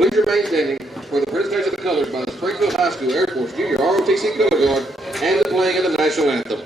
Please remain standing for the presentation of the colors by the Springfield High School Air Force Junior ROTC Color Guard and the playing of the national anthem.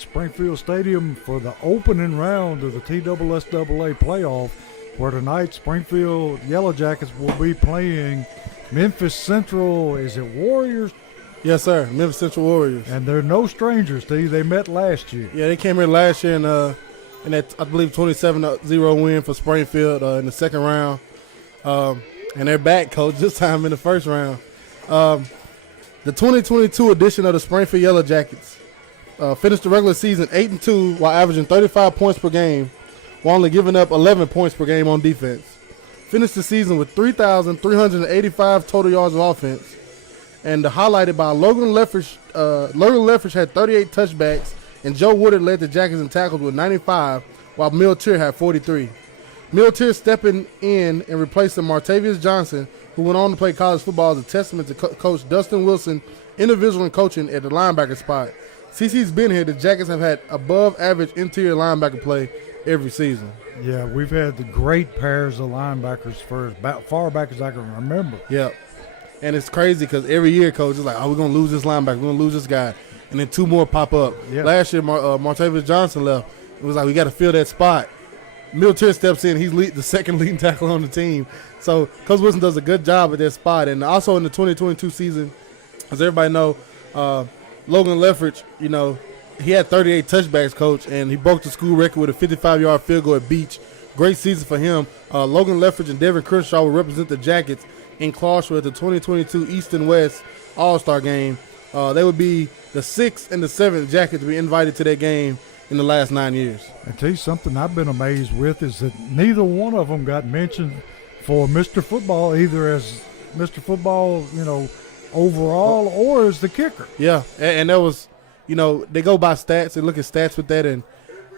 at Springfield Stadium for the opening round of the TSSAA playoff, where tonight Springfield Yellow Jackets will be playing Memphis Central. Is it Warriors? Yes, sir. Memphis Central Warriors. And they're no strangers, Steve. They met last year. Yeah, they came here last year in that, I believe, 27-0 win for Springfield in the second round. And they're back, Coach, this time in the first round. The 2022 edition of the Springfield Yellow Jackets finished the regular season 8-2 while averaging 35 points per game, while only giving up 11 points per game on defense. Finished the season with 3,385 total yards of offense, and highlighted by Logan Leffridge. Logan Leffridge had 38 touchbacks, and Joe Woodard led the Jackets in tackles with 95, while Mill Tier had 43. Mill Tier stepping in and replacing Martavius Johnson, who went on to play college football, as a testament to Coach Dustin Wilson individual and coaching at the linebacker spot. CC's been here. The Jackets have had above-average interior linebacker play every season. Yeah, we've had the great pairs of linebackers for as far back as I can remember. Yeah, and it's crazy because every year, Coach is like, oh, we're going to lose this linebacker. We're going to lose this guy. And then two more pop up. Yeah. Last year, Martavius Johnson left. It was like, we got to fill that spot. Miltier steps in. He's the second leading tackler on the team. So Coach Wilson does a good job at that spot. And also in the 2022 season, as everybody know, Logan Leffridge, he had 38 touchbacks, Coach, and he broke the school record with a 55-yard field goal at Beach. Great season for him. Logan Leffridge and Devin Crenshaw will represent the Jackets in Clarksville at the 2022 East and West All-Star Game. They would be the 6th and the 7th Jackets to be invited to that game in the last 9 years. I tell you something I've been amazed with is that neither one of them got mentioned for Mr. Football, either as Mr. Football, overall, or as the kicker. Yeah, and that was, they go by stats and look at stats with that, and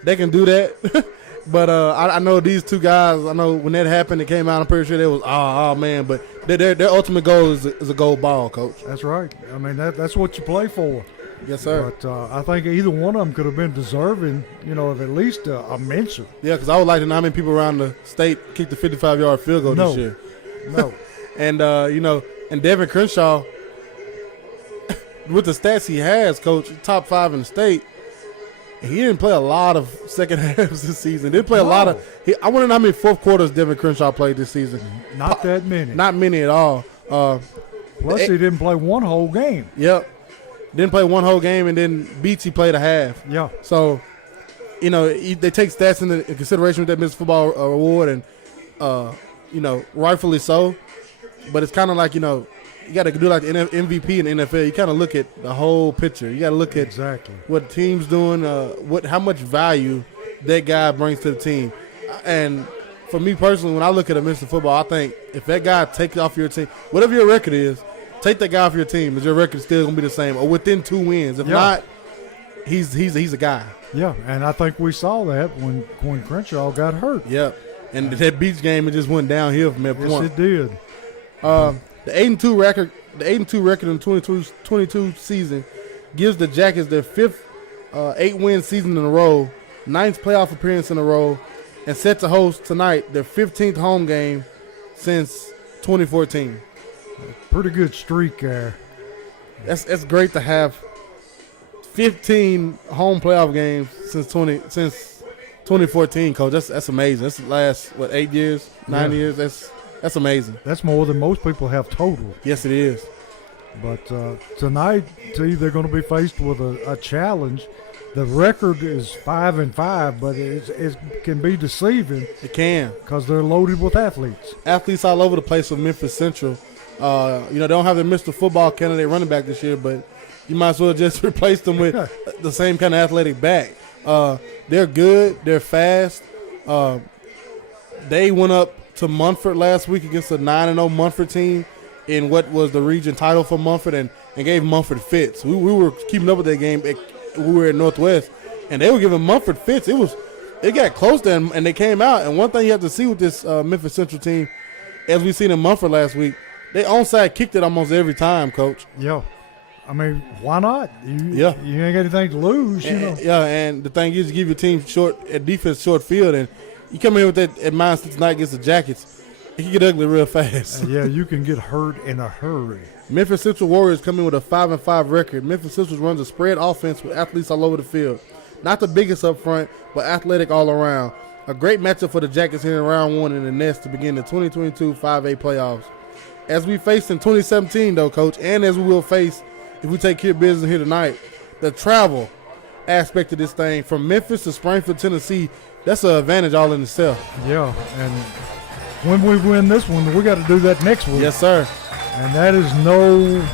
they can do that. But I know these two guys, I know when that happened, it came out, I'm pretty sure they was, oh man, but their ultimate goal is a gold ball, Coach. That's right. I mean, that's what you play for. Yes, sir. But I think either one of them could have been deserving, of at least a mention. Yeah, because I would like to know how many people around the state kicked the 55-yard field goal this year. No. And, and Devin Crenshaw, with the stats he has, Coach, top 5 in the state, he didn't play a lot of second halves this season. Didn't play a lot of I want to know how many fourth quarters Devin Crenshaw played this season. Not that many. Not many at all. Plus, he didn't play one whole game. Yep. Didn't play one whole game, and then Beachy played a half. Yeah. So, they take stats into consideration with that Mr. Football award, and, rightfully so. But it's kind of like, you got to do like the MVP in the NFL. You kind of look at the whole picture. You got to look at exactly what the team's doing, how much value that guy brings to the team. And for me personally, when I look at a Mr. Football, I think if that guy takes off your team, whatever your record is, take that guy off your team. Is your record still going to be the same or within 2 wins? If not, he's a guy. Yeah, and I think we saw that when Crenshaw got hurt. Yep, and that Beach game, it just went downhill from that point. Yes, it did. The 8-2 record in the 2022 season gives the Jackets their 5th 8-win season in a row, 9th playoff appearance in a row, and set to host tonight their 15th home game since 2014. Pretty good streak there. That's great to have 15 home playoff games since 2014, Coach. That's amazing. That's the last 8 years, 9 years. That's amazing. That's more than most people have total. Yes, it is. But tonight, they're going to be faced with a challenge. The record is 5-5, but it can be deceiving. It can, because they're loaded with athletes. Athletes all over the place with Memphis Central. They don't have the Mr. Football candidate running back this year, but you might as well just replace them with the same kind of athletic back. They're good. They're fast. They went up to Munford last week against a 9-0 Munford team in what was the region title for Munford and gave Munford fits. We were keeping up with that game. We were at Northwest, and they were giving Munford fits. It got close there, and they came out. And one thing you have to see with this Memphis Central team, as we seen in Munford last week, they onside kicked it almost every time, Coach. Yeah. I mean, why not? You ain't got anything to lose, Yeah, and the thing is, you give your team defense short field, and you come in with that at mindset tonight against the Jackets, it can get ugly real fast. Yeah, you can get hurt in a hurry. Memphis Central Warriors come in with a 5-5 record. Memphis Central runs a spread offense with athletes all over the field. Not the biggest up front, but athletic all around. A great matchup for the Jackets here in round 1 in the Nets to begin the 2022 5A playoffs. As we faced in 2017, though, Coach, and as we will face if we take care of business here tonight, the travel aspect of this thing from Memphis to Springfield, Tennessee, that's an advantage all in itself. Yeah, and when we win this one, we got to do that next week. Yes, sir. And that is no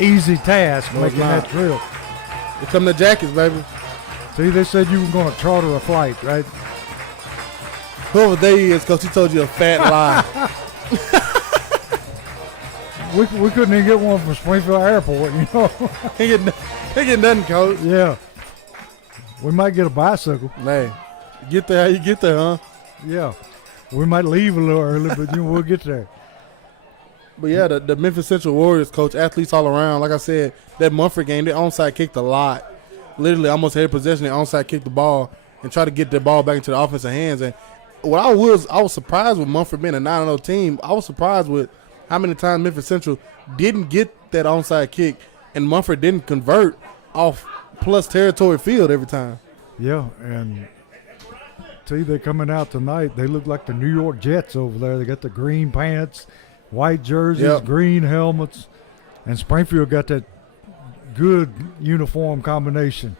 easy task, making that trip. Here come the Jackets, baby. See, they said you were going to charter a flight, right? Whoever they is, Coach, he told you a fat lie. We couldn't even get one from Springfield Airport, you know. Can't get nothing, Coach. Yeah. We might get a bicycle. Hey, get there how you get there, huh? Yeah. We might leave a little early, but we'll get there. But, yeah, the Memphis Central Warriors, Coach, athletes all around. Like I said, that Mumford game, they onside kicked a lot. Literally almost had possession. They onside kicked the ball and try to get the ball back into the offensive hands. And what I was surprised with Mumford being a 9-0 team. I was surprised with how many times Memphis Central didn't get that onside kick and Mumford didn't convert off plus territory field every time. Yeah, and see, they're coming out tonight. They look like the New York Jets over there. They got the green pants, white jerseys, green helmets, and Springfield got that good uniform combination.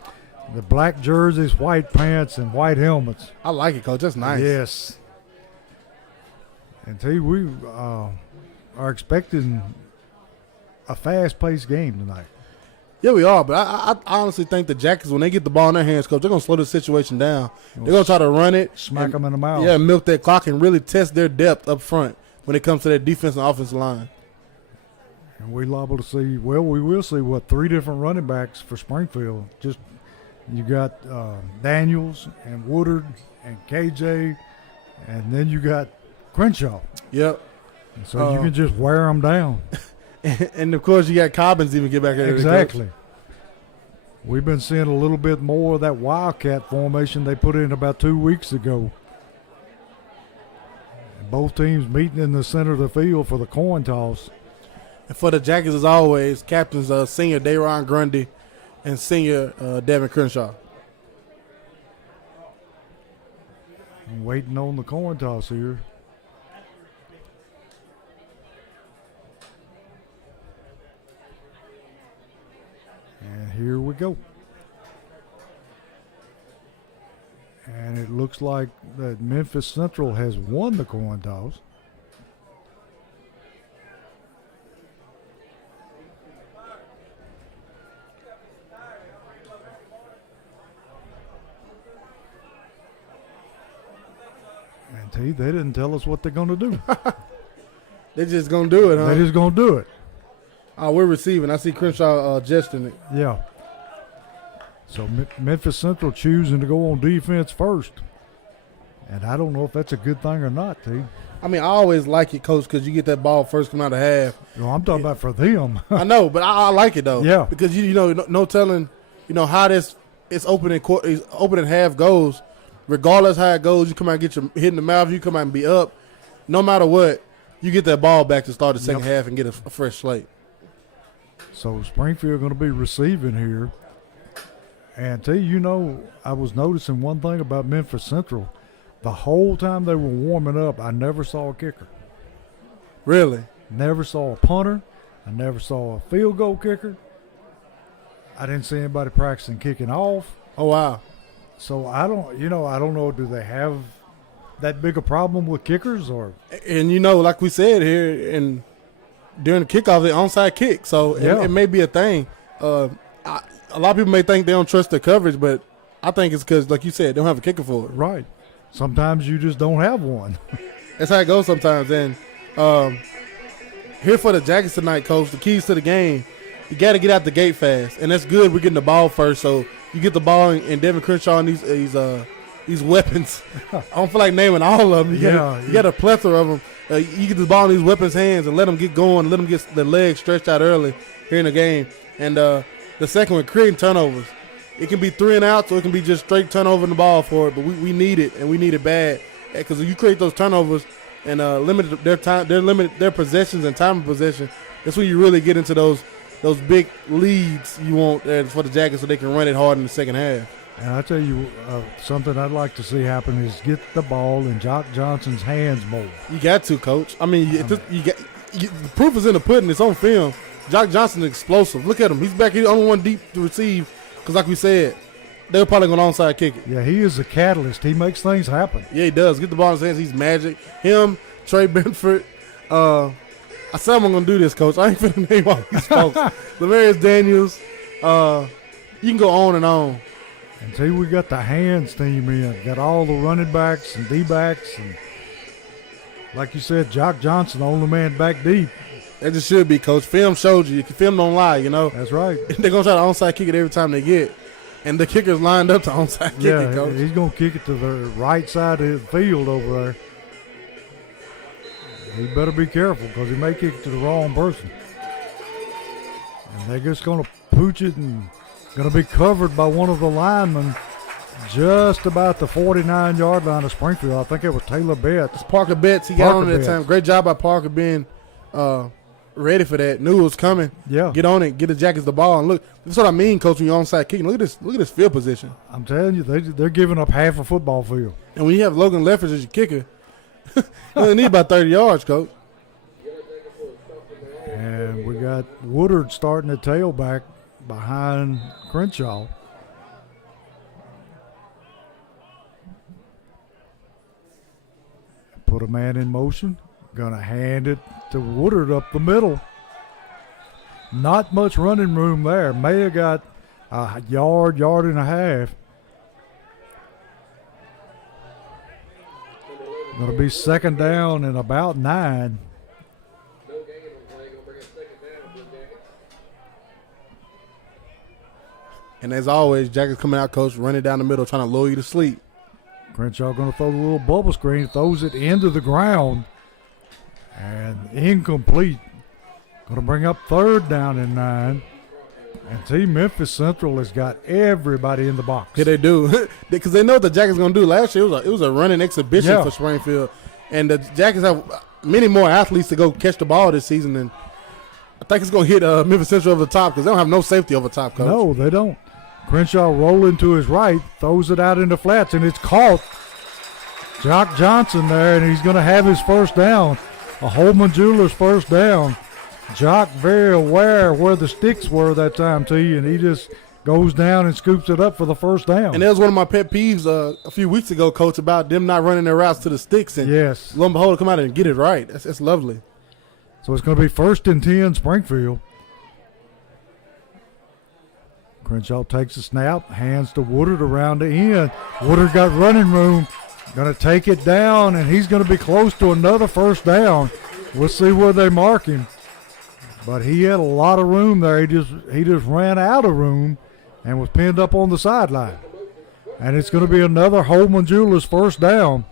The black jerseys, white pants, and white helmets. I like it, Coach. That's nice. Yes. And see, we are expecting a fast-paced game tonight. Yeah, we are, but I honestly think the Jackets, when they get the ball in their hands, Coach, they're going to slow the situation down. They're going to try to run it. Smack them in the mouth. Yeah, milk that clock and really test their depth up front when it comes to that defense and offensive line. And we're liable to see, we will see, 3 different running backs for Springfield. Just you got Daniels and Woodard and KJ, and then you got Crenshaw. Yep. And so you can just wear them down. And, of course, you got Cobbins even get back there. Exactly. We've been seeing a little bit more of that Wildcat formation they put in about 2 weeks ago. And both teams meeting in the center of the field for the coin toss. And for the Jackets, as always, captains senior Dayron Grundy and senior Devin Crenshaw. I'm waiting on the coin toss here. And here we go. And it looks like that Memphis Central has won the coin toss. And T, they didn't tell us what they're going to do. They're just going to do it, huh? They're just going to do it. Oh, we're receiving. I see Crenshaw gesturing it. Yeah. So Memphis Central choosing to go on defense first. And I don't know if that's a good thing or not, T. I mean, I always like it, Coach, because you get that ball first coming out of half. No, I'm talking about for them. I know, but I like it, though. Yeah. Because, you know, no telling, how this opening half goes. Regardless how it goes, you come out and get your hit in the mouth, you come out and be up. No matter what, you get that ball back to start the second half and get a fresh slate. So Springfield going to be receiving here. And T, I was noticing one thing about Memphis Central. The whole time they were warming up, I never saw a kicker. Really? Never saw a punter. I never saw a field goal kicker. I didn't see anybody practicing kicking off. Oh, wow. So I don't know, do they have that big a problem with kickers or? And, like we said here, and during the kickoff, they onside kick. So it may be a thing. A lot of people may think they don't trust their coverage, but I think it's because, like you said, they don't have a kicker for it. Right. Sometimes you just don't have one. That's how it goes sometimes. And here for the Jackets tonight, Coach, the keys to the game, you got to get out the gate fast. And that's good. We're getting the ball first. So you get the ball and Devin Crenshaw and these weapons. I don't feel like naming all of them. You got a plethora of them. You get the ball in these weapons' hands and let them get going, let them get their legs stretched out early here in the game. And the second one, creating turnovers. It can be 3 and outs or it can be just straight turnover in the ball for it, but we need it, and we need it bad. Because if you create those turnovers and limit their time, limit their possessions and time of possession, that's when you really get into those big leads you want for the Jackets so they can run it hard in the second half. And I tell you, something I'd like to see happen is get the ball in Jock Johnson's hands more. You got to, Coach. I mean, the proof is in the pudding. It's on film. Jock Johnson is explosive. Look at him. He's back. He's the only one deep to receive because, like we said, they were probably going to onside kick it. Yeah, he is a catalyst. He makes things happen. Yeah, he does. Get the ball in his hands. He's magic. Him, Trey Benford. I said I'm going to do this, Coach. I ain't finna name all these folks. Lavarius Daniels. You can go on and on. And see, we got the hands team in. Got all the running backs and D-backs. And like you said, Jock Johnson, the only man back deep. That just should be, Coach. Film showed you. Film don't lie, you know. That's right. They're going to try to onside kick it every time they get. And the kicker's lined up to onside kick it, Coach. He's going to kick it to the right side of the field over there. He better be careful because he may kick it to the wrong person. And they're just going to pooch it and going to be covered by one of the linemen just about the 49-yard line of Springfield. I think it was Taylor Betts. It's Parker Betts. He got on it that time. Great job by Parker being ready for that. Knew it was coming. Yeah. Get on it. Get the Jackets the ball. And look, that's what I mean, Coach, when you're onside kicking. Look at this field position. I'm telling you, they're giving up half a football field. And when you have Logan Leffers as your kicker, you only need about 30 yards, Coach. And we got Woodard starting the tailback behind Crenshaw. Put a man in motion. Gonna hand it to Woodard up the middle. Not much running room there. May have got a yard and a half. Gonna be second down and about 9. And as always, Jackets coming out, Coach, running down the middle, trying to lull you to sleep. Crenshaw going to throw the little bubble screen, throws it into the ground, and incomplete. Going to bring up third down and 9. And Team Memphis Central has got everybody in the box. Yeah, they do. Because they know what the Jackets going to do. Last year, it was a running exhibition for Springfield. And the Jackets have many more athletes to go catch the ball this season. And I think it's going to hit Memphis Central over the top because they don't have no safety over top, Coach. No, they don't. Crenshaw rolling to his right, throws it out in the flats, and it's caught. Jock Johnson there, and he's going to have his first down. A Holman Jewelers first down. Jock very aware where the sticks were that time, T, and he just goes down and scoops it up for the first down. And that was one of my pet peeves a few weeks ago, Coach, about them not running their routes to the sticks. And yes. lo and behold, come out and get it right. That's lovely. So it's going to be 1st and 10 Springfield. Crenshaw takes a snap, hands to Woodard around the end. Woodard got running room, going to take it down, and he's going to be close to another first down. We'll see where they mark him. But he had a lot of room there. He just ran out of room and was pinned up on the sideline. And it's going to be another Holman Jewelers first down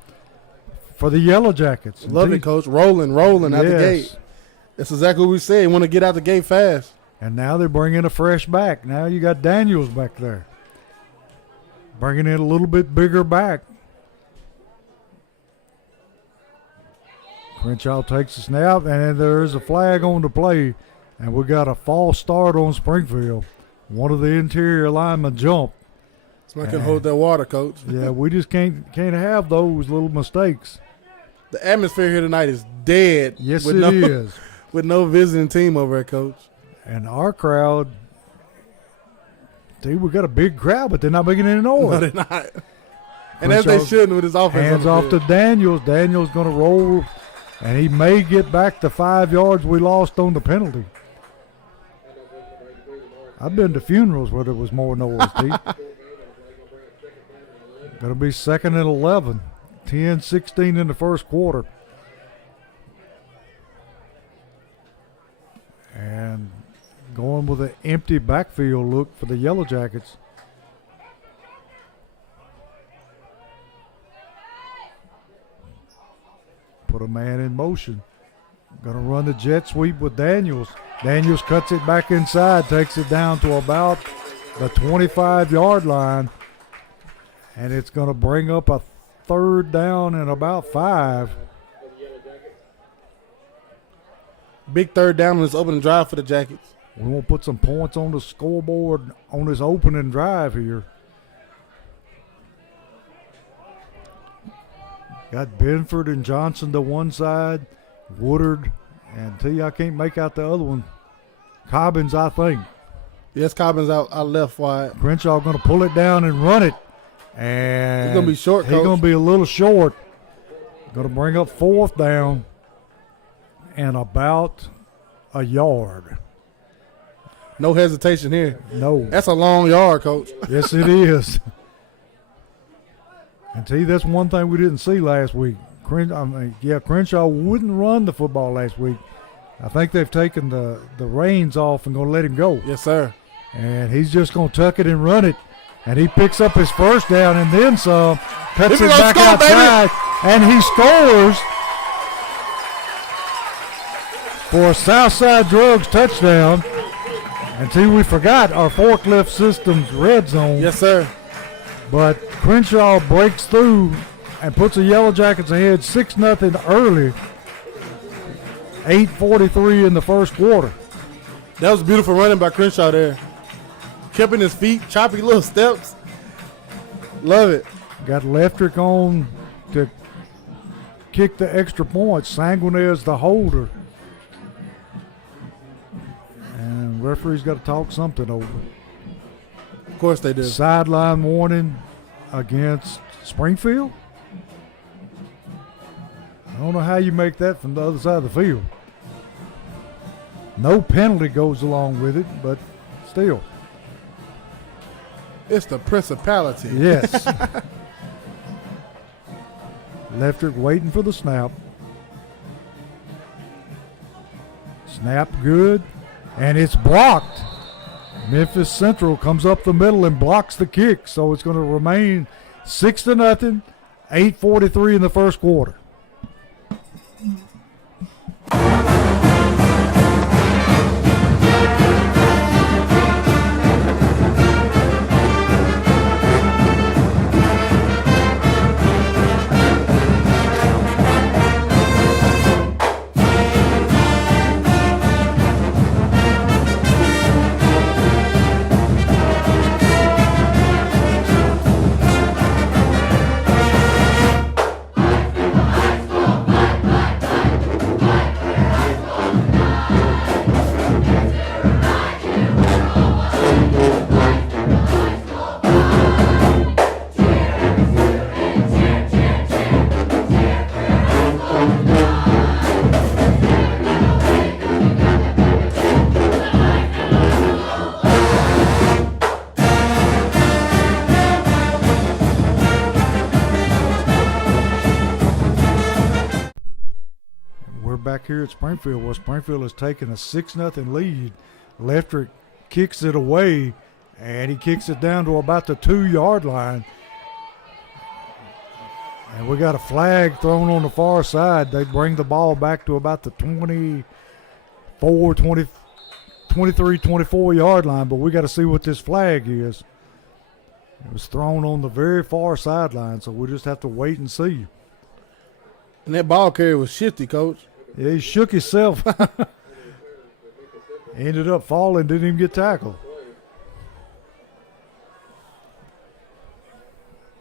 for the Yellow Jackets. Love it, Coach. Rolling out the gate. That's exactly what we said. You want to get out the gate fast. And now they're bringing a fresh back. Now you got Daniels back there. Bringing in a little bit bigger back. Crenshaw takes a snap, and there is a flag on the play. And we got a false start on Springfield. One of the interior linemen jumped. Somebody can hold that water, Coach. Yeah, we just can't have those little mistakes. The atmosphere here tonight is dead. Yes, it is. With no visiting team over there, Coach. And our crowd, we got a big crowd, but they're not making any noise. No, they're not. And as they shouldn't with his offense. Hands off to Daniels. Daniels going to roll, and he may get back the 5 yards we lost on the penalty. I've been to funerals where there was more noise, T. Going to be 2nd and 11. 10-16 in the first quarter. And going with an empty backfield look for the Yellow Jackets. Put a man in motion. Going to run the jet sweep with Daniels. Daniels cuts it back inside, takes it down to about the 25-yard line. And it's going to bring up a 3rd down and about 5. Big 3rd down on this opening drive for the Jackets. We want to put some points on the scoreboard on this opening drive here. Got Benford and Johnson to one side, Woodard, and I can't make out the other one. Cobbins, I think. Yes, Cobbins out left wide. Crenshaw going to pull it down and run it. And He's going to be short, He's Coach. going to be a little short. Going to bring up 4th down and about a yard. No hesitation here. No. That's a long yard, Coach. Yes, it is. And that's one thing we didn't see last week. Crenshaw wouldn't run the football last week. I think they've taken the reins off and going to let him go. Yes, sir. And he's just going to tuck it and run it. And he picks up his 1st down and then some, cuts it back outside, and he scores for a Southside Drugs touchdown. And we forgot our forklift system's red zone. Yes, sir. But Crenshaw breaks through and puts the Yellow Jackets ahead 6-0 early. 8:43 in the first quarter. That was beautiful running by Crenshaw there. Kept in his feet, choppy little steps. Love it. Got Leftrick on to kick the extra point. Sanguinaire's the holder. And referee's got to talk something over. Of course they did. Sideline warning against Springfield. I don't know how you make that from the other side of the field. No penalty goes along with it, but still. It's the principality. Yes. Leftrick waiting for the snap. Snap good, and it's blocked. Memphis Central comes up the middle and blocks the kick, so it's going to remain 6-0, 8:43 in the first quarter. Back here at Springfield, where Springfield has taken a 6-0 lead. Leftrick kicks it away, and he kicks it down to about the 2-yard line. And we got a flag thrown on the far side. They bring the ball back to about the 23, 24-yard line, but we got to see what this flag is. It was thrown on the very far sideline, so we'll just have to wait and see. And that ball carrier was shifty, Coach. Yeah, he shook himself. Ended up falling, didn't even get tackled.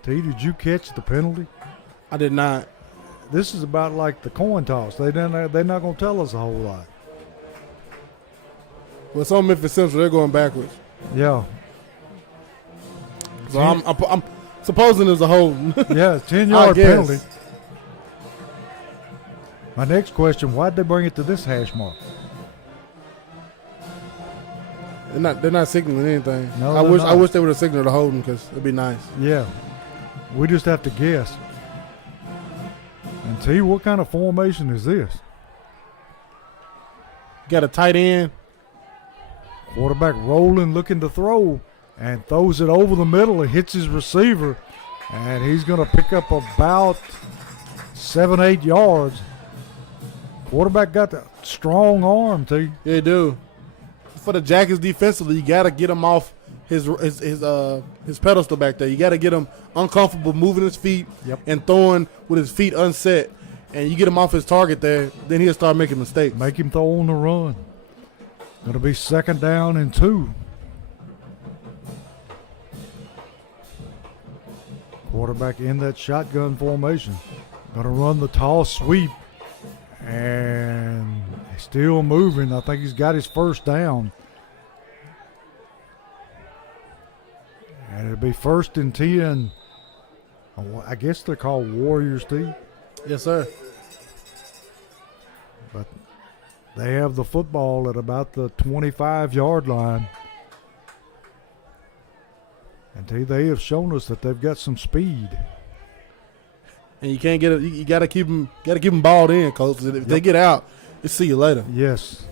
Did you catch the penalty? I did not. This is about like the coin toss. They're not going to tell us a whole lot. Well, it's on Memphis Central. They're going backwards. Yeah. So I'm supposing there's a hold. Yeah, 10-yard penalty. My next question, why'd they bring it to this hash mark? They're not signaling anything. No, I wish they would have signaled a holding because it'd be nice. Yeah. We just have to guess. And what kind of formation is this? Got a tight end. Quarterback rolling, looking to throw, and throws it over the middle and hits his receiver. And he's going to pick up about 7-8 yards. Quarterback got the strong arm, T. Yeah, they do. For the Jackets defensively, you got to get him off his pedestal back there. You got to get him uncomfortable moving his feet and throwing with his feet unset. And you get him off his target there, then he'll start making mistakes. Make him throw on the run. Going to be 2nd down and 2. Quarterback in that shotgun formation. Going to run the tall sweep. And still moving. I think he's got his first down. And it'll be 1st and 10. I guess they're called Warriors, T. Yes, sir. But they have the football at about the 25-yard line. And T, they have shown us that they've got some speed. And you can't get it. You got to keep them. Got to keep them balled in, coach. If they get out, we'll see you later. Yes.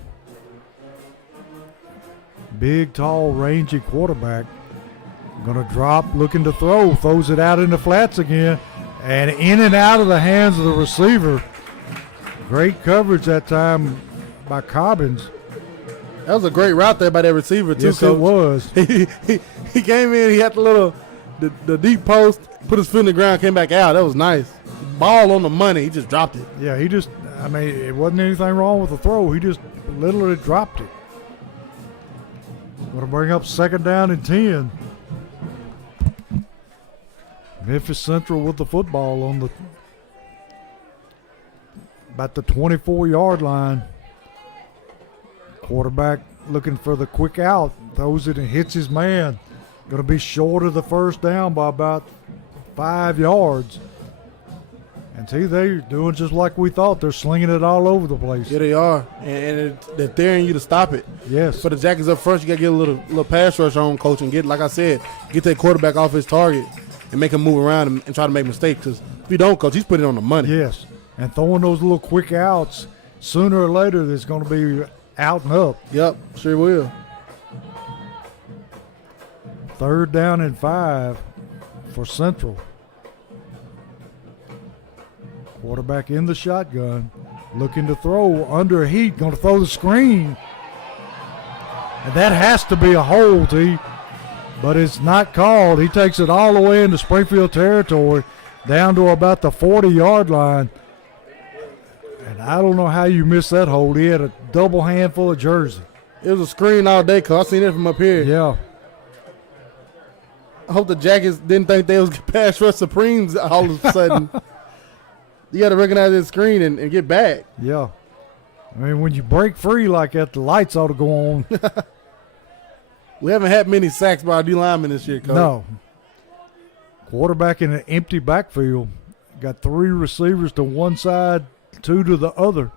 Big, tall, rangy quarterback. Going to drop, looking to throw. Throws it out in the flats again. And in and out of the hands of the receiver. Great coverage that time by Cobbins. That was a great route there by that receiver, too, Yes, coach. it was. He came in. He had the deep post, put his foot in the ground, came back out. That was nice. Ball on the money. He just dropped it. Yeah, it wasn't anything wrong with the throw. He just literally dropped it. Going to bring up 2nd down and 10. Memphis Central with the football on about the 24-yard line. Quarterback looking for the quick out. Throws it and hits his man. Going to be short of the first down by about 5 yards. And see, they're doing just like we thought. They're slinging it all over the place. Yeah, they are. And they're daring you to stop it. Yes. For the Jackets up first, you got to get a little pass rush on, coach, and like I said, get that quarterback off his target and make him move around and try to make mistakes. Because if you don't, coach, he's putting it on the money. Yes. And throwing those little quick outs, sooner or later, there's going to be out and up. Yep, sure will. 3rd down and 5 for Central. Quarterback in the shotgun, looking to throw under heat, going to throw the screen. And that has to be a hold, T, but it's not called. He takes it all the way into Springfield territory, down to about the 40-yard line. And I don't know how you missed that hold. He had a double handful of jersey. It was a screen all day, cause I seen it from up here. Yeah. I hope the Jackets didn't think they was pass rush Supremes all of a sudden. You got to recognize that screen and get back. Yeah. I mean, when you break free like that, the lights ought to go on. We haven't had many sacks by our D linemen this year, coach. No. Quarterback in an empty backfield. Got 3 receivers to one side, 2 to the other.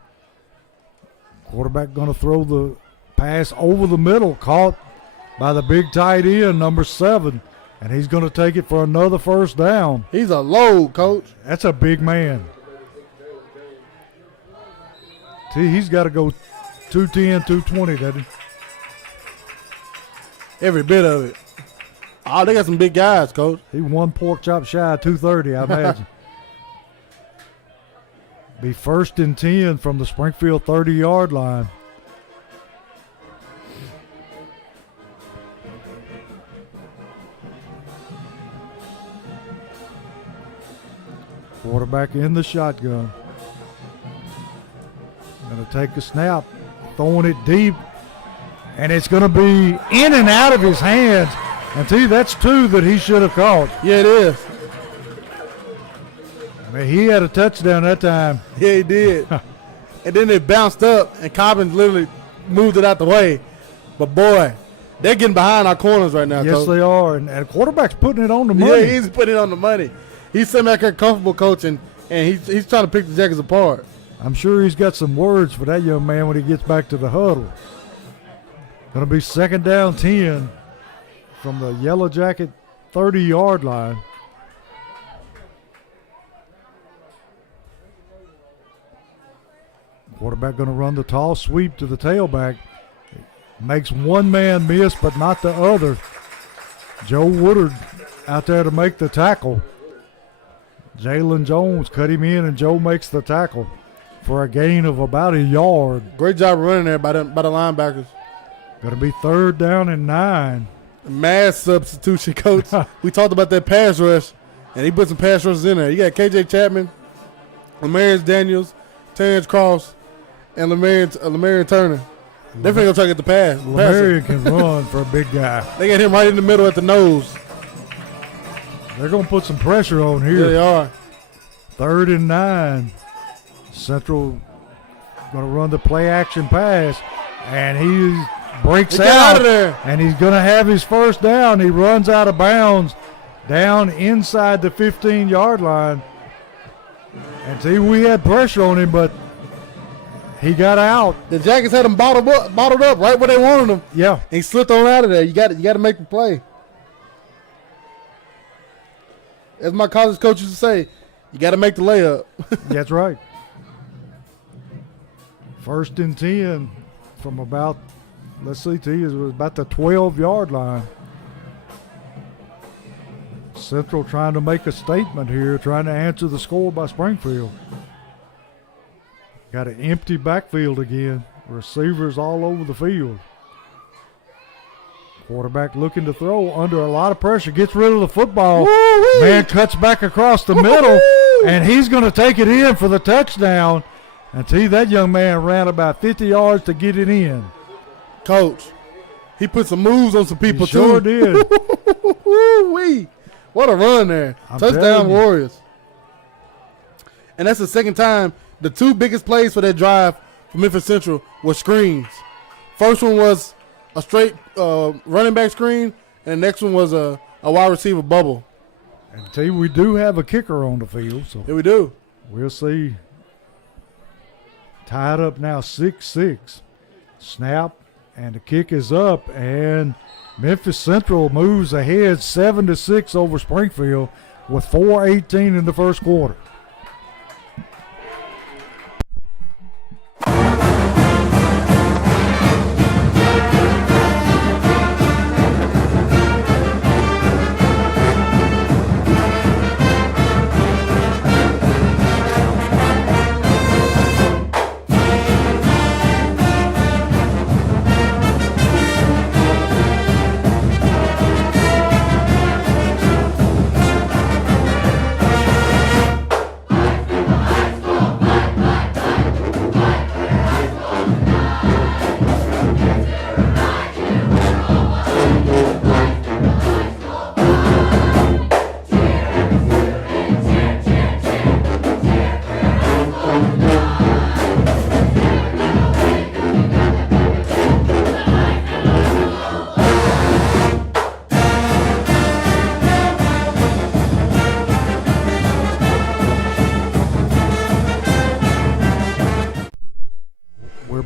Quarterback going to throw the pass over the middle, caught by the big tight end, number 7. And he's going to take it for another first down. He's a load, coach. That's a big man. See, he's got to go 210, 220, doesn't he? Every bit of it. Oh, they got some big guys, coach. He one pork chop shy of 230, I imagine. Be 1st and 10 from the Springfield 30-yard line. Quarterback in the shotgun. Going to take a snap, throwing it deep, and it's going to be in and out of his hands. And see, that's 2 that he should have caught. Yeah, it is. I mean, he had a touchdown that time. Yeah, he did. And then it bounced up, and Cobbins literally moved it out the way. But, boy, they're getting behind our corners right now, Yes, coach. they are. And the quarterback's putting it on the money. Yeah, he's putting it on the money. He's sitting back there comfortable coaching, and he's trying to pick the Jackets apart. I'm sure he's got some words for that young man when he gets back to the huddle. Going to be 2nd down 10 from the Yellow Jacket 30-yard line. Quarterback going to run the tall sweep to the tailback. Makes one man miss, but not the other. Joe Woodard out there to make the tackle. Jalen Jones cut him in, and Joe makes the tackle for a gain of about a yard. Great job running there by the linebackers. Going to be 3rd down and 9. Mass substitution, coach. We talked about that pass rush, and he put some pass rushes in there. You got K.J. Chapman, Lamarius Daniels, Terrence Cross, and Lamarian Turner. They're finna go try to get the pass. Lamarian can run for a big guy. They got him right in the middle at the nose. They're going to put some pressure on Yeah, here. they are. 3rd and 9. Central going to run the play action pass, and he breaks out of there. And he's going to have his first down. He runs out of bounds down inside the 15-yard line. And see, we had pressure on him, but he got out. The Jackets had him bottled up right where they wanted him. Yeah. And he slipped on out of there. You got to make the play. As my college coach used to say, you got to make the layup. That's right. 1st and 10 from about, let's see, it was about the 12-yard line. Central trying to make a statement here, trying to answer the score by Springfield. Got an empty backfield again. Receivers all over the field. Quarterback looking to throw under a lot of pressure. Gets rid of the football. Woo-wee. Man cuts back across the middle, and he's going to take it in for the touchdown. And see, that young man ran about 50 yards to get it in. Coach, he put some moves on some people, He sure too. did. Woo-wee. What a run there. I'm telling Touchdown you. Warriors. And that's the second time the two biggest plays for that drive for Memphis Central were screens. First one was a straight running back screen, and the next one was a wide receiver bubble. And see, we do have a kicker on the field, so Here we do. we'll see. Tied up now 6-6. Snap, and the kick is up, and Memphis Central moves ahead 7-6 over Springfield with 4:18 in the first quarter.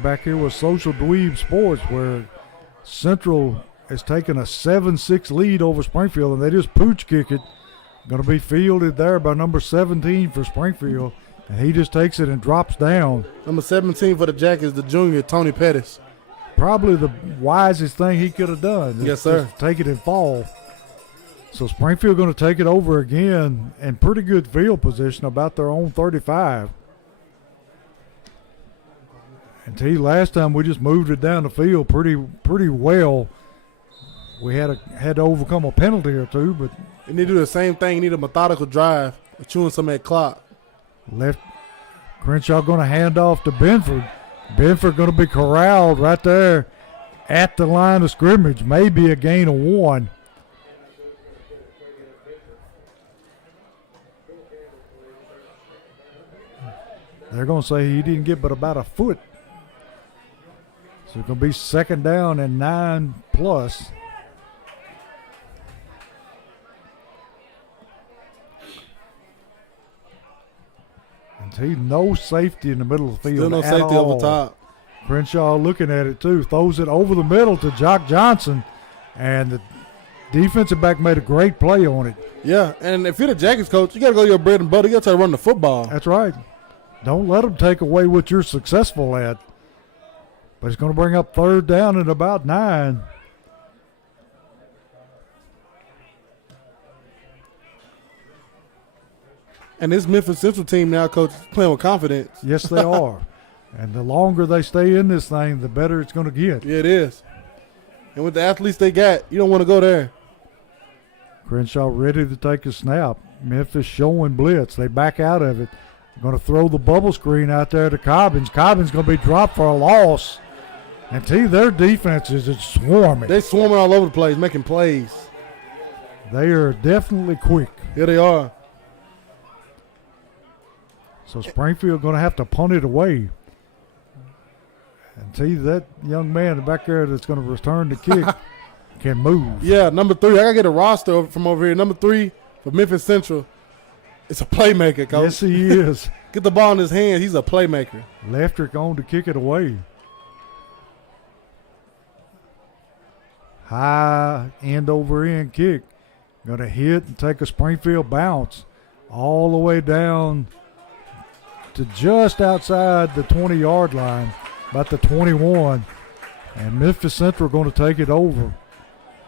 Back here with Social Dweeb Sports, where Central has taken a 7-6 lead over Springfield, and they just pooch kick it. Going to be fielded there by number 17 for Springfield, and he just takes it and drops down. Number 17 for the Jackets, the junior, Tony Pettis. Probably the wisest thing he could have done. Yes, sir. Just take it and fall. So Springfield going to take it over again in pretty good field position, about their own 35. And last time we just moved it down the field pretty well. We had to overcome a penalty or two, but You need to do the same thing. You need a methodical drive, chewing some of that clock. left Crenshaw going to hand off to Benford. Benford going to be corralled right there at the line of scrimmage. Maybe a gain of 1. They're going to say he didn't get but about a foot. So it's going to be 2nd down and 9 plus. And no safety in the middle of the field. Still no at safety all. over top. Crenshaw looking at it too. Throws it over the middle to Jock Johnson. And the defensive back made a great play on it. Yeah, and if you're the Jackets coach, you got to go your bread and butter. You got to try to run the football. That's right. Don't let them take away what you're successful at. But it's going to bring up 3rd down and about 9. And this Memphis Central team now, coach, is playing with confidence. Yes, they are. And the longer they stay in this thing, the better it's going to get. Yeah, it is. And with the athletes they got, you don't want to go there. Crenshaw ready to take a snap. Memphis showing blitz. They back out of it. Going to throw the bubble screen out there to Cobbins. Cobbins going to be dropped for a loss. And their defense is just swarming. They're swarming all over the place, making plays. They are definitely quick. Here they are. So Springfield going to have to punt it away. And tell you that young man back there that's going to return the kick can move. Yeah, number 3. I got to get a roster from over here. Number 3 for Memphis Central. It's a playmaker, coach. Yes, he is. Get the ball in his hand. He's a playmaker. Leftrick on to kick it away. High end over end kick. Going to hit and take a Springfield bounce all the way down to just outside the 20-yard line, about the 21. And Memphis Central going to take it over.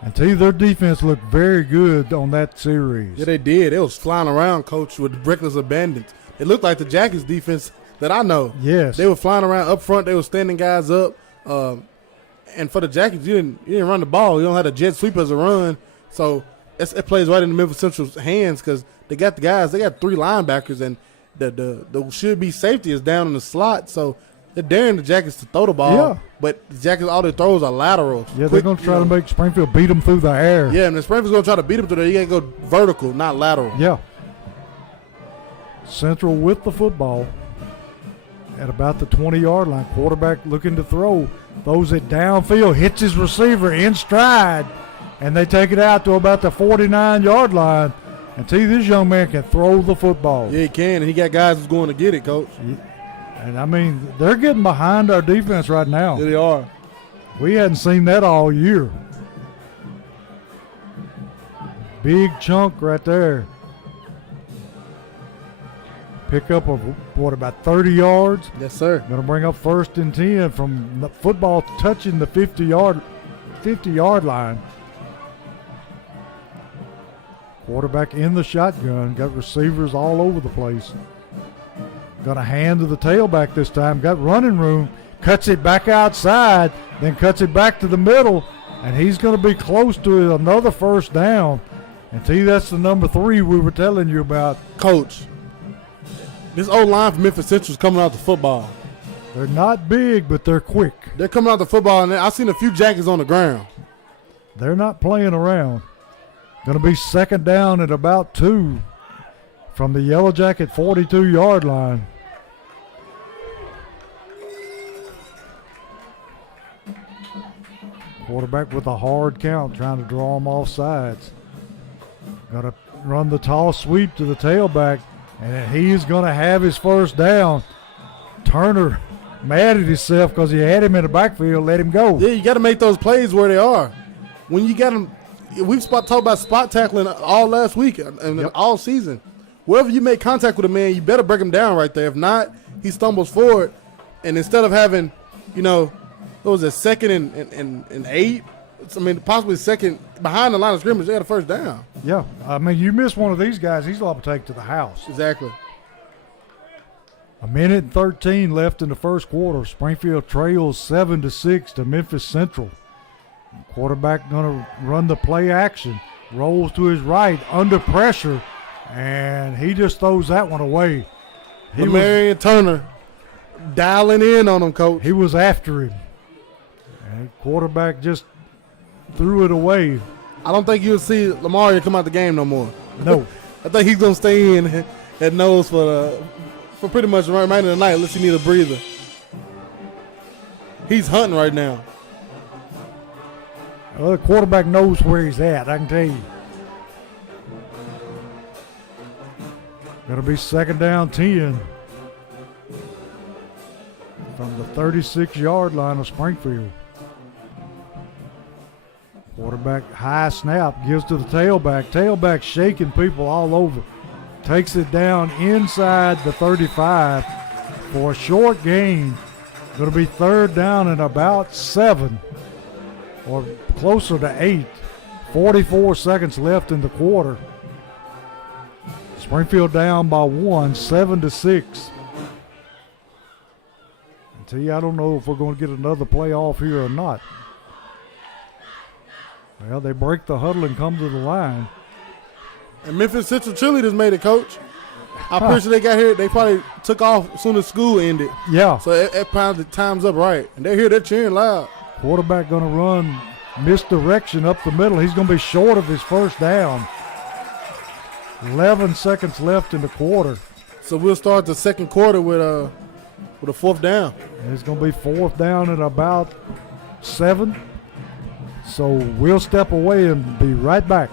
And tell you, their defense looked very good on that series. Yeah, they did. They was flying around, coach, with reckless abandon. It looked like the Jackets defense that I know. Yes. They were flying around up front. They were standing guys up. And for the Jackets, you didn't run the ball. You don't have a jet sweep as a run. So it plays right into Memphis Central's hands because they got the guys. They got 3 linebackers, and the should-be safety is down in the slot. So they're daring the Jackets to throw the ball. Yeah. But the Jackets, all their throws are lateral. Yeah, they're going to try to make Springfield beat them through the air. Yeah, and if Springfield's going to try to beat them through there, you got to go vertical, not lateral. Yeah. Central with the football at about the 20-yard line. Quarterback looking to throw. Throws it downfield, hits his receiver in stride, and they take it out to about the 49-yard line. And tell you, this young man can throw the football. Yeah, he can, and he got guys who's going to get it, coach. And, I mean, they're getting behind our defense right now. Yeah, they are. We hadn't seen that all year. Big chunk right there. Pick up of about 30 yards. Yes, sir. Going to bring up 1st and 10 from the football touching the 50-yard line. Quarterback in the shotgun. Got receivers all over the place. Going to hand to the tailback this time. Got running room. Cuts it back outside. Then cuts it back to the middle. And he's going to be close to another 1st down. And tell you, that's the number 3 we were telling you about. Coach, this old line from Memphis Central is coming out the football. They're not big, but they're quick. They're coming out the football, and I've seen a few Jackets on the ground. They're not playing around. Going to be 2nd down at about 2 from the Yellow Jacket 42-yard line. Quarterback with a hard count, trying to draw them off sides. Got to run the tall sweep to the tailback, and he's going to have his 1st down. Turner mad at himself because he had him in the backfield, let him go. Yeah, you got to make those plays where they are. When you got them, we've talked about spot tackling all last week and all season. Wherever you make contact with a man, you better break him down right there. If not, he stumbles forward, and instead of having, what was it, 2nd and 8, I mean, possibly 2nd behind the line of scrimmage, they had a 1st down. Yeah, I mean, you miss one of these guys, he's liable to take to the house. Exactly. 1:13 left in the 1st quarter. Springfield trails 7-6 to Memphis Central. Quarterback going to run the play action. Rolls to his right, under pressure, and he just throws that one away. Marion Turner dialing in on him, coach. He was after him. And quarterback just threw it away. I don't think you'll see Lamar come out the game no more. No. I think he's going to stay in at nose for pretty much the remainder of the night unless he need a breather. He's hunting right now. Well, the quarterback knows where he's at, I can tell you. Going to be 2nd down 10 from the 36-yard line of Springfield. Quarterback high snap, gives to the tailback. Tailback shaking people all over. Takes it down inside the 35 for a short gain. Going to be 3rd down and about 7 or closer to 8. 44 seconds left in the quarter. Springfield down by 1, 7-6. Tell you, I don't know if we're going to get another play off here or not. Well, they break the huddle and come to the line. And Memphis Central cheerleaders made it, coach. I'm pretty sure they got here. They probably took off as soon as school ended. Yeah. So it probably time's up right. And they're here. They're cheering loud. Quarterback going to run misdirection up the middle. He's going to be short of his 1st down. 11 seconds left in the quarter. So we'll start the second quarter with a 4th down. It's going to be 4th down at about 7. So we'll step away and be right back.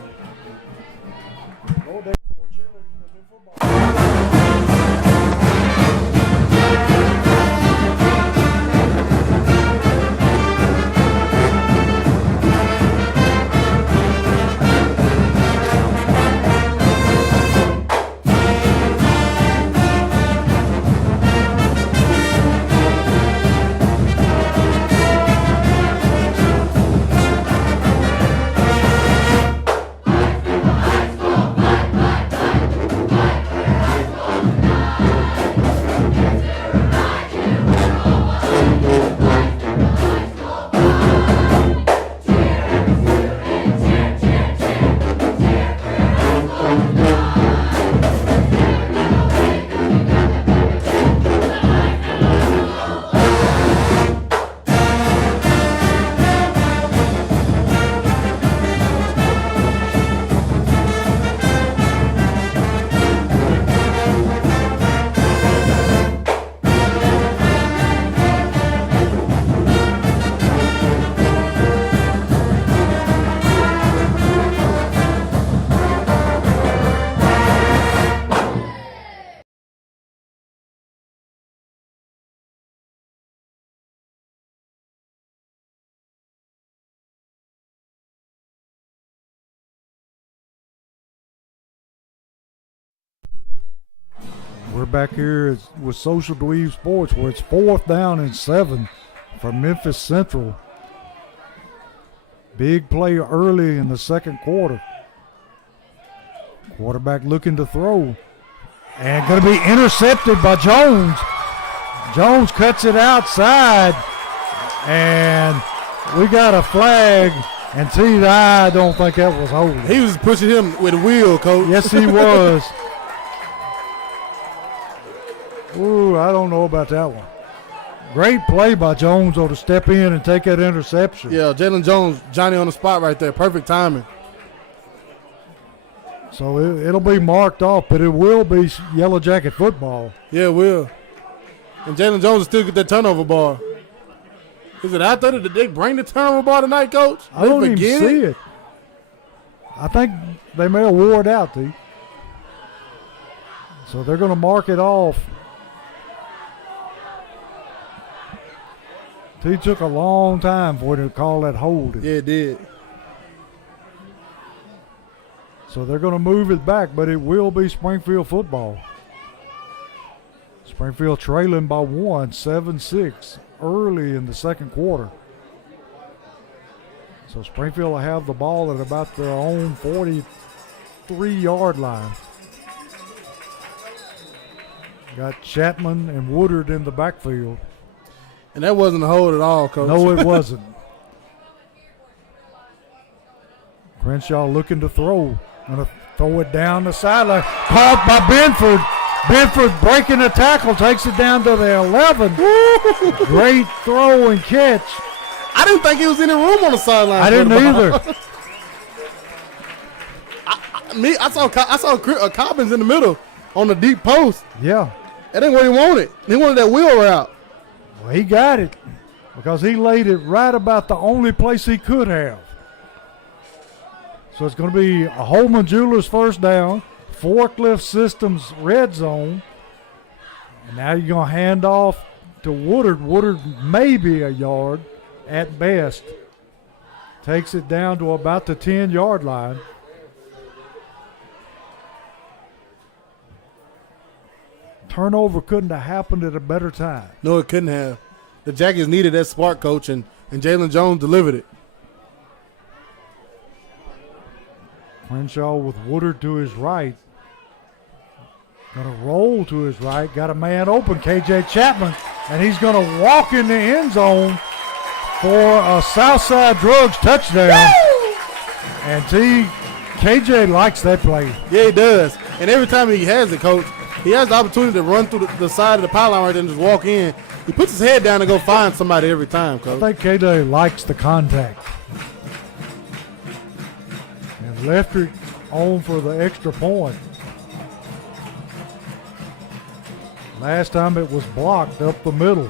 We're back here with Social Dweeb Sports, where it's 4th down and 7 for Memphis Central. Big play early in the second quarter. Quarterback looking to throw. And going to be intercepted by Jones. Jones cuts it outside. And we got a flag. And I don't think that was holding. He was pushing him with a wheel, Coach. Yes, he was. Ooh, I don't know about that one. Great play by Jones, though, to step in and take that interception. Yeah, Jalen Jones, Johnny on the spot right there. Perfect timing. So it'll be marked off, but it will be Yellow Jacket football. Yeah, it will. And Jalen Jones will still get that turnover ball. Is it out there? Did they bring the turnover ball tonight, Coach? I don't even see it. I think they may have wore it out, T. So they're going to mark it off. He took a long time for him to call that hold. Yeah, it did. So they're going to move it back, but it will be Springfield football. Springfield trailing by 1, 7-6, early in the second quarter. So Springfield will have the ball at about their own 43-yard line. Got Chapman and Woodard in the backfield. And that wasn't a hold at all, Coach. No, it wasn't. Crenshaw looking to throw. Going to throw it down the sideline. Caught by Benford. Benford breaking the tackle. Takes it down to the 11. Great throw and catch. I didn't think he was in the room on the sideline. I didn't either. I saw Cobbins in the middle on the deep post. Yeah. That ain't what he wanted. He wanted that wheel route. Well, he got it because he laid it right about the only place he could have. So it's going to be a Holman Jewelers first down, Forklift Systems red zone. And now you're going to hand off to Woodard. Woodard maybe a yard at best. Takes it down to about the 10-yard line. Turnover couldn't have happened at a better time. No, it couldn't have. The Jackets needed that spark, Coach, and Jalen Jones delivered it. Crenshaw with Woodard to his right. Going to roll to his right. Got a man open, KJ Chapman, and he's going to walk in the end zone for a Southside Drugs touchdown. Woo! And KJ likes that play. Yeah, he does. And every time he has it, Coach, he has the opportunity to run through the side of the pylon right there and just walk in. He puts his head down and go find somebody every time, Coach. I think KJ likes the contact. And left it on for the extra point. Last time it was blocked up the middle.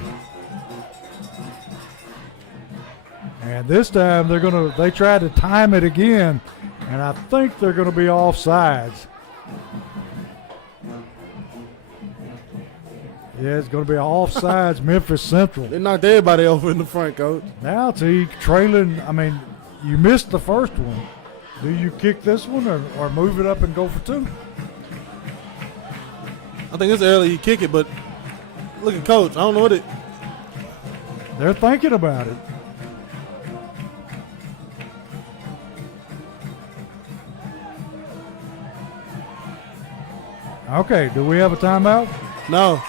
And this time they tried to time it again, and I think they're going to be offsides. Yeah, it's going to be offsides, Memphis Central. They knocked everybody over in the front, Coach. Now T trailing. I mean, you missed the first one. Do you kick this one or move it up and go for two? I think it's early you kick it, but look at Coach. I don't know what it. They're thinking about it. Okay, do we have a timeout? No.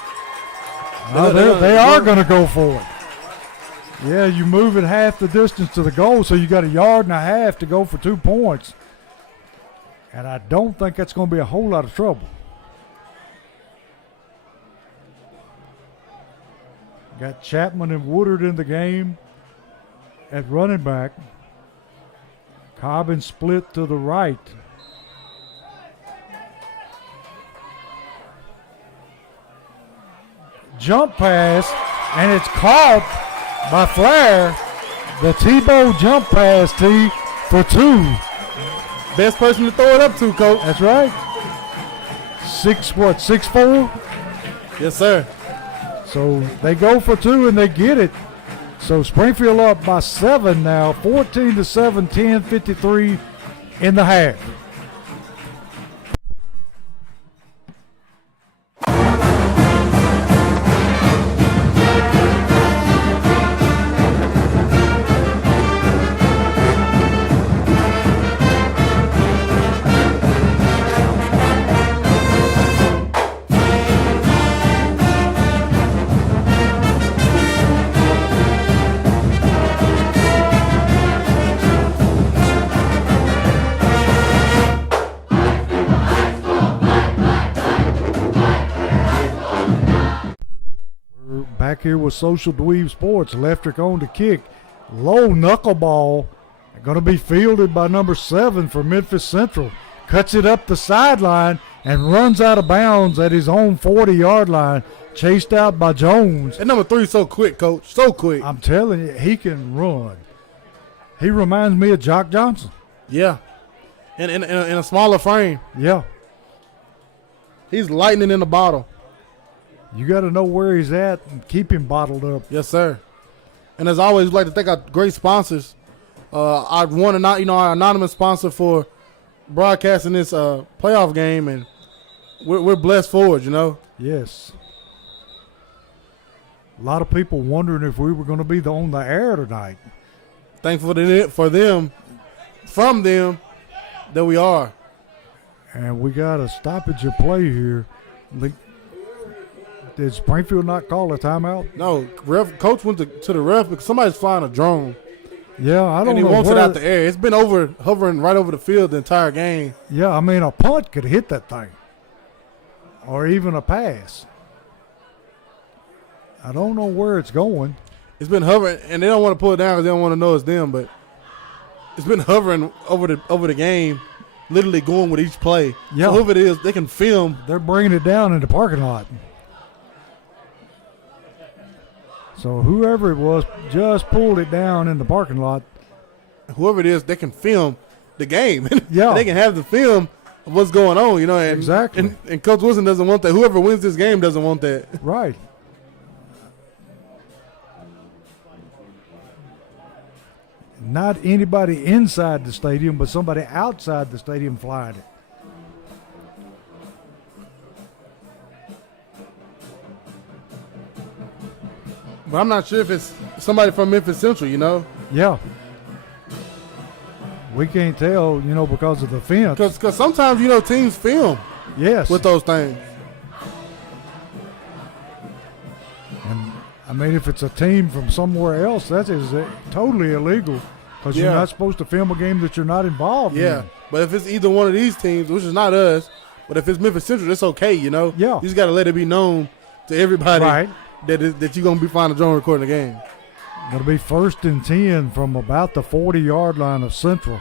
They are going to go for it. Yeah, you move it half the distance to the goal, so you got 1.5 yards to go for 2 points. And I don't think that's going to be a whole lot of trouble. Got Chapman and Woodard in the game at running back. Cobbin split to the right. Jump pass, and it's caught by Flair. The Tebow jump pass, T, for 2. Best person to throw it up to, Coach. That's right. 6'4"? Yes, sir. So they go for 2 and they get it. So Springfield up by 7 now, 14-7, 10:53 in the half. Back here with Social Dweeb Sports. Leftrick on to kick. Low knuckleball. Going to be fielded by number 7 for Memphis Central. Cuts it up the sideline and runs out of bounds at his own 40-yard line. Chased out by Jones. And number 3 is so quick, Coach. So quick. I'm telling you, he can run. He reminds me of Jock Johnson. Yeah. In a smaller frame. Yeah. He's lightning in the bottle. You got to know where he's at and keep him bottled up. Yes, sir. And as always, we'd like to thank our great sponsors. I want to our anonymous sponsor for broadcasting this playoff game, and we're blessed for it, Yes. A lot of people wondering if we were going to be on the air tonight. Thankful for them, from them, that we are. And we got a stoppage of play here. Did Springfield not call a timeout? No, coach went to the ref because somebody's flying a drone. Yeah, I don't know. And he wants it out the air. It's been hovering right over the field the entire game. Yeah, I mean, a punt could hit that thing. Or even a pass. I don't know where it's going. It's been hovering, and they don't want to pull it down because they don't want to know it's them, but it's been hovering over the game, literally going with each play. Yeah. So whoever it is, they can film. They're bringing it down in the parking lot. So whoever it was just pulled it down in the parking lot. Whoever it is, they can film the game. Yeah. They can have the film of what's going on, And, exactly. And Coach Wilson doesn't want that. Whoever wins this game doesn't want that. Right. Not anybody inside the stadium, but somebody outside the stadium flying it. But I'm not sure if it's somebody from Memphis Central, Yeah. We can't tell, because of the fence. Because sometimes, teams film Yes. with those things. And, I mean, if it's a team from somewhere else, that is totally illegal because you're not supposed to film a game that you're not involved in. Yeah, but if it's either one of these teams, which is not us, but if it's Memphis Central, it's okay, Yeah. You just got to let it be known to everybody Right. that you're going to be finding a drone recording the game. Going to be 1st and 10 from about the 40-yard line of Central.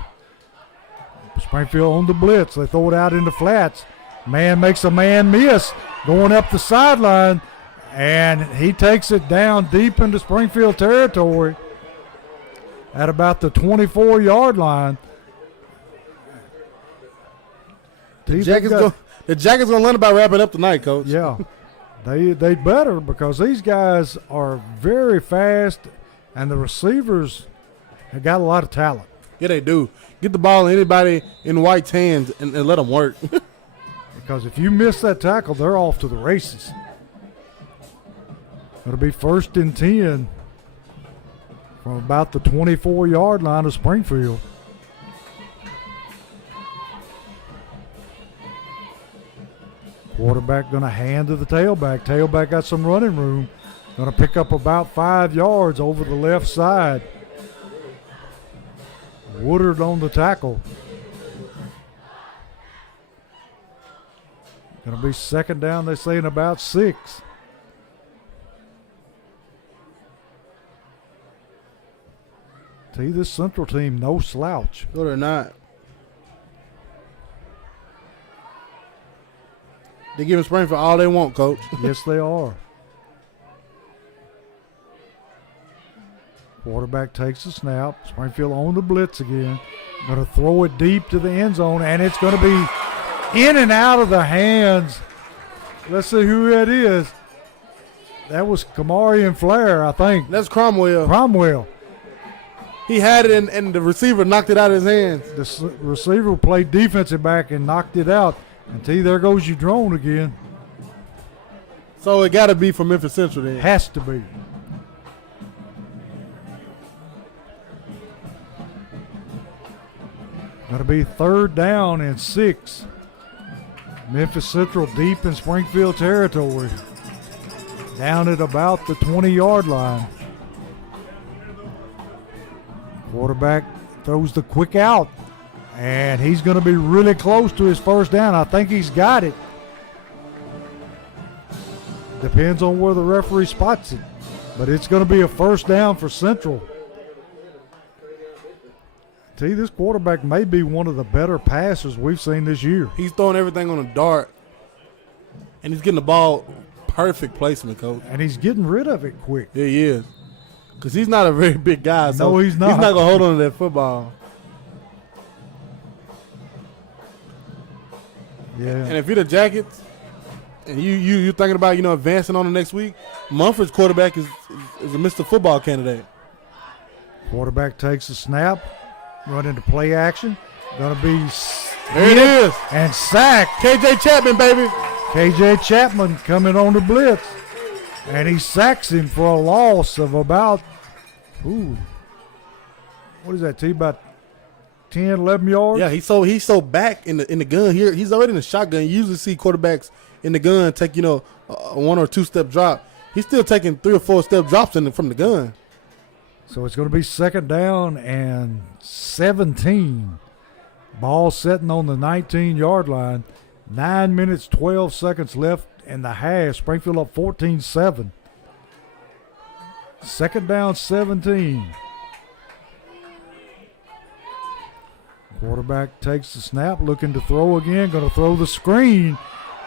Springfield on the blitz. They throw it out into flats. Man makes a man miss. Going up the sideline. And he takes it down deep into Springfield territory at about the 24-yard line. The Jackets gonna learn about wrapping up tonight, Coach. Yeah, they better, because these guys are very fast, and the receivers have got a lot of talent. Yeah, they do. Get the ball in anybody in White's hands and let them work. Because if you miss that tackle, they're off to the races. It'll be 1st and 10 from about the 24-yard line of Springfield. Quarterback going to hand to the tailback. Tailback got some running room. Going to pick up about 5 yards over the left side. Woodard on the tackle. Going to be 2nd down, they say, in about 6. See, this Central team, no slouch. No, they're not. They're giving Springfield all they want, Coach. Yes, they are. Quarterback takes the snap. Springfield on the blitz again. Going to throw it deep to the end zone, and it's going to be in and out of the hands. Let's see who that is. That was Kamari and Flair, I think. That's Cromwell. Cromwell. He had it, and the receiver knocked it out of his hands. The receiver played defensive back and knocked it out. And there goes your drone again. So it got to be from Memphis Central then. Has to be. Going to be 3rd down and 6. Memphis Central deep in Springfield territory. Down at about the 20-yard line. Quarterback throws the quick out. And he's going to be really close to his 1st down. I think he's got it. Depends on where the referee spots it. But it's going to be a 1st down for Central. See, this quarterback may be one of the better passers we've seen this year. He's throwing everything on a dart. And he's getting the ball perfect placement, Coach. And he's getting rid of it quick. Yeah, he is. Because he's not a very big guy. So no, he's not. He's not going to hold on to that football. Yeah. And if you're the Jackets and you thinking about, advancing on the next week, Mumford's quarterback is a Mr. Football candidate. Quarterback takes the snap, run into play action. Going to be there it is. And sacked. KJ Chapman, baby. KJ Chapman coming on the blitz. And he sacks him for a loss of about, what is that, T? About 10, 11 yards? Yeah, he's so back in the gun here. He's already in the shotgun. You usually see quarterbacks in the gun take, a 1 or 2 step drop. He's still taking 3 or 4 step drops from the gun. So it's going to be 2nd down and 17. Ball sitting on the 19-yard line. 9 minutes, 12 seconds left in the half. Springfield up 14-7. 2nd down, 17. Quarterback takes the snap, looking to throw again, going to throw the screen,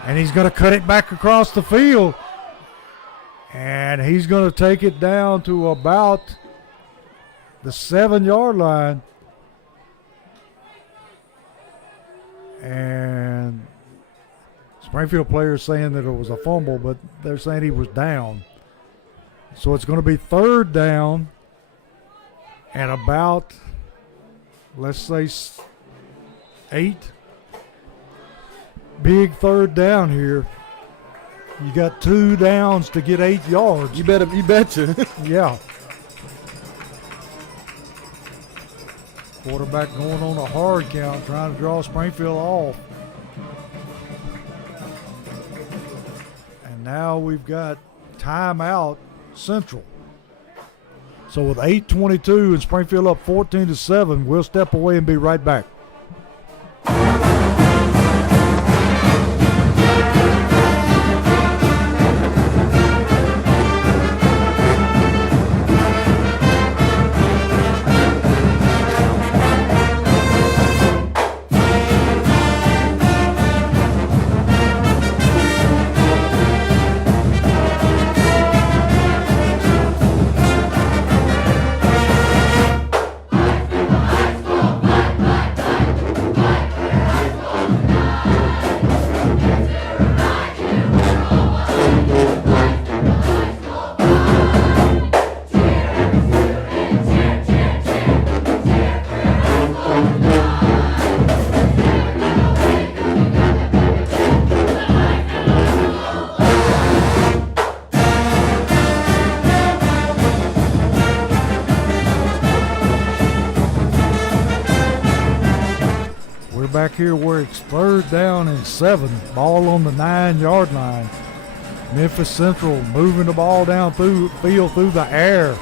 and he's going to cut it back across the field. And he's going to take it down to about the 7-yard line. And Springfield players saying that it was a fumble, but they're saying he was down. So it's going to be 3rd down and about, let's say, 8. Big 3rd down here. You got 2 downs to get 8 yards. You betcha. Yeah. Quarterback going on a hard count, trying to draw Springfield off. And now we've got timeout Central. So with 8:22 and Springfield up 14-7, we'll step away and be right back. Quarterback here where it's 3rd down and 7. Ball on the 9-yard line. Memphis Central moving the ball down through field through the air.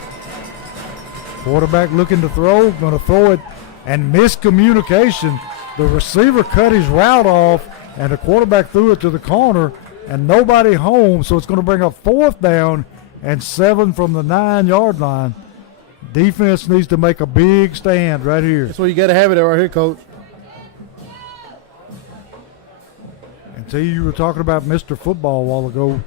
Quarterback looking to throw, going to throw it, and miscommunication. The receiver cut his route off, and the quarterback threw it to the corner, and nobody home, so it's going to bring up 4th down and 7 from the 9-yard line. Defense needs to make a big stand right here. That's where you got to have it right here, Coach. And T, you were talking about Mr. Football a while ago.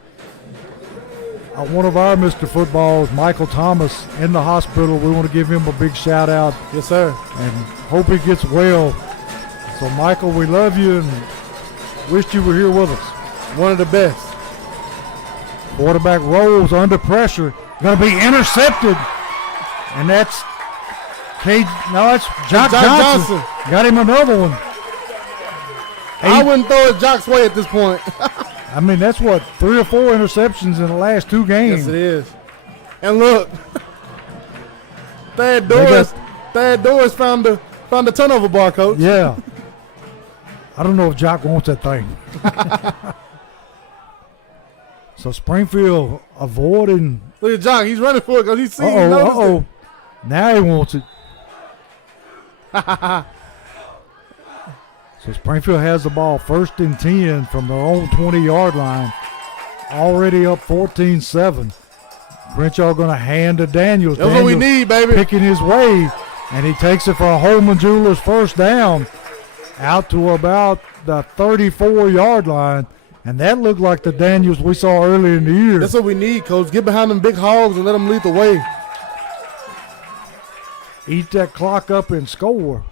One of our Mr. Footballs, Michael Thomas, in the hospital. We want to give him a big shout out. Yes, sir. And hope he gets well. So, Michael, we love you and wished you were here with us. One of the best. Quarterback rolls under pressure. Going to be intercepted. And that's that's Jock Johnson. Got him another one. I wouldn't throw it Jock's way at this point. I mean, that's what, 3 or 4 interceptions in the last 2 games. Yes, it is. And look, Thad Doris found the turnover bar, Coach. Yeah. I don't know if Jock wants that thing. So Springfield avoiding. Look at Jock. He's running for it because he's seeing. Uh-oh. Now he wants it. So Springfield has the ball 1st and 10 from their own 20-yard line. Already up 14-7. Crenshaw going to hand to Daniels. That's what we need, baby. Picking his way, and he takes it for a Holman Jewelers 1st down out to about the 34-yard line. And that looked like the Daniels we saw earlier in the year. That's what we need, Coach. Get behind them big hogs and let them lead the way. Eat that clock up and score.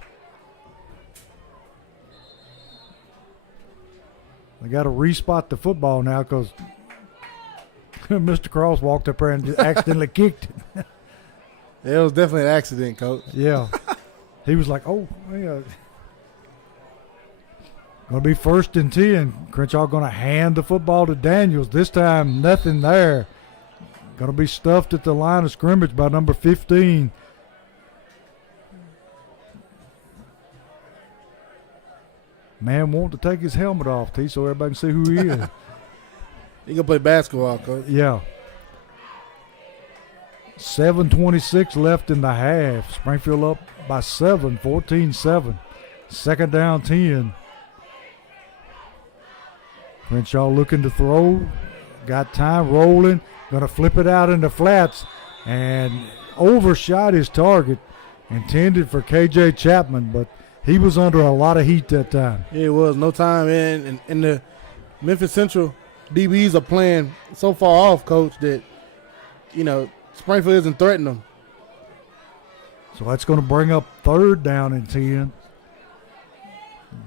They got to respot the football now because Mr. Cross walked up there and just accidentally kicked it. It was definitely an accident, Coach. Yeah. He was like, oh, yeah. Going to be 1st and 10. Crenshaw going to hand the football to Daniels. This time, nothing there. Going to be stuffed at the line of scrimmage by number 15. Man wanting to take his helmet off, T, so everybody can see who he is. He going to play basketball, Coach. Yeah. 7:26 left in the half. Springfield up by 7, 14-7. 2nd down, 10. Crenshaw looking to throw. Got time rolling. Going to flip it out into flats. And overshot his target. Intended for K.J. Chapman, but he was under a lot of heat that time. Yeah, it was. No time in. And the Memphis Central DBs are playing so far off, Coach, that, Springfield isn't threatening them. So that's going to bring up 3rd down and 10.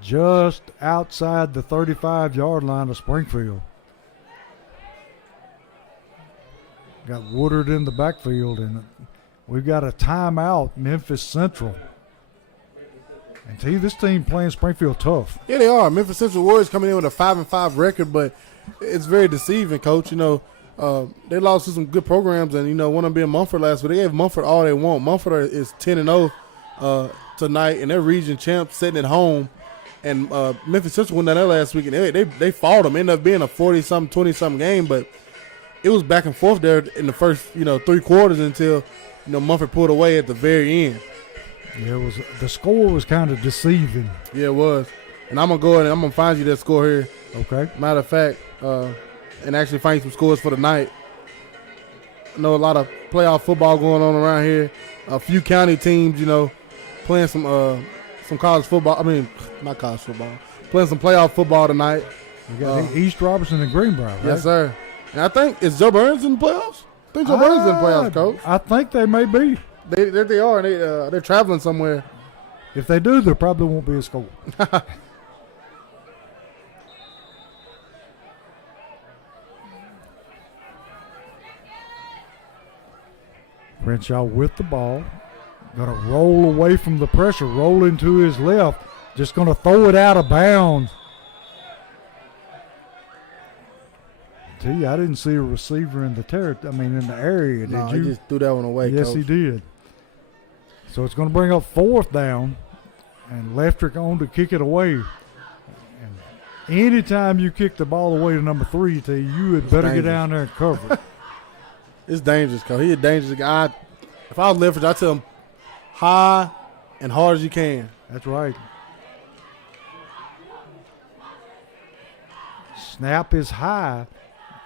Just outside the 35-yard line of Springfield. Got Woodard in the backfield, and we've got a timeout, Memphis Central. And T, this team playing Springfield tough. Yeah, they are. Memphis Central Warriors coming in with a 5-5 record, but it's very deceiving, Coach. They lost to some good programs, and, one of them being Mumford last week. They gave Mumford all they want. Mumford is 10-0 tonight, and they're region champs sitting at home. And Memphis Central won that last week, and they fought them. It ended up being a 40-something, 20-something game, but it was back and forth there in the first, 3 quarters until, Mumford pulled away at the very end. Yeah, the score was kind of deceiving. Yeah, it was. And I'm going to go ahead and I'm going to find you that score here. Okay. Matter of fact, and actually find you some scores for the night. I know a lot of playoff football going on around here. A few county teams, playing some college football. I mean, not college football. Playing some playoff football tonight. We got East Robertson and Greenbrier, right? Yes, sir. And I think, is Joe Burns in the playoffs? I think Joe Burns is in the playoffs, Coach. I think they may be. They are, and they're traveling somewhere. If they do, there probably won't be a score. Crenshaw with the ball. Going to roll away from the pressure, roll into his left. Just going to throw it out of bounds. T, I didn't see a receiver in the area. Did you? He just threw that one away, Yes, Coach. he did. So it's going to bring up 4th down. and Leftrick on to kick it away. And anytime you kick the ball away to number 3, you had better get down there and cover it. It's dangerous, Coach. He's a dangerous guy. If I was Leftrick, I'd tell him high and hard as you can. That's right. Snap is high,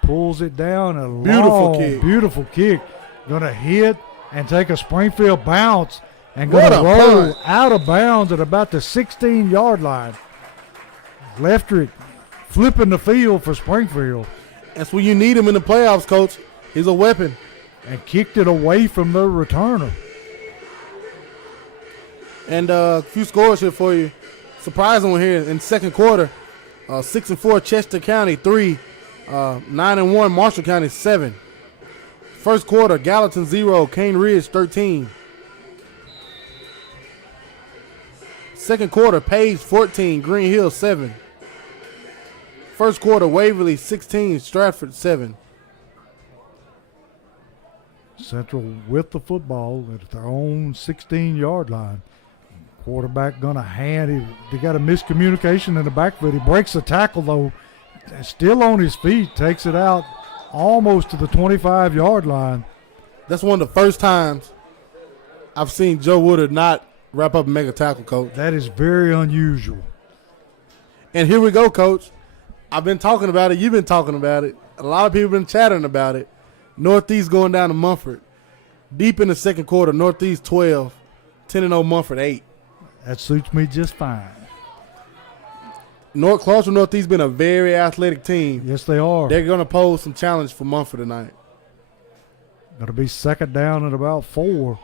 pulls it down, a beautiful kick. Gonna hit and take a Springfield bounce and gonna roll out of bounds at about the 16-yard line. Leftrick flipping the field for Springfield. That's when you need him in the playoffs, Coach. He's a weapon. And kicked it away from the returner. And a few scores here for you. Surprising one here in second quarter. 6-4 Chester County 3, 9-1 Marshall County 7. First quarter Gallatin 0, Cane Ridge 13. Second quarter Page 14, Green Hill 7. First quarter Waverly 16, Stratford 7. Central with the football at their own 16-yard line. Quarterback gonna hand it. They got a miscommunication in the backfield. He breaks the tackle though, still on his feet, takes it out almost to the 25-yard line. That's one of the first times I've seen Joe Woodard not wrap up and make a tackle, Coach. That is very unusual. And here we go, Coach. I've been talking about it. You've been talking about it. A lot of people have been chattering about it. Northeast going down to Mumford. Deep in the second quarter, Northeast 12, 10-0 Mumford 8. That suits me just fine. Clarksville Northeast been a very athletic team. Yes, they are. They're going to pose some challenge for Mumford tonight. Going to be second down at about 4.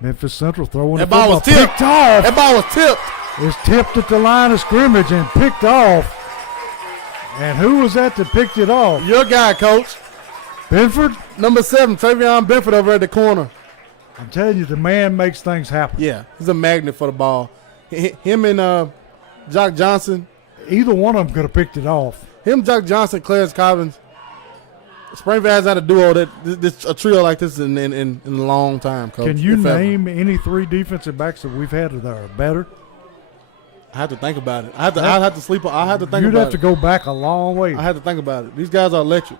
Memphis Central throwing that the ball football. was tipped. Picked off. That ball was tipped. It's tipped at the line of scrimmage and picked off. And who was that picked it off? Your guy, Coach. Benford? Number 7, Travion Benford over at the corner. I'm telling you, the man makes things happen. Yeah, he's a magnet for the ball. Him and Jock Johnson. Either one of them could have picked it off. Him, Jock Johnson, Clarence Cobbins. Springfield has had a duo a trio like this in a long time, Coach. Can you name any 3 defensive backs that we've had that are better? I have to think about it. I have to sleep. I have to think about it. You'd have to go back a long way. I have to think about it. These guys are electric.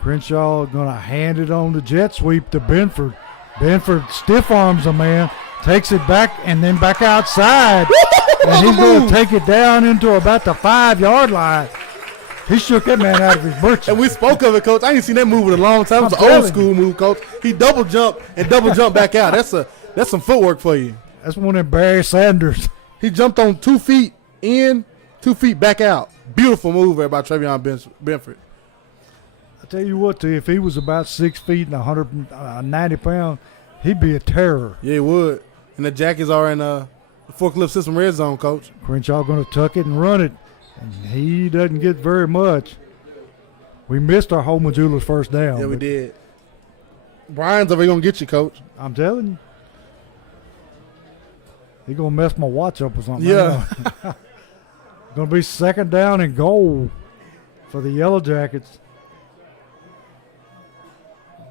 Crenshaw going to hand it on the jet sweep to Benford. Benford stiff arms a man, takes it back and then back outside. And he's going to take it down into about the 5-yard line. He shook that man out of his britches. And we spoke of it, Coach. I ain't seen that move in a long time. It's an old school move, Coach. He double jump and double jump back out. That's some footwork for you. That's one of Barry Sanders. He jumped on 2 feet in, 2 feet back out. Beautiful move there by Travion Benford. I tell you what, if he was about 6 feet and 190 pounds, he'd be a terror. Yeah, he would. And the Jackies are in the forklift system red zone, Coach. Crenshaw going to tuck it and run it. And he doesn't get very much. We missed our Holman Jewelers first down. Yeah, we did. Brian's over here going to get you, Coach. I'm telling you. He's going to mess my watch up or something. Yeah. Going to be second down and goal for the Yellow Jackets.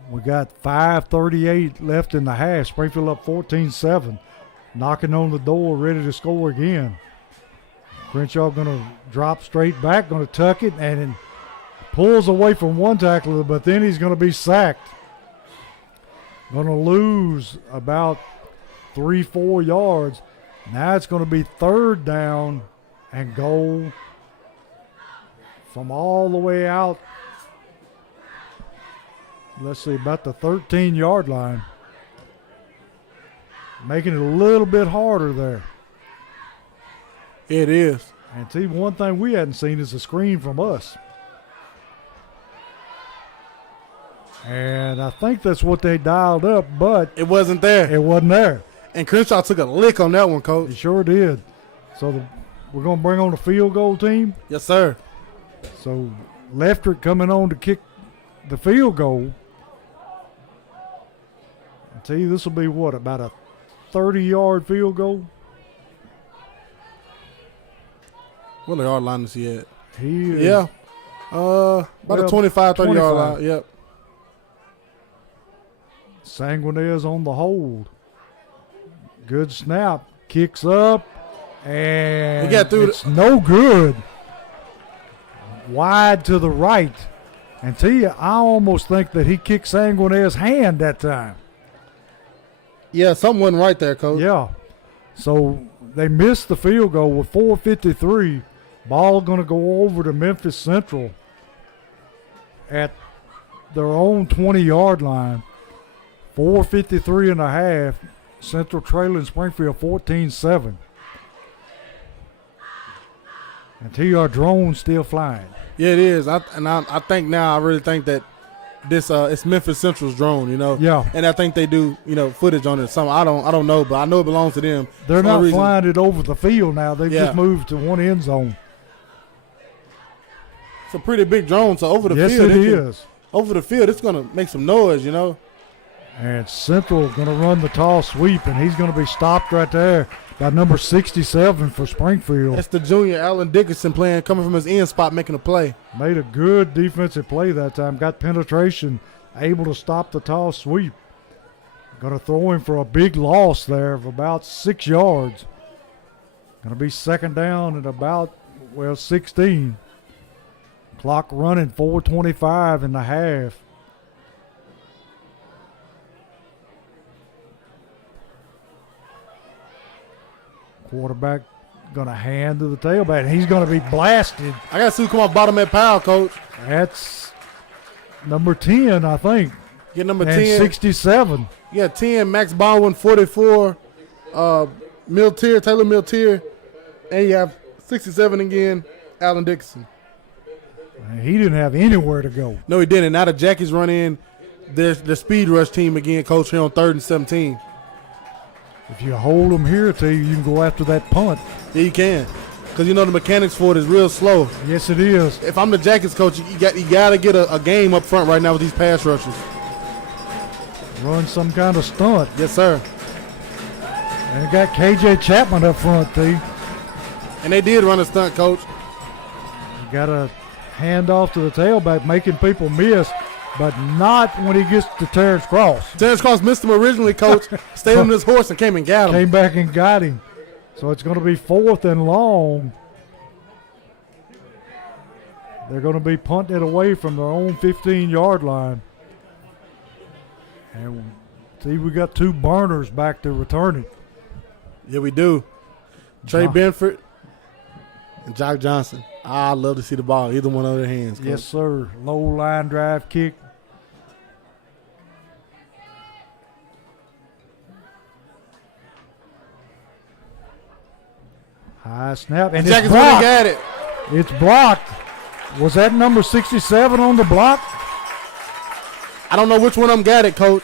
We got 5:38 left in the half. Springfield up 14-7. Knocking on the door, ready to score again. Crenshaw going to drop straight back, going to tuck it, and pulls away from one tackler, but then he's going to be sacked. Going to lose about 3-4 yards. Now it's going to be third down and goal from all the way out. Let's see, about the 13-yard line. Making it a little bit harder there. It is. And see, one thing we hadn't seen is a screen from us. And I think that's what they dialed up, but it wasn't there. It wasn't there. And Crenshaw took a lick on that one, Coach. He sure did. So we're going to bring on the field goal team. Yes, sir. So Leftrick coming on to kick the field goal. I tell you, this will be what, about a 30-yard field goal? What the yard line is he at? He is. Yeah. About a 25, 30-yard line. Yep. Sanguinez on the hold. Good snap. Kicks up, and He got through it's no good. Wide to the right. And I almost think that he kicked Sanguinaire's hand that time. Yeah, something wasn't right there, Coach. Yeah. So they missed the field goal with 4:53. Ball going to go over to Memphis Central at their own 20-yard line. 4:53 and a half. Central trailing Springfield 14-7. And TR drone still flying. Yeah, it is. I think now I really think that this it's Memphis Central's drone, you know. Yeah. And I think they do, you know, footage on it. Some I don't know, but I know it belongs to them. They're not flying it over the field now. They've Yeah. just moved to one end zone. It's a pretty big drone, so over the Yes, field it is. Over the field, it's gonna make some noise, you know. And Central going to run the tall sweep, and he's going to be stopped right there by number 67 for Springfield. That's the junior Alan Dickinson coming from his end spot, making a play. Made a good defensive play that time. Got penetration, able to stop the tall sweep. Going to throw him for a big loss there of about 6 yards. Going to be second down at about, 16. Clock running, 4:25 in the half. Quarterback going to hand to the tailback. He's going to be blasted. I got to see who come off bottom at power, Coach. That's number 10, I think. Get number and 10. 67. Yeah, 10, Max Baldwin, 44, Taylor Miltier, and you have 67 again, Alan Dickinson. He didn't have anywhere to go. No, he didn't. Now the Jackies run in the speed rush team again, Coach, here on 3rd and 17. If you hold them here, you can go after that punt. Yeah, you can. Because you know the mechanics for it is real slow. Yes, it is. If I'm the Jackets coach, you got to get a game up front right now with these pass rushers. Run some kind of stunt. Yes, sir. And it got KJ Chapman up front, T. And they did run a stunt, Coach. You got a handoff to the tailback, making people miss, but not when he gets to Terrence Cross. Terrence Cross missed him originally, Coach. Stayed on his horse and came and got him. Came back and got him. So it's going to be 4th and long. They're going to be punting it away from their own 15-yard line. And see, we got 2 burners back to return it. Yeah, we do. Trey Benford and Jock Johnson. I love to see the ball, either one of their hands, Coach. Yes, sir. Low line drive kick. High snap. And Jackets it's really blocked. got it. It's blocked. Was that number 67 on the block? I don't know which one of them got it, Coach.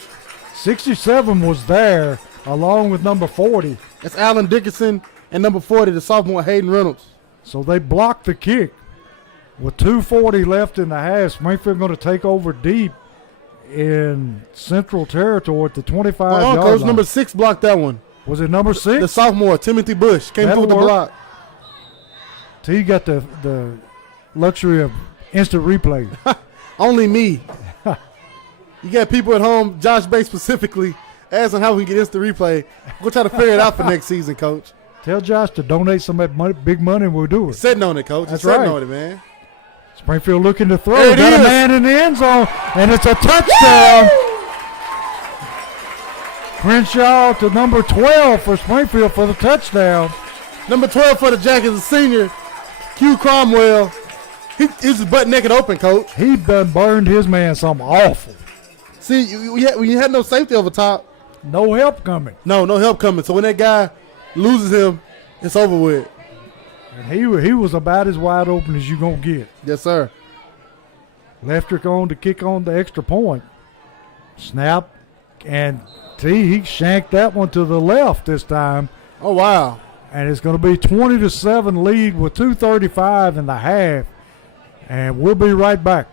67 was there along with number 40. It's Alan Dickinson and number 40, the sophomore Hayden Reynolds. So they blocked the kick. With 2:40 left in the half, Springfield going to take over deep in Central Territory at the 25-yard Coach, line. number 6 blocked that one. Was it number 6? The sophomore, Timothy Bush, came through with the block. T got the luxury of instant replay. Only me. You got people at home, Josh Bay specifically, asking how we can get instant replay. We'll try to figure it out for next season, Coach. Tell Josh to donate some of that money, big money, and we'll do it. Sitting on it, Coach. That's sitting right. on it, man. Springfield looking to throw. There it Got is. a man in the end zone, and it's a touchdown. Crenshaw to number 12 for Springfield for the touchdown. Number 12 for the Jackets, a senior, Q Cromwell. He's just butt naked open, Coach. He done burned his man something awful. See, you had no safety over top. No help coming. No help coming. So when that guy loses him, it's over with. And he was about as wide open as you're going to get. Yes, sir. Leftrick on to kick on the extra point. Snap. And he shanked that one to the left this time. Oh, wow. And it's going to be 20-7 lead with 2:35 in the half. And we'll be right back.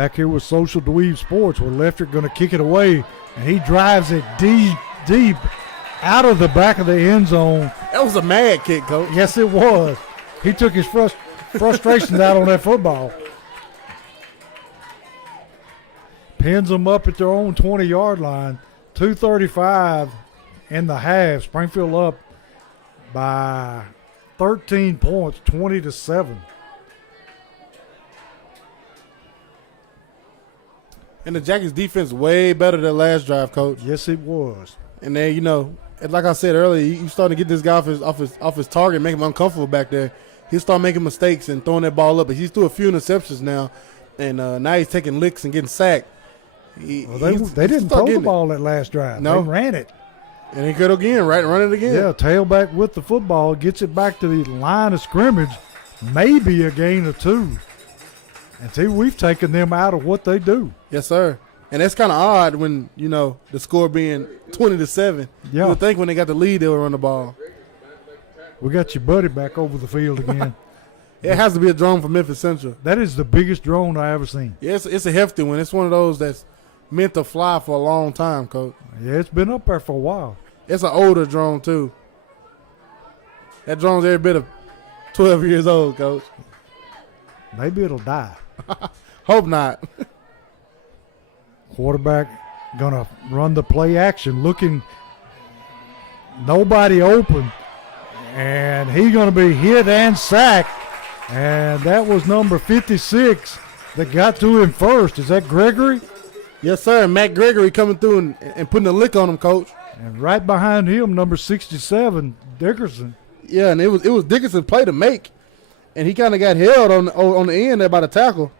back here with Social Dweeb Sports, where Leftrick going to kick it away, and he drives it deep out of the back of the end zone. That was a mad kick, Coach. Yes, it was. He took his frustrations out on that football. Pins them up at their own 20-yard line. 2:35 in the half. Springfield up by 13 points, 20-7. And the Jackets defense way better than last drive, Coach. Yes, it was. And then, you know, like I said earlier, you starting to get this guy off his target, make him uncomfortable back there. He'll start making mistakes and throwing that ball up. But he's threw a few interceptions now, and now he's taking licks and getting sacked. They didn't throw the ball that last drive. No. They ran it. And he could again, right? Run it again. Yeah, tailback with the football, gets it back to the line of scrimmage, maybe a gain or two. And see, we've taken them out of what they do. Yes, sir. And that's kind of odd when, you know, the score being 20-7. Yeah. You would think when they got the lead, they would run the ball. We got your buddy back over the field again. It has to be a drone from Memphis Central. That is the biggest drone I ever seen. Yeah, it's a hefty one. It's one of those that's meant to fly for a long time, Coach. Yeah, it's been up there for a while. It's an older drone, too. That drone's every bit of 12 years old, Coach. Maybe it'll die. Hope not. Quarterback going to run the play action, looking nobody open. And he's going to be hit and sacked. And that was number 56 that got to him first. Is that Gregory? Yes, sir. Matt Gregory coming through and putting a lick on him, Coach. And right behind him, number 67, Dickerson. Yeah, and it was Dickerson's play to make. And he kind of got held on the end there by the tackle.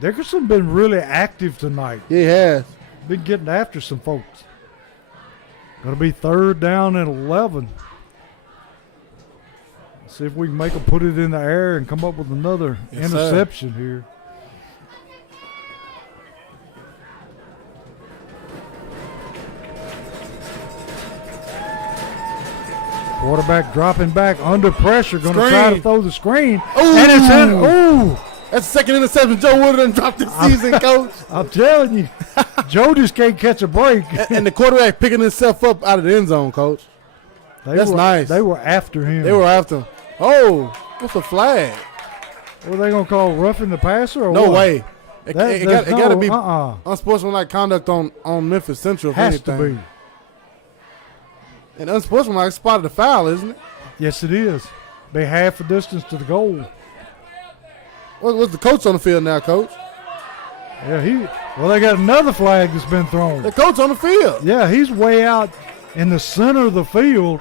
Dickerson been really active tonight. He has. Been getting after some folks. Going to be 3rd down and 11. See if we can make them put it in the air and come up with another interception here. Quarterback dropping back under pressure, going to try to throw the screen. Ooh. And it's in. Ooh! That's the second interception Joe Woodard done dropped this season, Coach. I'm telling you, Joe just can't catch a break. And the quarterback picking himself up out of the end zone, Coach. That's nice. They were after him. They were after him. Oh, what's a flag? What are they going to call, roughing the passer? Or no what? way. It got to be unsportsmanlike conduct on Memphis Central. Has to be. And unsportsmanlike spotted the foul, isn't it? Yes, it is. Be half a distance to the goal. What's the coach on the field now, Coach? Yeah, they got another flag that's been thrown. The coach on the field. Yeah, he's way out in the center of the field.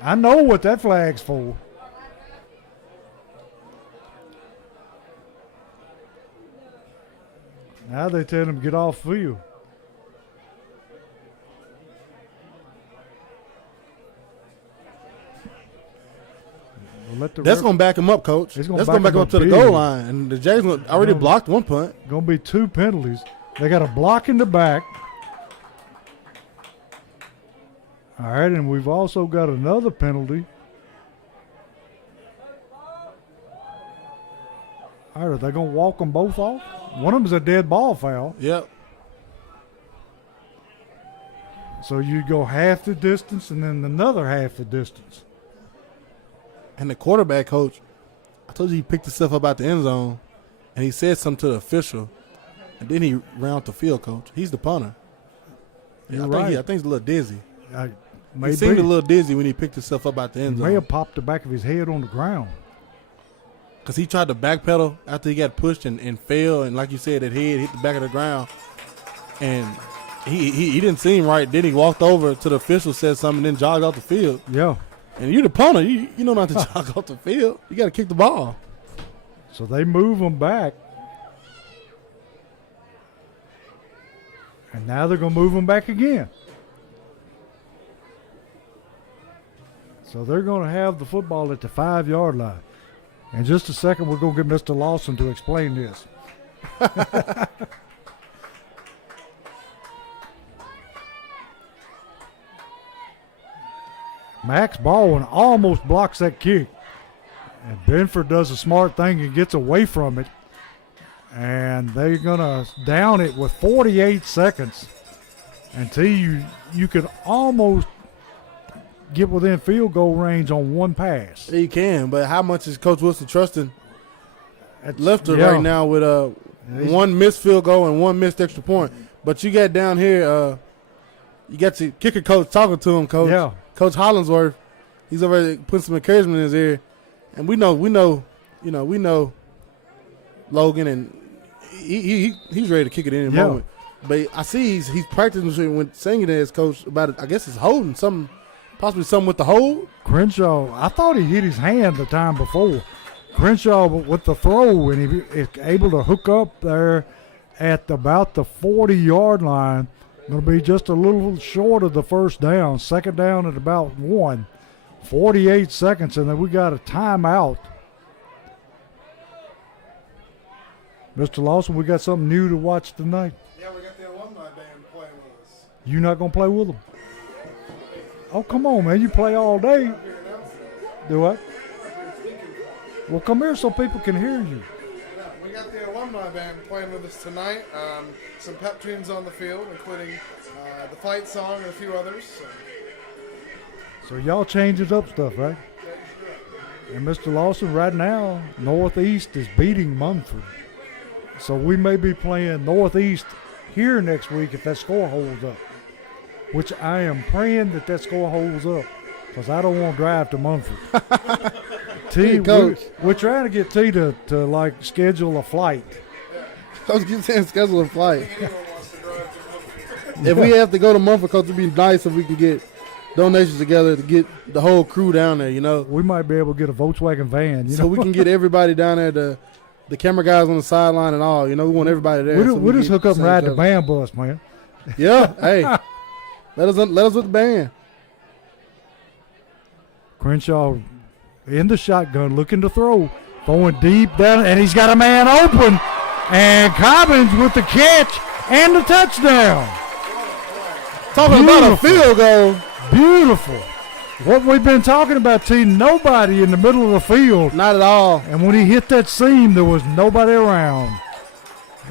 I know what that flag's for. Now they tell him to get off field. That's going to back him up, Coach. That's going to back him up to the goal line. And the Jags already blocked one punt. Going to be 2 penalties. They got a block in the back. All right, and we've also got another penalty. All right, are they going to walk them both off? One of them is a dead ball foul. Yep. So you go half the distance and then another half the distance. And the quarterback, Coach, I told you he picked himself up out the end zone, and he said something to the official, and then he ran out the field, Coach. He's the punter. You're I right. think he's a little dizzy. He seemed a little dizzy when he picked himself up out the end zone. May have popped the back of his head on the ground. Because he tried to backpedal after he got pushed and fell, and like you said, that head hit the back of the ground. And he didn't seem right. Then he walked over to the official, said something, and then jogged off the field. Yeah. And you're the punter. You know not to jog off the field. You got to kick the ball. So they move them back. And now they're going to move them back again. So they're going to have the football at the 5-yard line. In just a second, we're going to get Mr. Lawson to explain this. Max Baldwin almost blocks that kick. And Benford does a smart thing and gets away from it. and they're gonna down it with 48 seconds. And you could almost get within field goal range on one pass. Yeah, you can, but how much is Coach Wilson trusting Lefter Yeah. right now with one missed field goal and one missed extra point? But you got down here, you got your kicker coach talking to him, Coach. Yeah. Coach Hollingsworth. He's over there putting some encouragement in his ear, and we know Logan, and he's ready to kick it in any Yeah. moment. But I see he's practicing with singing to his coach about it. I guess it's holding something, possibly something with the hold. Crenshaw, I thought he hit his hand the time before. Crenshaw with the throw, and he is able to hook up there at about the 40-yard line. Going to be just a little short of the first down. Second down at about 1. 48 seconds, and then we got a timeout. Mr. Lawson, we got something new to watch tonight. Yeah, we got the alumni band playing with us. You not going to play with them? Oh, come on, man. You play all day. Do what? Well, come here so people can hear you. We got the alumni band playing with us tonight. Some pep tunes on the field, including the fight song and a few others. So y'all changing up stuff, right? And Mr. Lawson, right now, Northeast is beating Mumford. So we may be playing Northeast here next week if that score holds up, which I am praying that score holds up because I don't want to drive to Mumford. T, Coach. we're trying to get T to like schedule a flight. Coach keeps saying schedule a flight. If we have to go to Mumford, Coach, it'd be nice if we can get donations together to get the whole crew down there, We might be able to get a Volkswagen van, so we can get everybody down there, the camera guys on the sideline and all. We want everybody there. We'll just hook up and ride the band bus, man. Yeah, hey, let us with the band. Crenshaw in the shotgun, looking to throw, throwing deep down, and he's got a man open, and Cobbins with the catch and the touchdown. Talking about a field goal. Beautiful. What we've been talking about, T, nobody in the middle of the field. Not at all. And when he hit that seam, there was nobody around.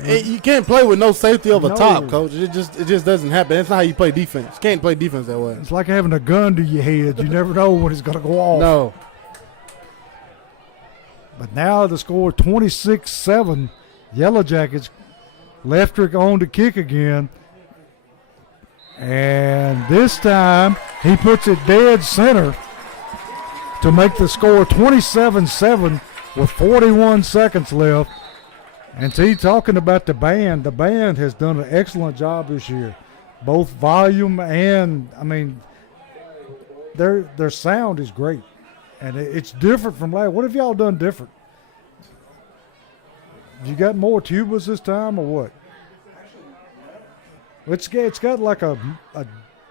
You can't play with no safety over No. top, Coach. It just doesn't happen. That's not how you play defense. You can't play defense that way. It's like having a gun to your head. You never know when it's going to go off. No. But now the score 26-7. Yellow Jackets. Leftrick on to kick again. And this time he puts it dead center to make the score 27-7 with 41 seconds left. And T, talking about the band has done an excellent job this year. Both volume and, their sound is great. And it's different from last. What have y'all done different? You got more tubas this time or what? It's got like a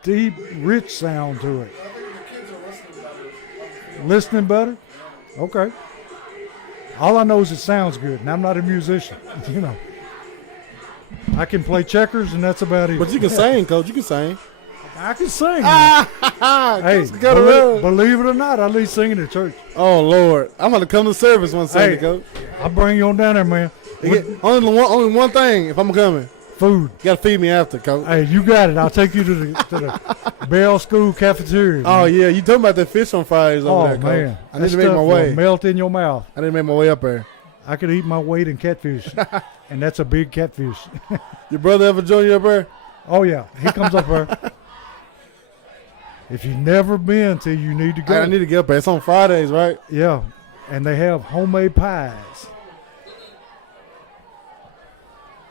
deep, rich sound to it. I think the kids are listening better. Listening better? Okay. All I know is it sounds good, and I'm not a musician. I can play checkers, and that's about it. But you can sing, Coach. You can sing. I can sing. Hey, Hey, believe it or not, I lead singing at church. Oh, Lord. I'm going to come to service one Sunday, Hey. Coach. I'll bring you on down there, man. Only one thing if I'm coming. Food. You got to feed me after, Coach. Hey, you got it. I'll take you to the Bell School cafeteria. Oh, yeah. You talking about that fish on Fridays over Oh, there, Coach. man. I need to That make my stuff way. will melt in your mouth. I need to make my way up there. I could eat my weight in catfish, and that's a big catfish. Your brother ever join you up there? Oh, yeah. He comes up there. If you've never been to, you need to go. I need to get up there. It's on Fridays, right? Yeah. And they have homemade pies.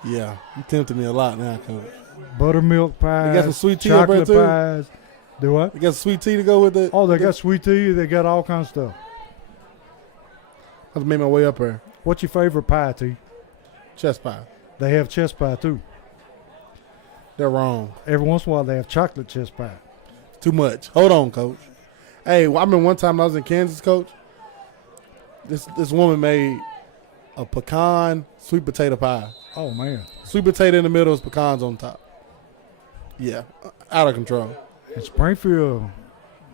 Yeah. You tempted me a lot now, Coach. Buttermilk pies. got some sweet tea up there, chocolate too? pies. Do what? You got sweet tea to go with it? Oh, they got sweet tea. They got all kinds of stuff. I have to make my way up there. What's your favorite pie, T? Chest pie. They have chest pie, too. They're wrong. Every once in a while, they have chocolate chest pie. Too much. Hold on, Coach. Hey, I remember one time I was in Kansas, Coach. This woman made a pecan sweet potato pie. Oh, man. Sweet potato in the middle, pecans on top. Yeah, out of control. And Springfield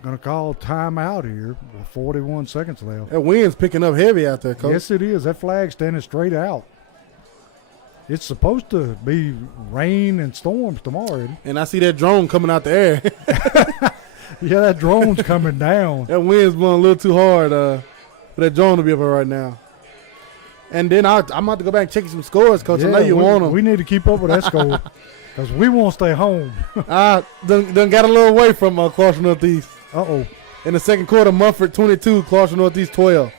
going to call timeout here with 41 seconds left. That wind's picking up heavy out there, Coach. Yes, it is. That flag standing straight out. It's supposed to be rain and storms tomorrow. Isn't it? And I see that drone coming out the air. Yeah, that drone's coming down. That wind's blowing a little too hard for that drone to be up here right now. And then I'm about to go back and check some scores, Coach. I know you want them. We need to keep up with that score because we won't stay home. Done got a little away from Clarksville Northeast. Uh-oh. In the second quarter, Mumford 22, Clarksville Northeast 12.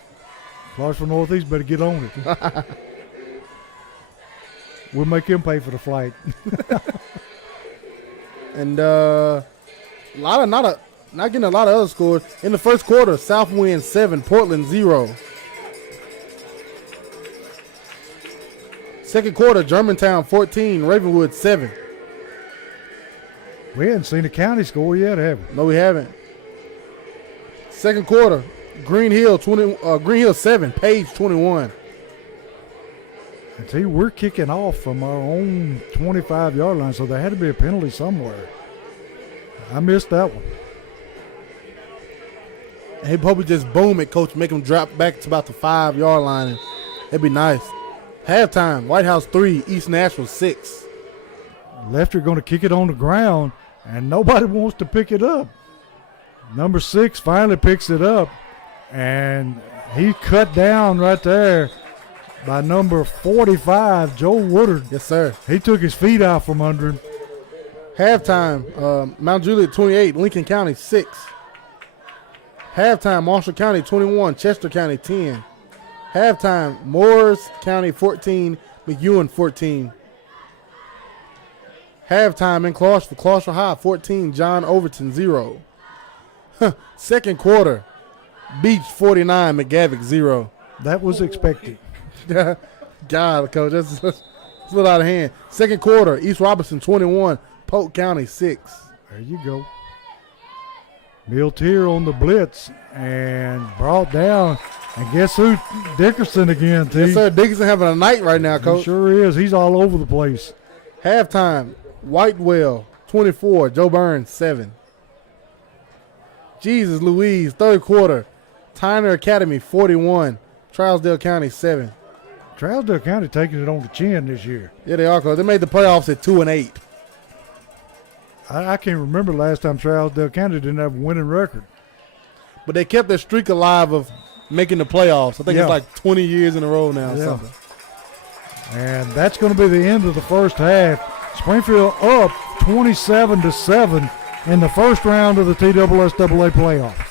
Clarksville Northeast better get on it. We'll make him pay for the flight. And not getting a lot of other scores. In the first quarter, Southwind 7, Portland 0. Second quarter, Germantown 14, Ravenwood 7. We hadn't seen the county score yet, have we? No, we haven't. Second quarter, Green Hill 7, Page 21. And see, we're kicking off from our own 25-yard line, so there had to be a penalty somewhere. I missed that one. He probably just boom it, Coach, make him drop back to about the 5-yard line. And it'd be nice. Halftime, White House 3, East Nashville 6. Lefty going to kick it on the ground, and nobody wants to pick it up. Number 6 finally picks it up, and he cut down right there by number 45, Joe Woodard. Yes, sir. He took his feet out from under him. Halftime, Mount Juliet 28, Lincoln County 6. Halftime, Marshall County 21, Chester County 10. Halftime, Morris County 14, McEwen 14. Halftime in Clarksville High 14, John Overton 0. Second quarter, Beach 49, McGavick 0. That was expected. God, Coach, that's a little out of hand. Second quarter, East Robertson 21, Polk County 6. There you go. Miltier on the blitz and brought down. And guess who? Dickerson again, T. Yes, sir. Dickerson having a night right now, Coach. He sure is. He's all over the place. Halftime, Whitewell 24, Joe Burns 7. Jesus Louise, third quarter, Tyner Academy 41, Trousdale County 7. Trousdale County taking it on the chin this year. Yeah, they are, Coach. They made the playoffs at 2-8. I can't remember the last time Trousdale County didn't have a winning record. But they kept their streak alive of making the playoffs. I think Yeah. it's like 20 years in a row now or Yeah. something. And that's going to be the end of the first half. Springfield up 27-7 in the first round of the TSSAA playoff.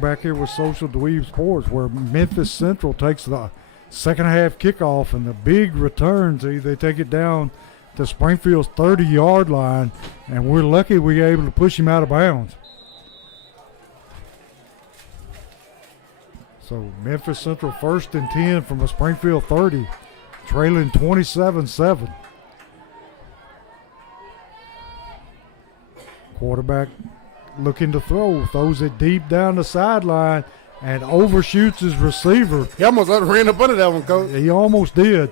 back here with Social Dweeb Sports, where Memphis Central takes the second half kickoff, and the big returns. They take it down to Springfield's 30-yard line, and we're lucky we were able to push him out of bounds. So Memphis Central 1st and 10 from the Springfield 30, trailing 27-7. Quarterback looking to throw, throws it deep down the sideline and overshoots his receiver. He almost ran up under that one, Coach. He almost did.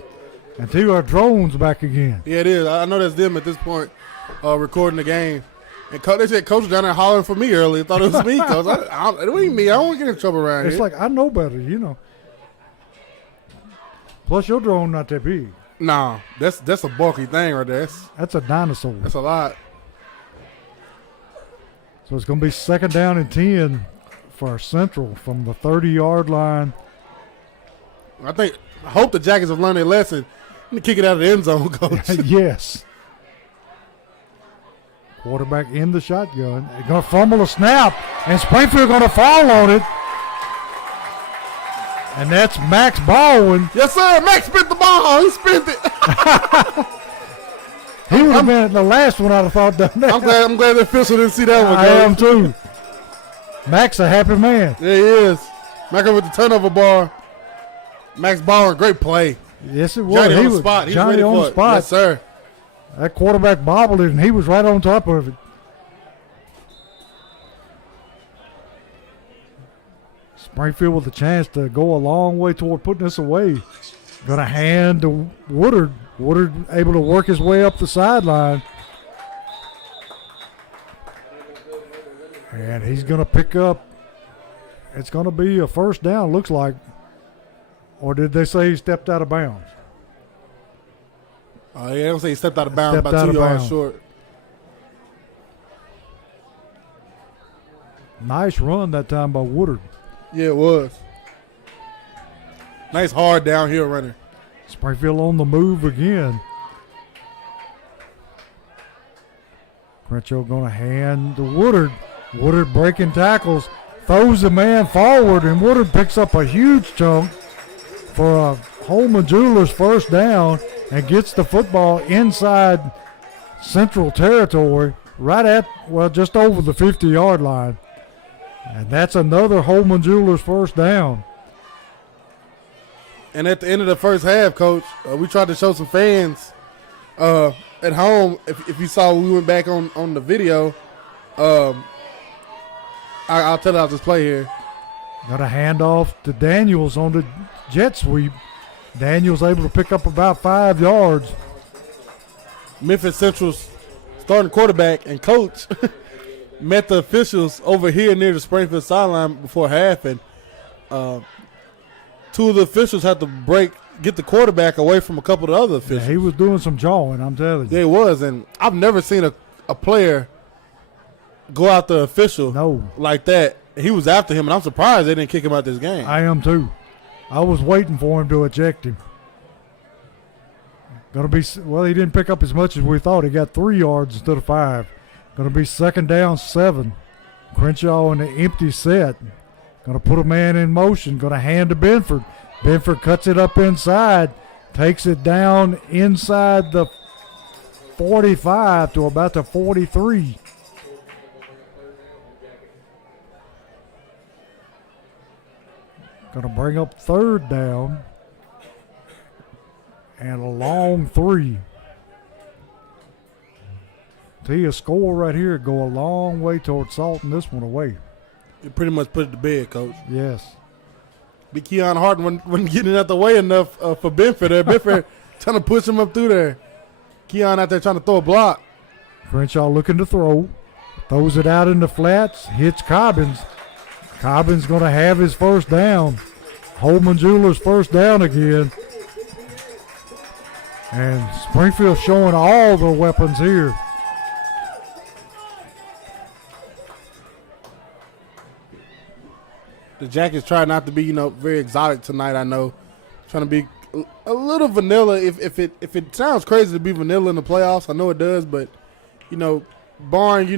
Until our drone's back again. Yeah, it is. I know that's them at this point recording the game. And they said Coach was down there hollering for me earlier. Thought it was me, Coach. It ain't me. I don't want to get in trouble around It's here. like, I know better, you know. Plus, your drone not that big. Nah, that's a bulky thing right there. That's a dinosaur. That's a lot. So it's going to be 2nd down and 10 for Central from the 30-yard line. I hope the Jackets have learned their lesson. Let me kick it out of the end zone, Coach. Yes. Quarterback in the shotgun. They're going to fumble a snap, and Springfield going to fall on it. And that's Max Baldwin. Yes, sir. Max spent the ball. He spent it. He would have been the last one I'd have thought done that. I'm glad the official didn't see that one, I Coach. am too. Max a happy man. Yeah, he is. Max with the turnover bar. Max Baldwin, great play. Yes, it was. Johnny on He the was spot. He's Johnny ready on for the it. spot. Yes, sir. That quarterback bobbled it, and he was right on top of it. Springfield with a chance to go a long way toward putting this away. Going to hand to Woodard. Woodard able to work his way up the sideline. And he's going to pick up. It's going to be a 1st down, looks like. Or did they say he stepped out of bounds? Yeah, I don't say he stepped out of bounds, Stepped about out 2 of yards bounds. short. Nice run that time by Woodard. Yeah, it was. Nice hard downhill runner. Springfield on the move again. Crenshaw going to hand to Woodard. Woodard breaking tackles, throws the man forward, and Woodard picks up a huge chunk for a Holman Jewelers 1st down and gets the football inside Central territory, right at, just over the 50-yard line. And that's another Holman Jewelers 1st down. And at the end of the first half, Coach, we tried to show some fans at home. If you saw, we went back on the video. I'll tell you about this play here. Got a handoff to Daniels on the jet sweep. Daniels able to pick up about 5 yards. Memphis Central's starting quarterback and coach met the officials over here near the Springfield sideline before half, and 2 of the officials had to get the quarterback away from a couple of the other officials. Yeah, he was doing some jawing, I'm telling you. Yeah, it was, and I've never seen a player go out the official like that. He was after him, and I'm surprised they didn't kick him out this game. I am too. I was waiting for him to eject him. He didn't pick up as much as we thought. He got 3 yards instead of 5. Going to be 2nd down, 7. Crenshaw in the empty set. Going to put a man in motion. Going to hand to Benford. Benford cuts it up inside. Takes it down inside the 45 to about the 43. Going to bring up 3rd down. And a long 3. Tell you, a score right here go a long way towards salting this one away. You pretty much put it to bed, Coach. Yes. But Keon Harden wasn't getting it out the way enough for Benford there. Benford trying to push him up through there. Keon out there trying to throw a block. Crenshaw looking to throw. Throws it out in the flats. Hits Cobbins. Cobbins going to have his 1st down. Holman Jewelers 1st down again. And Springfield showing all the weapons here. The Jackets try not to be, very exotic tonight, I know. Trying to be a little vanilla. If it sounds crazy to be vanilla in the playoffs, I know it does, but, barring,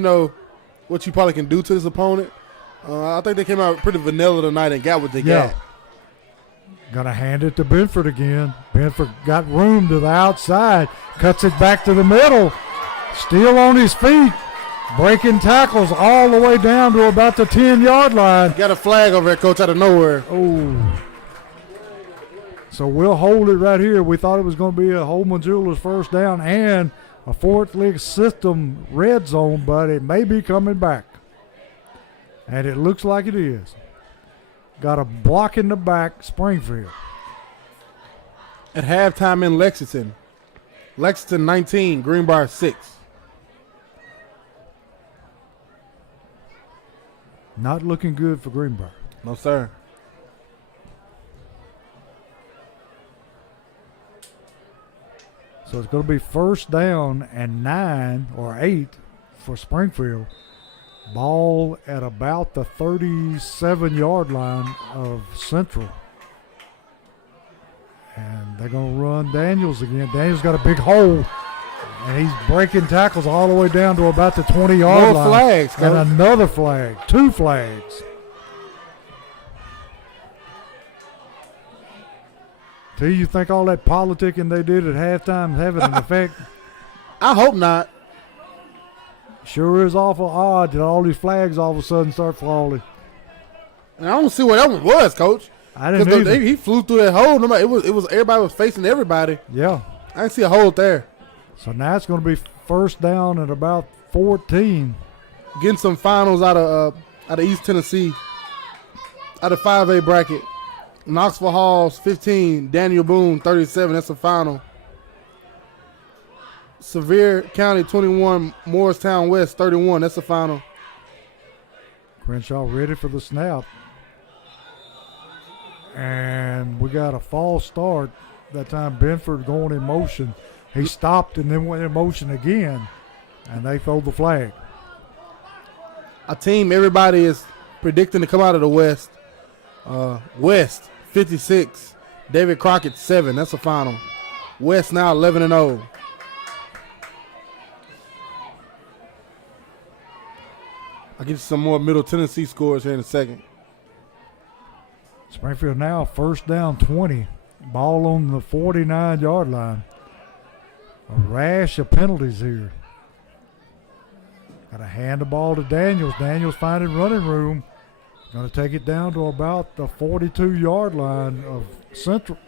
what you probably can do to this opponent, I think they came out pretty vanilla tonight and got what they got. Gonna hand it to Benford again. Benford got room to the outside, cuts it back to the middle, still on his feet, breaking tackles all the way down to about the 10-yard line. Got a flag over there, coach, out of nowhere. Oh. So we'll hold it right here. We thought it was going to be a Holman Jewelers first down and a Fort Lee system red zone, but it may be coming back. And it looks like it is. Got a block in the back, Springfield. At halftime in Lexington. Lexington 19, Greenbrier 6. Not looking good for Greenbrier. No, sir. So it's going to be first down and 9 or 8 for Springfield. Ball at about the 37-yard line of Central. And they're going to run Daniels again. Daniels got a big hole, and he's breaking tackles all the way down to about the 20-yard line. More flags, and coach. another flag. 2 flags. Do you think all that politicking they did at halftime is having an effect? I hope not. Sure is awful odd that all these flags all of a sudden start falling. And I don't see what that one was, coach. I didn't either. He flew through that hole. Nobody, it was everybody was facing everybody. Yeah. I didn't see a hole there. So now it's going to be first down at about 14. Getting some finals out of East Tennessee, out of 5A bracket. Knoxville Halls 15, Daniel Boone 37. That's the final. Sevier County 21, Morristown West 31. That's the final. Crenshaw ready for the snap. And we got a false start. That time Benford going in motion. He stopped and then went in motion again. And they throw the flag. A team everybody is predicting to come out of the West. West 56, David Crockett 7. That's the final. West now 11-0. I'll get you some more Middle Tennessee scores here in a second. Springfield now first down 20. Ball on the 49-yard line. A rash of penalties here. Got to hand the ball to Daniels. Daniels finding running room. Going to take it down to about the 42-yard line of Central.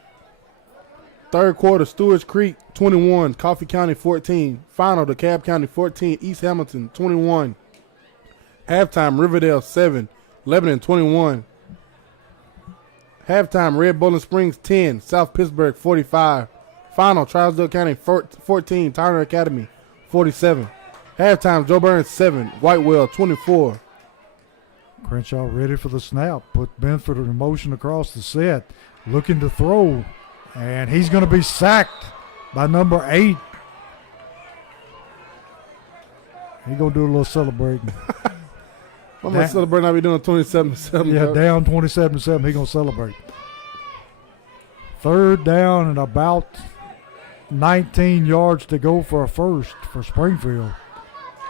Third quarter, Stewart's Creek 21, Coffee County 14. Final, DeKalb County 14, East Hamilton 21. Halftime, Riverdale 7, Lebanon 21. Halftime, Red Bowling Springs 10, South Pittsburgh 45. Final, Trousdale County 14, Turner Academy 47. Halftime, Joe Burns 7, Whitewell 24. Crenshaw ready for the snap. Put Benford in motion across the set. Looking to throw. And he's going to be sacked by number 8. He's going to do a little celebrating. I'm going to celebrate. I'll be doing 27-7. Yeah, down 27-7. He's going to celebrate. Third down and about 19 yards to go for a first for Springfield.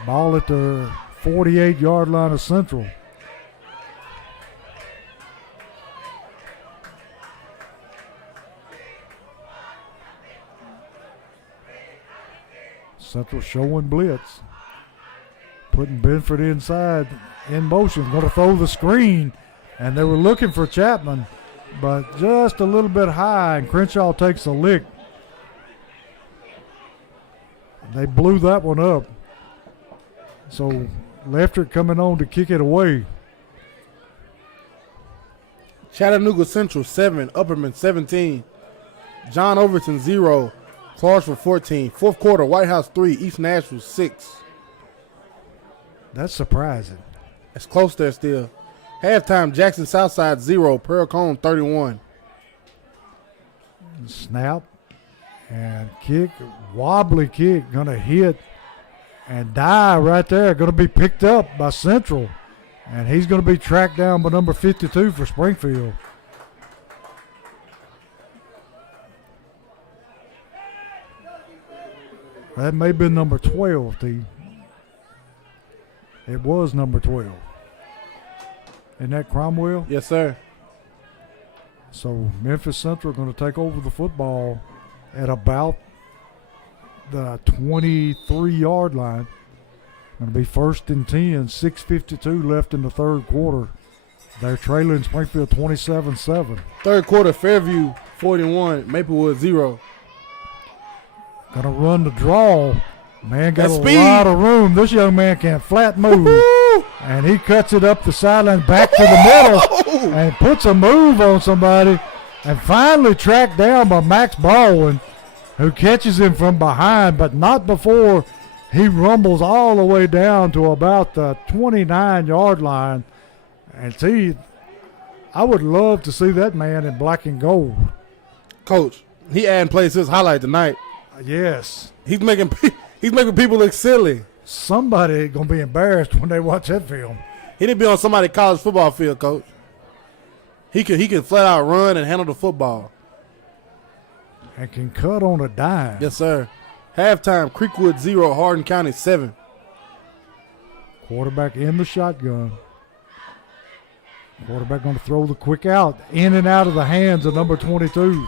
Ball at the 48-yard line of Central. Central showing blitz. Putting Benford inside in motion. Going to throw the screen. And they were looking for Chapman, but just a little bit high, and Crenshaw takes a lick. They blew that one up. So Lefterick coming on to kick it away. Chattanooga Central 7, Upperman 17. John Overton 0, Clarksville 14. Fourth quarter, White House 3, East Nashville 6. That's surprising. It's close there still. Halftime, Jackson Southside 0, Pearl Cone 31. Snap and kick, wobbly kick, going to hit and die right there. Going to be picked up by Central. And he's going to be tracked down by number 52 for Springfield. That may have been number 12, T. It was number 12. Isn't that Cromwell? Yes, sir. So Memphis Central going to take over the football at about the 23-yard line. Going to be 1st and 10, 6:52 left in the third quarter. They're trailing Springfield 27-7. Third quarter, Fairview 41, Maplewood 0. Going to run the draw. Man got That a speed. lot of room. This young man can flat move. Woo! And he cuts it up the sideline back to the middle and puts a move on somebody and finally tracked down by Max Baldwin, who catches him from behind, but not before he rumbles all the way down to about the 29-yard line. And see, I would love to see that man in black and gold. Coach, he adding plays to his highlight tonight. Yes. He's making people look silly. Somebody going to be embarrassed when they watch that film. He didn't be on somebody's college football field, Coach. He can flat out run and handle the football. And can cut on a dime. Yes, sir. Halftime, Creekwood 0, Hardin County 7. Quarterback in the shotgun. Quarterback going to throw the quick out. In and out of the hands of number 22.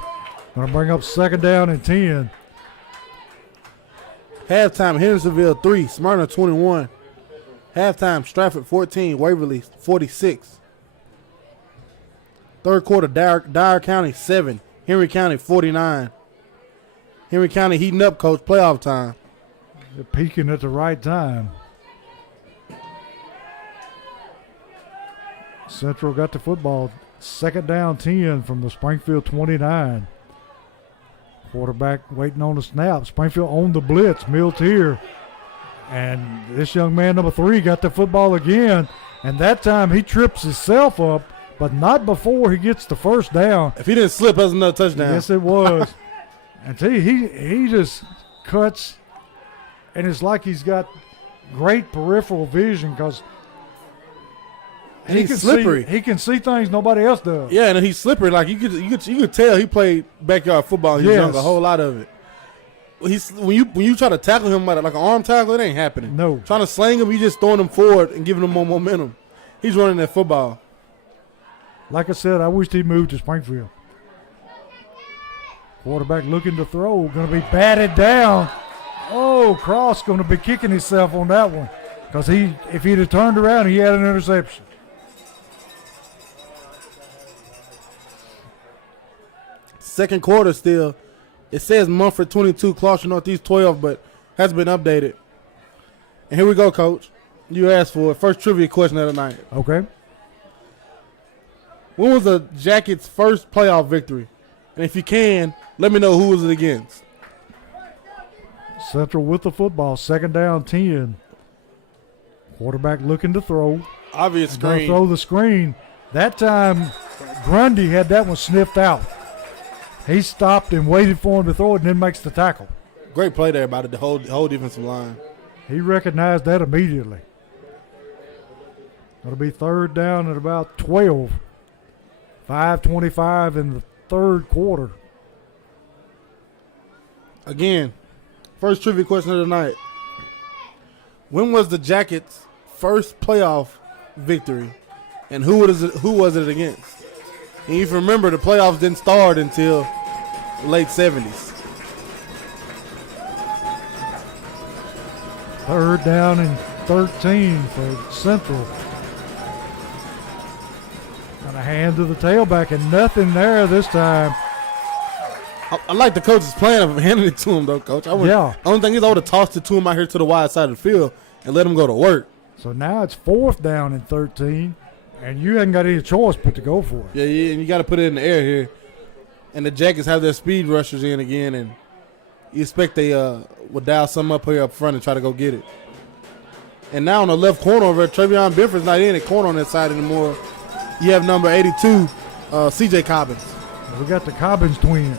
Going to bring up 2nd down and 10. Halftime, Hendersonville 3, Smyrna 21. Halftime, Stratford 14, Waverly 46. Third quarter, Dyer County 7, Henry County 49. Henry County heating up, Coach, playoff time. They're peaking at the right time. Central got the football. 2nd down 10 from the Springfield 29. Quarterback waiting on the snap. Springfield on the blitz. Milt here. And this young man, number 3, got the football again. And that time he trips himself up, but not before he gets the 1st down. If he didn't slip, that's another touchdown. Yes, it was. And tell you, he just cuts, and it's like he's got great peripheral vision because And he's slippery. He can see things nobody else does. Yeah, and he's slippery. Like you could tell he played backyard football. He was young, a whole lot of it. When you try to tackle him like an arm tackle, it ain't happening. No. Trying to sling him, you just throwing him forward and giving him more momentum. He's running that football. Like I said, I wished he moved to Springfield. Quarterback looking to throw, going to be batted down. Oh, Cross going to be kicking himself on that one because if he'd have turned around, he had an interception. Second quarter still. It says Mumford 22, Closter Northeast 12, but hasn't been updated. And here we go, Coach. You asked for it. First trivia question of the night. Okay. When was the Jackets' first playoff victory? And if you can, let me know who was it against. Central with the football, 2nd down 10. Quarterback looking to throw. Obvious Going to screen. throw the screen. That time, Grundy had that one sniffed out. He stopped and waited for him to throw it and then makes the tackle. Great play there by the whole defensive line. He recognized that immediately. It'll be 3rd down at about 12. 5:25 in the third quarter. Again, first trivia question of the night. When was the Jackets' first playoff victory, and who was it against? And if you remember, the playoffs didn't start until the late 70s. 3rd down and 13 for Central. And a hand to the tailback and nothing there this time. I like the coach's plan of handing it to him, though, Coach. Yeah. Only thing is I would have tossed it to him out here to the wide side of the field and let him go to work. So now it's 4th down and 13, and you haven't got any choice but to go for it. Yeah, and you got to put it in the air here. And the Jackets have their speed rushers in again, and you expect they would dial something up here up front and try to go get it. And now on the left corner over there, Travion Benford's not in the corner on that side anymore. You have number 82, C.J. Cobbins. We got the Cobbins twins.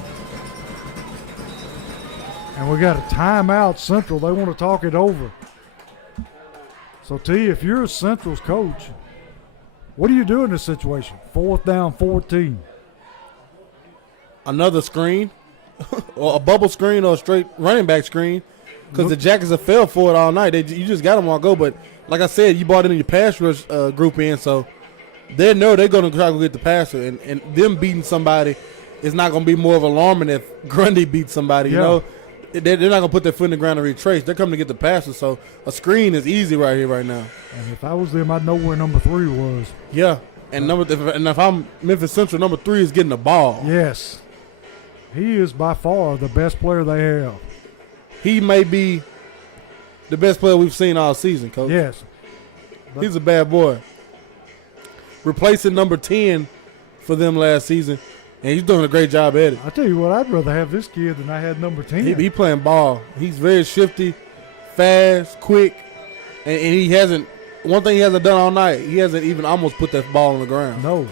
And we got a timeout Central. They want to talk it over. So, T, if you're a Central's coach, what do you do in this situation? 4th down, 14. Another screen, or a bubble screen or a straight running back screen, because the Jackets have failed for it all night. You just got them all go. But like I said, you brought in your pass rush group in, so they know they're going to try to get the passer, and them beating somebody is not going to be more of alarming if Grundy beats somebody. You know, they're not going to put their foot in the ground and retrace. They're coming to get the passer, so a screen is easy right here, right now. And if I was them, I'd know where number 3 was. Yeah, and if I'm Memphis Central, number 3 is getting the ball. Yes, he is by far the best player they have. He may be the best player we've seen all season, Coach. Yes. He's a bad boy. Replacing number 10 for them last season, and he's doing a great job at it. I tell you what, I'd rather have this kid than I had number 10. He playing ball. He's very shifty, fast, quick, and he hasn't. One thing he hasn't done all night, he hasn't even almost put that ball on the ground. No.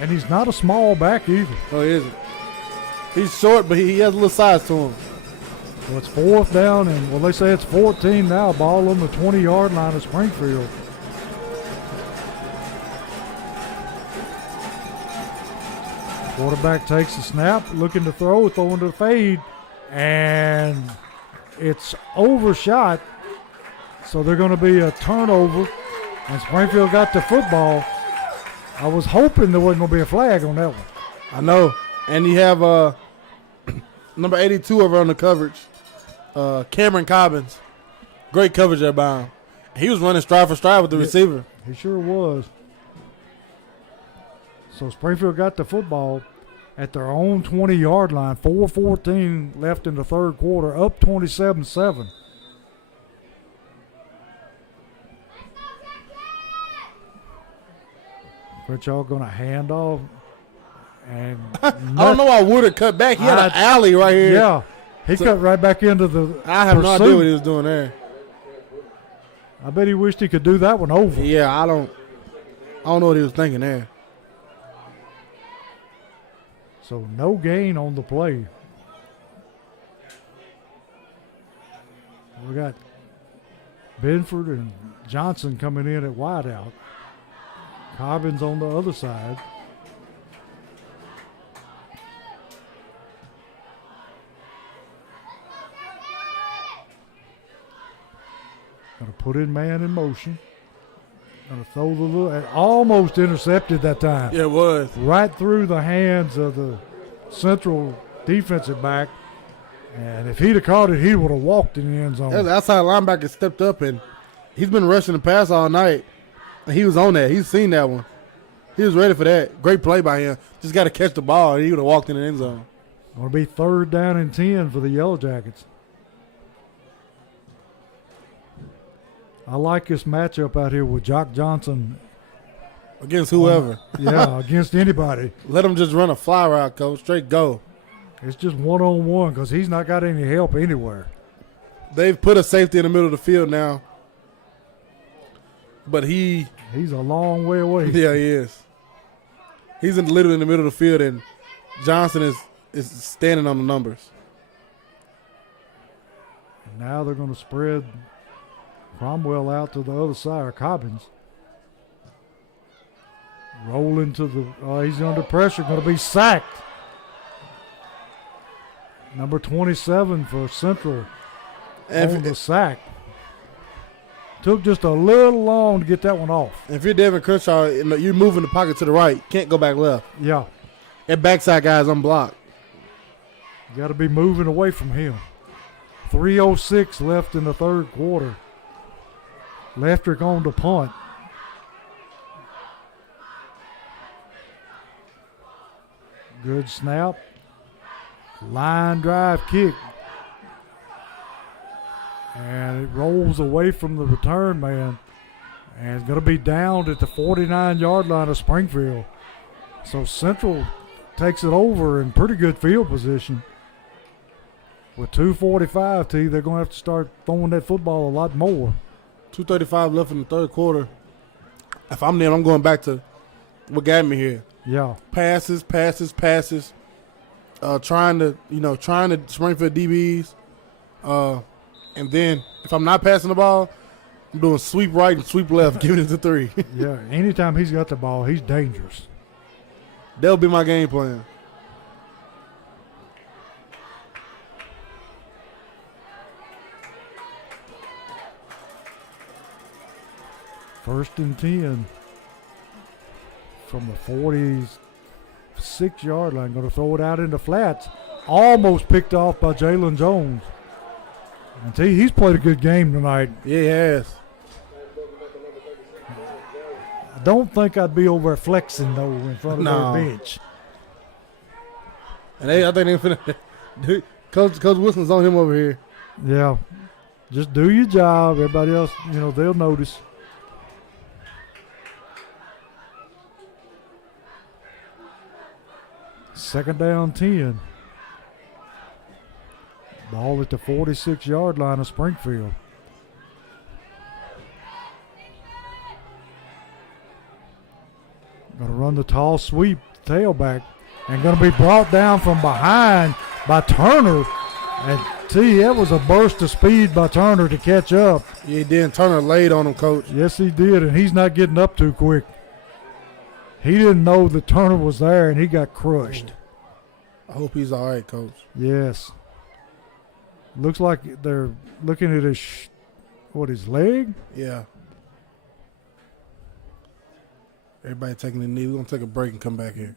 And he's not a small back either. No, he isn't. He's short, but he has a little size to him. So it's 4th down, and well, they say it's 14 now. Ball on the 20-yard line of Springfield. Quarterback takes the snap, looking to throw, throwing to the fade, and it's overshot. So they're going to be a turnover, and Springfield got the football. I was hoping there wasn't going to be a flag on that one. I know. And you have number 82 over on the coverage, Cameron Cobbins. Great coverage there by him. He was running stride for stride with the receiver. He sure was. So Springfield got the football at their own 20-yard line. 4:14 left in the third quarter, up 27-7. Crenshaw going to hand off. And I don't know why Woodard cut back. He had an alley right here. Yeah. He cut right back into the I have no pursuit. idea what he was doing there. I bet he wished he could do that one over. Yeah, I don't know what he was thinking there. So no gain on the play. We got Benford and Johnson coming in at wideout. Cobbins on the other side. Going to put in man in motion. Going to throw the little, and almost intercepted that time. Yeah, it was. Right through the hands of the Central defensive back. And if he'd have caught it, he would have walked in the end zone. The outside linebacker stepped up, and he's been rushing the pass all night. And he was on that. He's seen that one. He was ready for that. Great play by him. Just got to catch the ball, and he would have walked in the end zone. Going to be 3rd down and 10 for the Yellow Jackets. I like this matchup out here with Jock Johnson. Against whoever. Yeah, against anybody. Let him just run a fly route, Coach. Straight go. It's just one-on-one because he's not got any help anywhere. They've put a safety in the middle of the field now. But he's a long way away. Yeah, he is. He's literally in the middle of the field, and Johnson is standing on the numbers. And now they're going to spread Cromwell out to the other side, or Cobbins. Rolling to the, he's under pressure, going to be sacked. Number 27 for Central on the sack. Took just a little long to get that one off. If you're Devin Crenshaw, you're moving the pocket to the right. Can't go back left. Yeah. That backside guy is unblocked. You got to be moving away from him. 3:06 left in the third quarter. Leftrick on the punt. Good snap. Line drive kick. And it rolls away from the return man. And it's going to be downed at the 49-yard line of Springfield. So Central takes it over in pretty good field position. With 2:45, T, they're going to have to start throwing that football a lot more. 2:35 left in the third quarter. If I'm there, I'm going back to what got me here. Yeah. Passes. Trying to Springfield DBs. And then if I'm not passing the ball, I'm doing sweep right and sweep left, giving it to 3. Yeah, anytime he's got the ball, he's dangerous. That'll be my game plan. First and 10 from the 46-yard line. Going to throw it out into flats. Almost picked off by Jalen Jones. And he's played a good game tonight. Yeah, he has. I don't think I'd be over flexing, though, in front of their bench. And I think they're finna. Coach Wilson's on him over here. Yeah. Just do your job. Everybody else, they'll notice. Second down 10. Ball at the 46-yard line of Springfield. Going to run the tall sweep, tailback, and going to be brought down from behind by Turner. And that was a burst of speed by Turner to catch up. Yeah, he did. Turner laid on him, Coach. Yes, he did, and he's not getting up too quick. He didn't know that Turner was there, and he got crushed. I hope he's all right, Coach. Yes. Looks like they're looking at his leg? Yeah. Everybody taking a knee. We're going to take a break and come back here.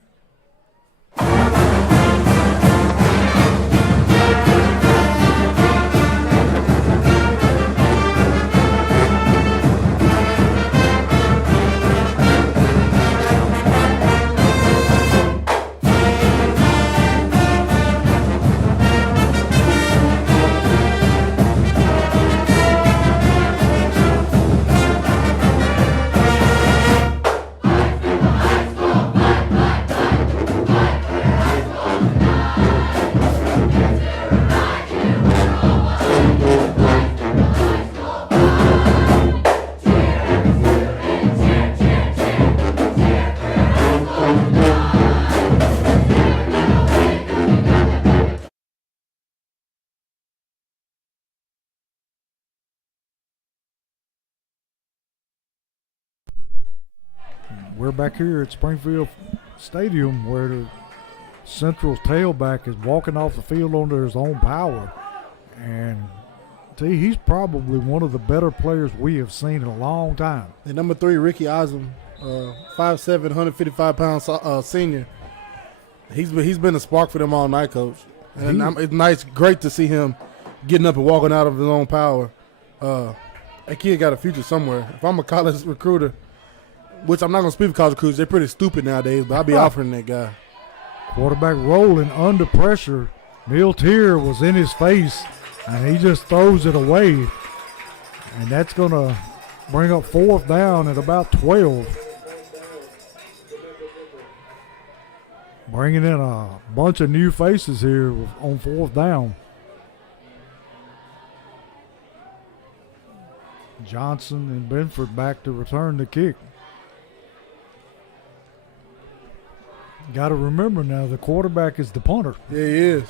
We're back here at Springfield Stadium where the Central's tailback is walking off the field under his own power. And he's probably one of the better players we have seen in a long time. And number 3, Ricky Osm, 5'7", 155-pound senior. He's been a spark for them all night, Coach. And it's great to see him getting up and walking out of his own power. That kid got a future somewhere. If I'm a college recruiter, which I'm not going to speak for college recruiters, they're pretty stupid nowadays, but I'll be offering that guy. Quarterback rolling under pressure. Miltier was in his face, and he just throws it away. And that's going to bring up 4th down at about 12. Bringing in a bunch of new faces here on 4th down. Johnson and Benford back to return the kick. Got to remember now, the quarterback is the punter. Yeah, he is.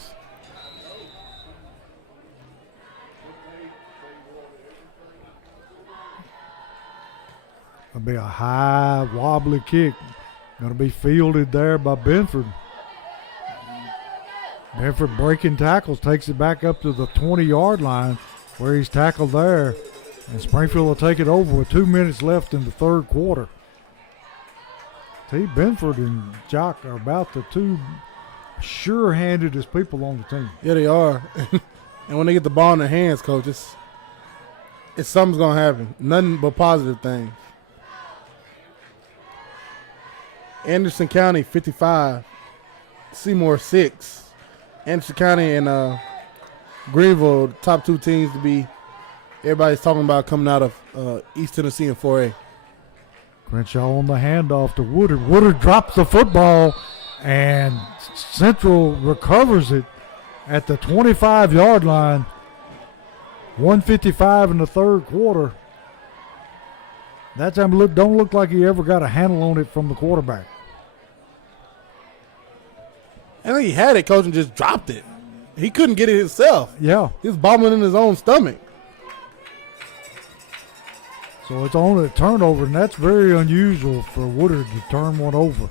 It'll be a high, wobbly kick. Going to be fielded there by Benford. Benford breaking tackles, takes it back up to the 20-yard line where he's tackled there. And Springfield will take it over with 2 minutes left in the third quarter. Benford and Jock are about the two sure-handedest people on the team. Yeah, they are. And when they get the ball in their hands, Coach, it's something's going to happen. Nothing but positive things. Anderson County, 55. Seymour, 6. Anderson County and Greenville, top 2 teams to be everybody's talking about coming out of East Tennessee in 4A. Crenshaw on the handoff to Woodard. Woodard drops the football, and Central recovers it at the 25-yard line. 1:55 in the third quarter. That time don't look like he ever got a handle on it from the quarterback. I think he had it, Coach, and just dropped it. He couldn't get it himself. Yeah. He was bombing in his own stomach. So it's only a turnover, and that's very unusual for Woodard to turn one over.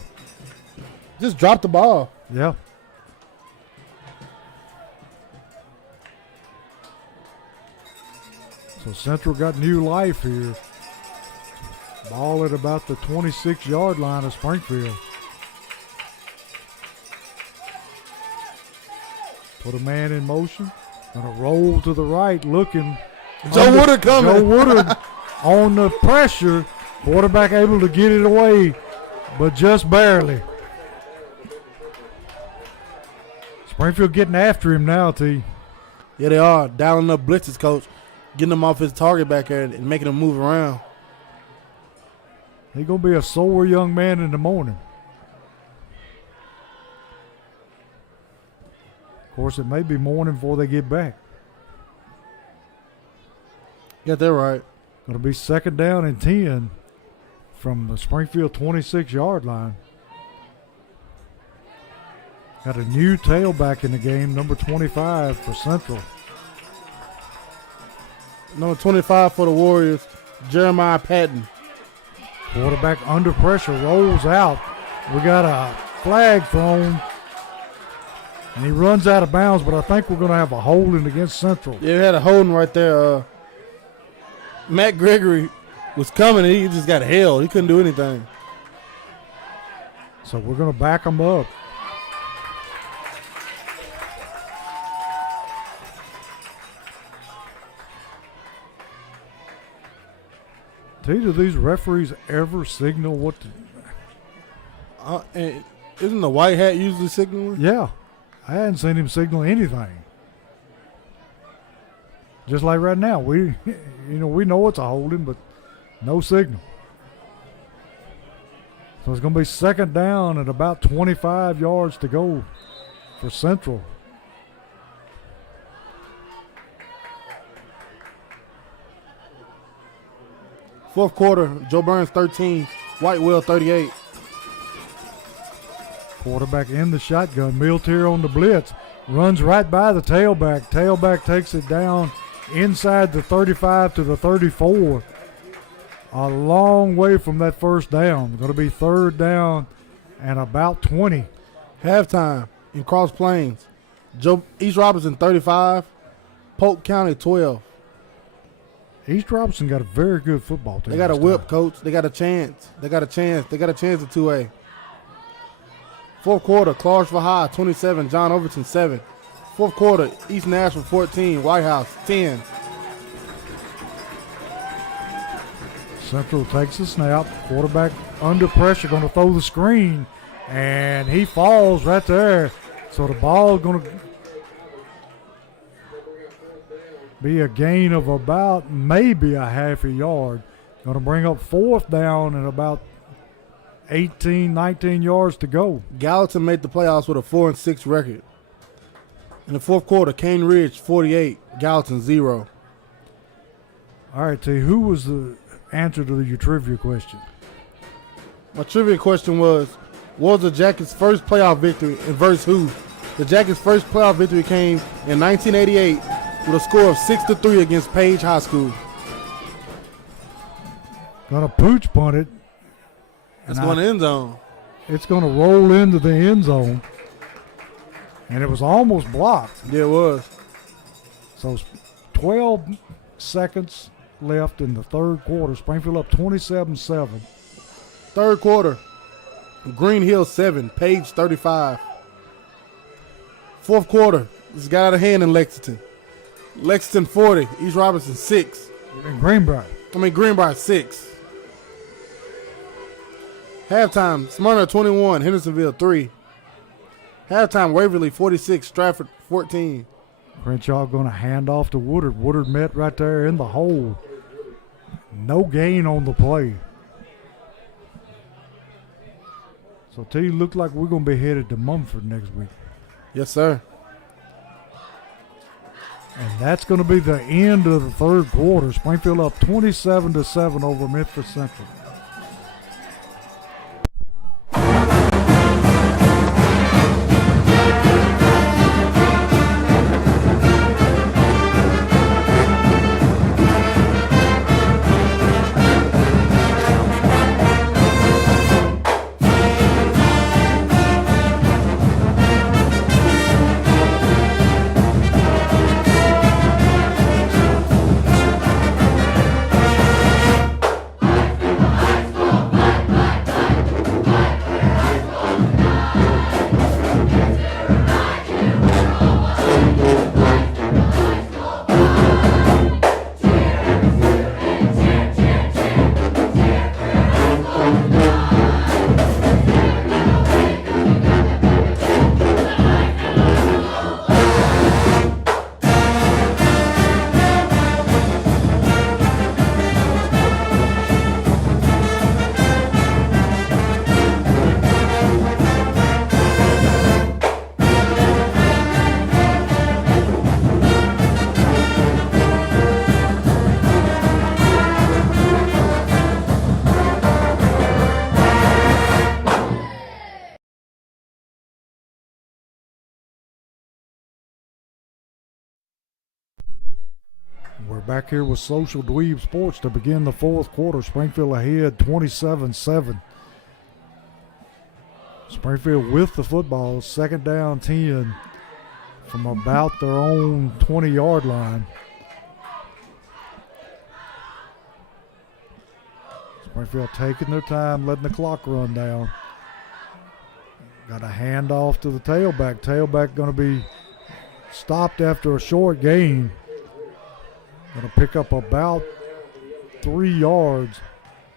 Just drop the ball. Yeah. So Central got new life here. Ball at about the 26-yard line of Springfield. Put a man in motion. Gonna roll to the right, looking. Joe Woodard coming. Joe Woodard on the pressure. Quarterback able to get it away, but just barely. Springfield getting after him now, T. Yeah, they are. Dialing up blitzes, coach. Getting him off his target back there and making him move around. He's going to be a sore young man in the morning. Of course, it may be morning before they get back. Yeah, they're right. Going to be 2nd down and 10 from the Springfield 26-yard line. Got a new tailback in the game, number 25 for Central. Number 25 for the Warriors, Jeremiah Patton. Quarterback under pressure, rolls out. We got a flag thrown, and he runs out of bounds, but I think we're going to have a holding against Central. Yeah, we had a holding right there. Matt Gregory was coming, and he just got held. He couldn't do anything. So we're going to back him up. Do these referees ever signal what to... And isn't the white hat usually signaling? Yeah. I hadn't seen him signal anything. Just like right now. We know it's a holding, but no signal. So it's going to be 2nd down and about 25 yards to go for Central. Fourth quarter, Joe Burns 13, Whitewell 38. Quarterback in the shotgun. Miltier on the blitz. Runs right by the tailback. Tailback takes it down inside the 35 to the 34. A long way from that first down. Going to be 3rd down and about 20. Halftime in Cross Plains. East Robinson 35, Polk County 12. East Robinson got a very good football team. They got a this whip, time. coach. They got a chance. They got a chance at 2A. Fourth quarter, Clarksville High 27, John Overton 7. Fourth quarter, East Nashville 14, White House 10. Central takes the snap. Quarterback under pressure, going to throw the screen, and he falls right there. So the ball is going to be a gain of about maybe a half a yard. Going to bring up 4th down and about 18, 19 yards to go. Gallatin made the playoffs with a 4-6 record. In the fourth quarter, Cane Ridge 48, Gallatin 0. All right, T, who was the answer to your trivia question? My trivia question was the Jackets' first playoff victory and versus who? The Jackets' first playoff victory came in 1988 with a score of 6-3 against Page High School. Gonna pooch punt it. It's going to end zone. It's gonna roll into the end zone. And it was almost blocked. Yeah, it was. So 12 seconds left in the third quarter. Springfield up 27-7. Third quarter, Green Hill 7, Page 35. Fourth quarter, this got out of hand in Lexington. Lexington 40, East Robinson 6. And Greenbrier. Greenbrier 6. Halftime, Smyrna 21, Hendersonville 3. Halftime, Waverly 46, Stratford 14. Crenshaw going to hand off to Woodard. Woodard met right there in the hole. No gain on the play. So T, look like we're going to be headed to Mumford next week. Yes, sir. And that's going to be the end of the third quarter. Springfield up 27-7 over Memphis Central. back here with Social Dweeb Sports to begin the fourth quarter. Springfield ahead 27-7. Springfield with the football, second down 10 from about their own 20-yard line. Springfield taking their time, letting the clock run down. Got a handoff to the tailback. Tailback going to be stopped after a short gain. Going to pick up about 3 yards.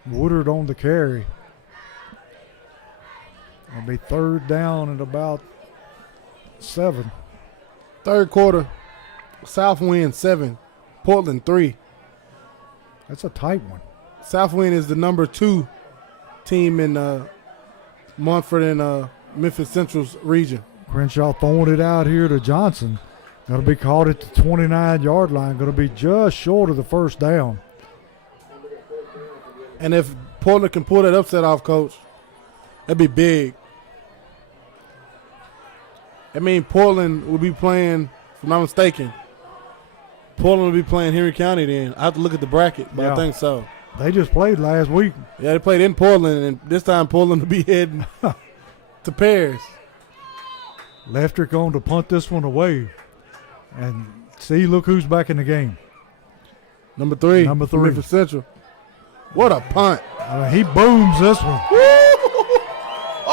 Woodard on the carry. It'll be third down at about 7. Third quarter, Southwind 7, Portland 3. That's a tight one. Southwind is the number 2 team in Montford and Memphis Central's region. Crenshaw throwing it out here to Johnson. Going to be caught at the 29-yard line. Going to be just short of the first down. And if Portland can pull that upset off, Coach, that'd be big. I mean, Portland will be playing, if I'm not mistaken, Portland will be playing Henry County then. I have to look at the bracket, but I think so. They just played last week. Yeah, they played in Portland, and this time Portland will be heading to Paris. Leftrick on to punt this one away. And see, look who's back in the game. Number 3. Memphis Central. What a punt. He booms this one.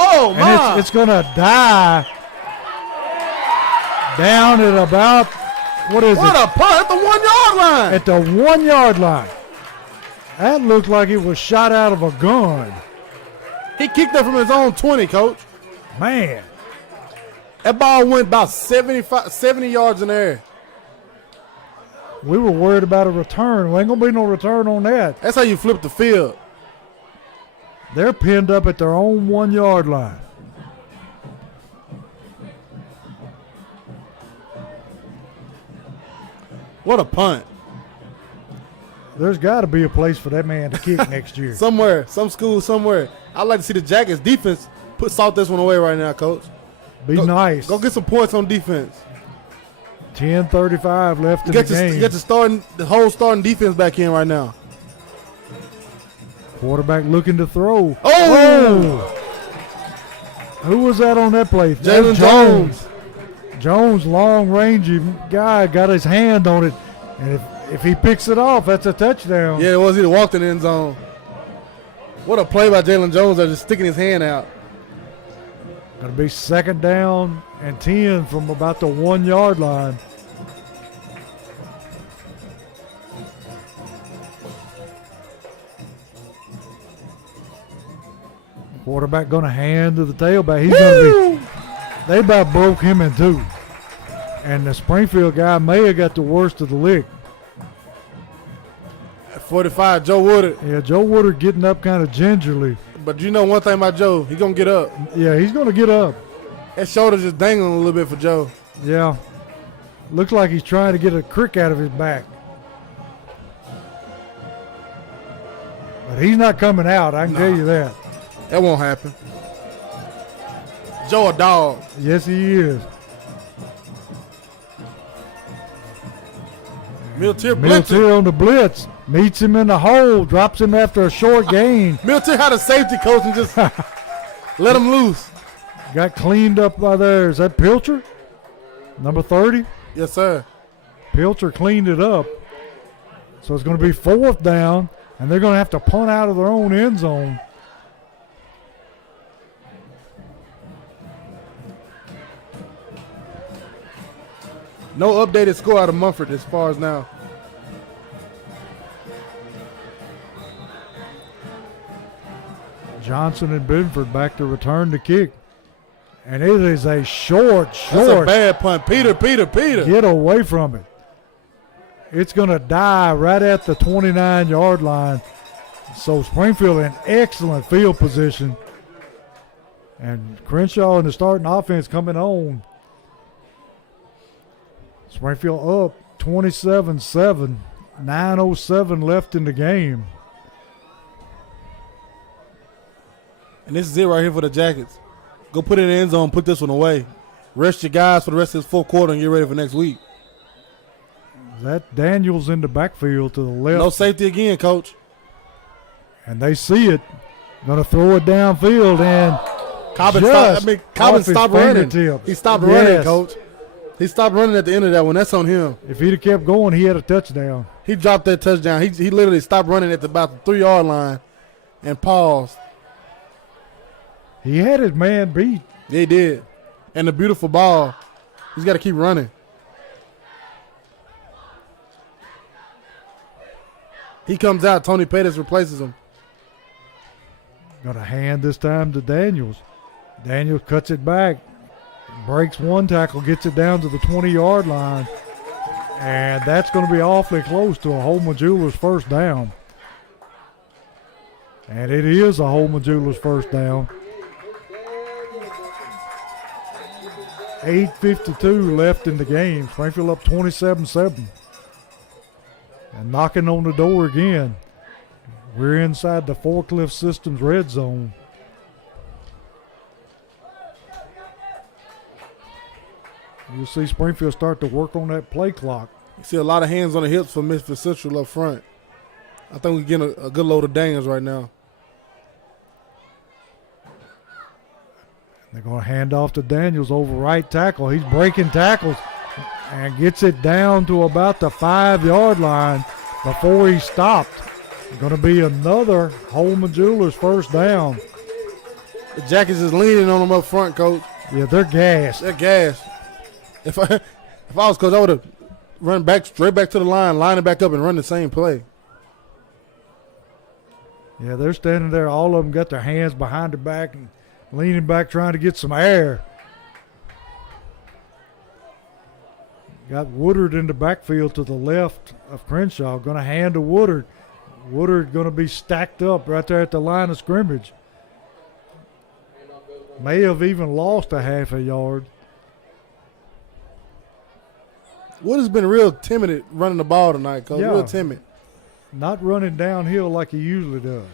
Oh, my. And it's going to die down at about, what is what it? a punt at the 1-yard line. At the 1-yard line. That looked like it was shot out of a gun. He kicked it from his own 20, Coach. Man. That ball went about 70 yards in the air. We were worried about a return. There ain't going to be no return on that. That's how you flip the field. They're pinned up at their own 1-yard line. What a punt. There's got to be a place for that man to kick next year. Somewhere, some school, somewhere. I'd like to see the Jackets defense salt this one away right now, Coach. Nice. Go get some points on defense. 10:35 left in the game. You get the whole starting defense back in right now. Quarterback looking to throw. Oh! Who was that on that play? Jalen Jones. Jones, long rangey guy, got his hand on it, and if he picks it off, that's a touchdown. Yeah, it was. He walked in the end zone. What a play by Jalen Jones, there, just sticking his hand out. Going to be second down and 10 from about the 1-yard line. Quarterback going to hand to the tailback. He's going to be. They about broke him in two. And the Springfield guy may have got the worst of the lick. At 45, Joe Woodard. Yeah, Joe Woodard getting up kind of gingerly. But you know one thing about Joe, he's going to get up. Yeah, he's going to get up. That shoulder just dangling a little bit for Joe. Yeah. Looks like he's trying to get a crick out of his back. But he's not coming out, I can tell you that. That won't happen. Joe a dog. Yes, he is. Miltier Miltier on the blitz. Meets him in the hole. Drops him after a short gain. Miltier had a safety coach and just let him loose. Got cleaned up by there. Is that Pilcher? Number 30? Yes, sir. Pilcher cleaned it up. So it's going to be fourth down, and they're going to have to punt out of their own end zone. No updated score out of Mumford as far as now. Johnson and Bedford back to return the kick. And it is a short. That's a bad punt. Peter. Get away from it. It's going to die right at the 29-yard line. So Springfield in excellent field position. And Crenshaw and the starting offense coming on. Springfield up 27-7. 9:07 left in the game. And this is it right here for the Jackets. Go put it in the end zone, put this one away. Rest your guys for the rest of this fourth quarter and get ready for next week. That Daniels in the backfield to the left. No safety again, Coach. And they see it. Going to throw it downfield and Cobbin stopped running. fingertip. He stopped Yes. running, Coach. He stopped running at the end of that one. That's on him. If he'd have kept going, he had a touchdown. He dropped that touchdown. He literally stopped running at about the 3-yard line and paused. He had his man beat. He did. And the beautiful ball. He's got to keep running. He comes out. Tony Pettis replaces him. Going to hand this time to Daniels. Daniels cuts it back. Breaks one tackle, gets it down to the 20-yard line. And that's going to be awfully close to a Holman Jewelers first down. And it is a Holman Jewelers first down. 8:52 left in the game. Springfield up 27-7. And knocking on the door again. We're inside the Forklift Systems red zone. You'll see Springfield start to work on that play clock. You see a lot of hands on the hips for Memphis Central up front. I think we're getting a good load of Daniels right now. They're going to hand off to Daniels over right tackle. He's breaking tackles and gets it down to about the 5-yard line before he stopped. Going to be another Holman Jewelers first down. The Jackets is leaning on them up front, Coach. Yeah, they're gassed. They're gassed. If I was Coach, I would have run back straight back to the line, line it back up, and run the same play. Yeah, they're standing there. All of them got their hands behind their back and leaning back trying to get some air. Got Woodard in the backfield to the left of Crenshaw. Going to hand to Woodard. Woodard going to be stacked up right there at the line of scrimmage. May have even lost a half a yard. Wood has been real timid running the ball tonight, Coach. Yeah. Real timid. Not running downhill like he usually does.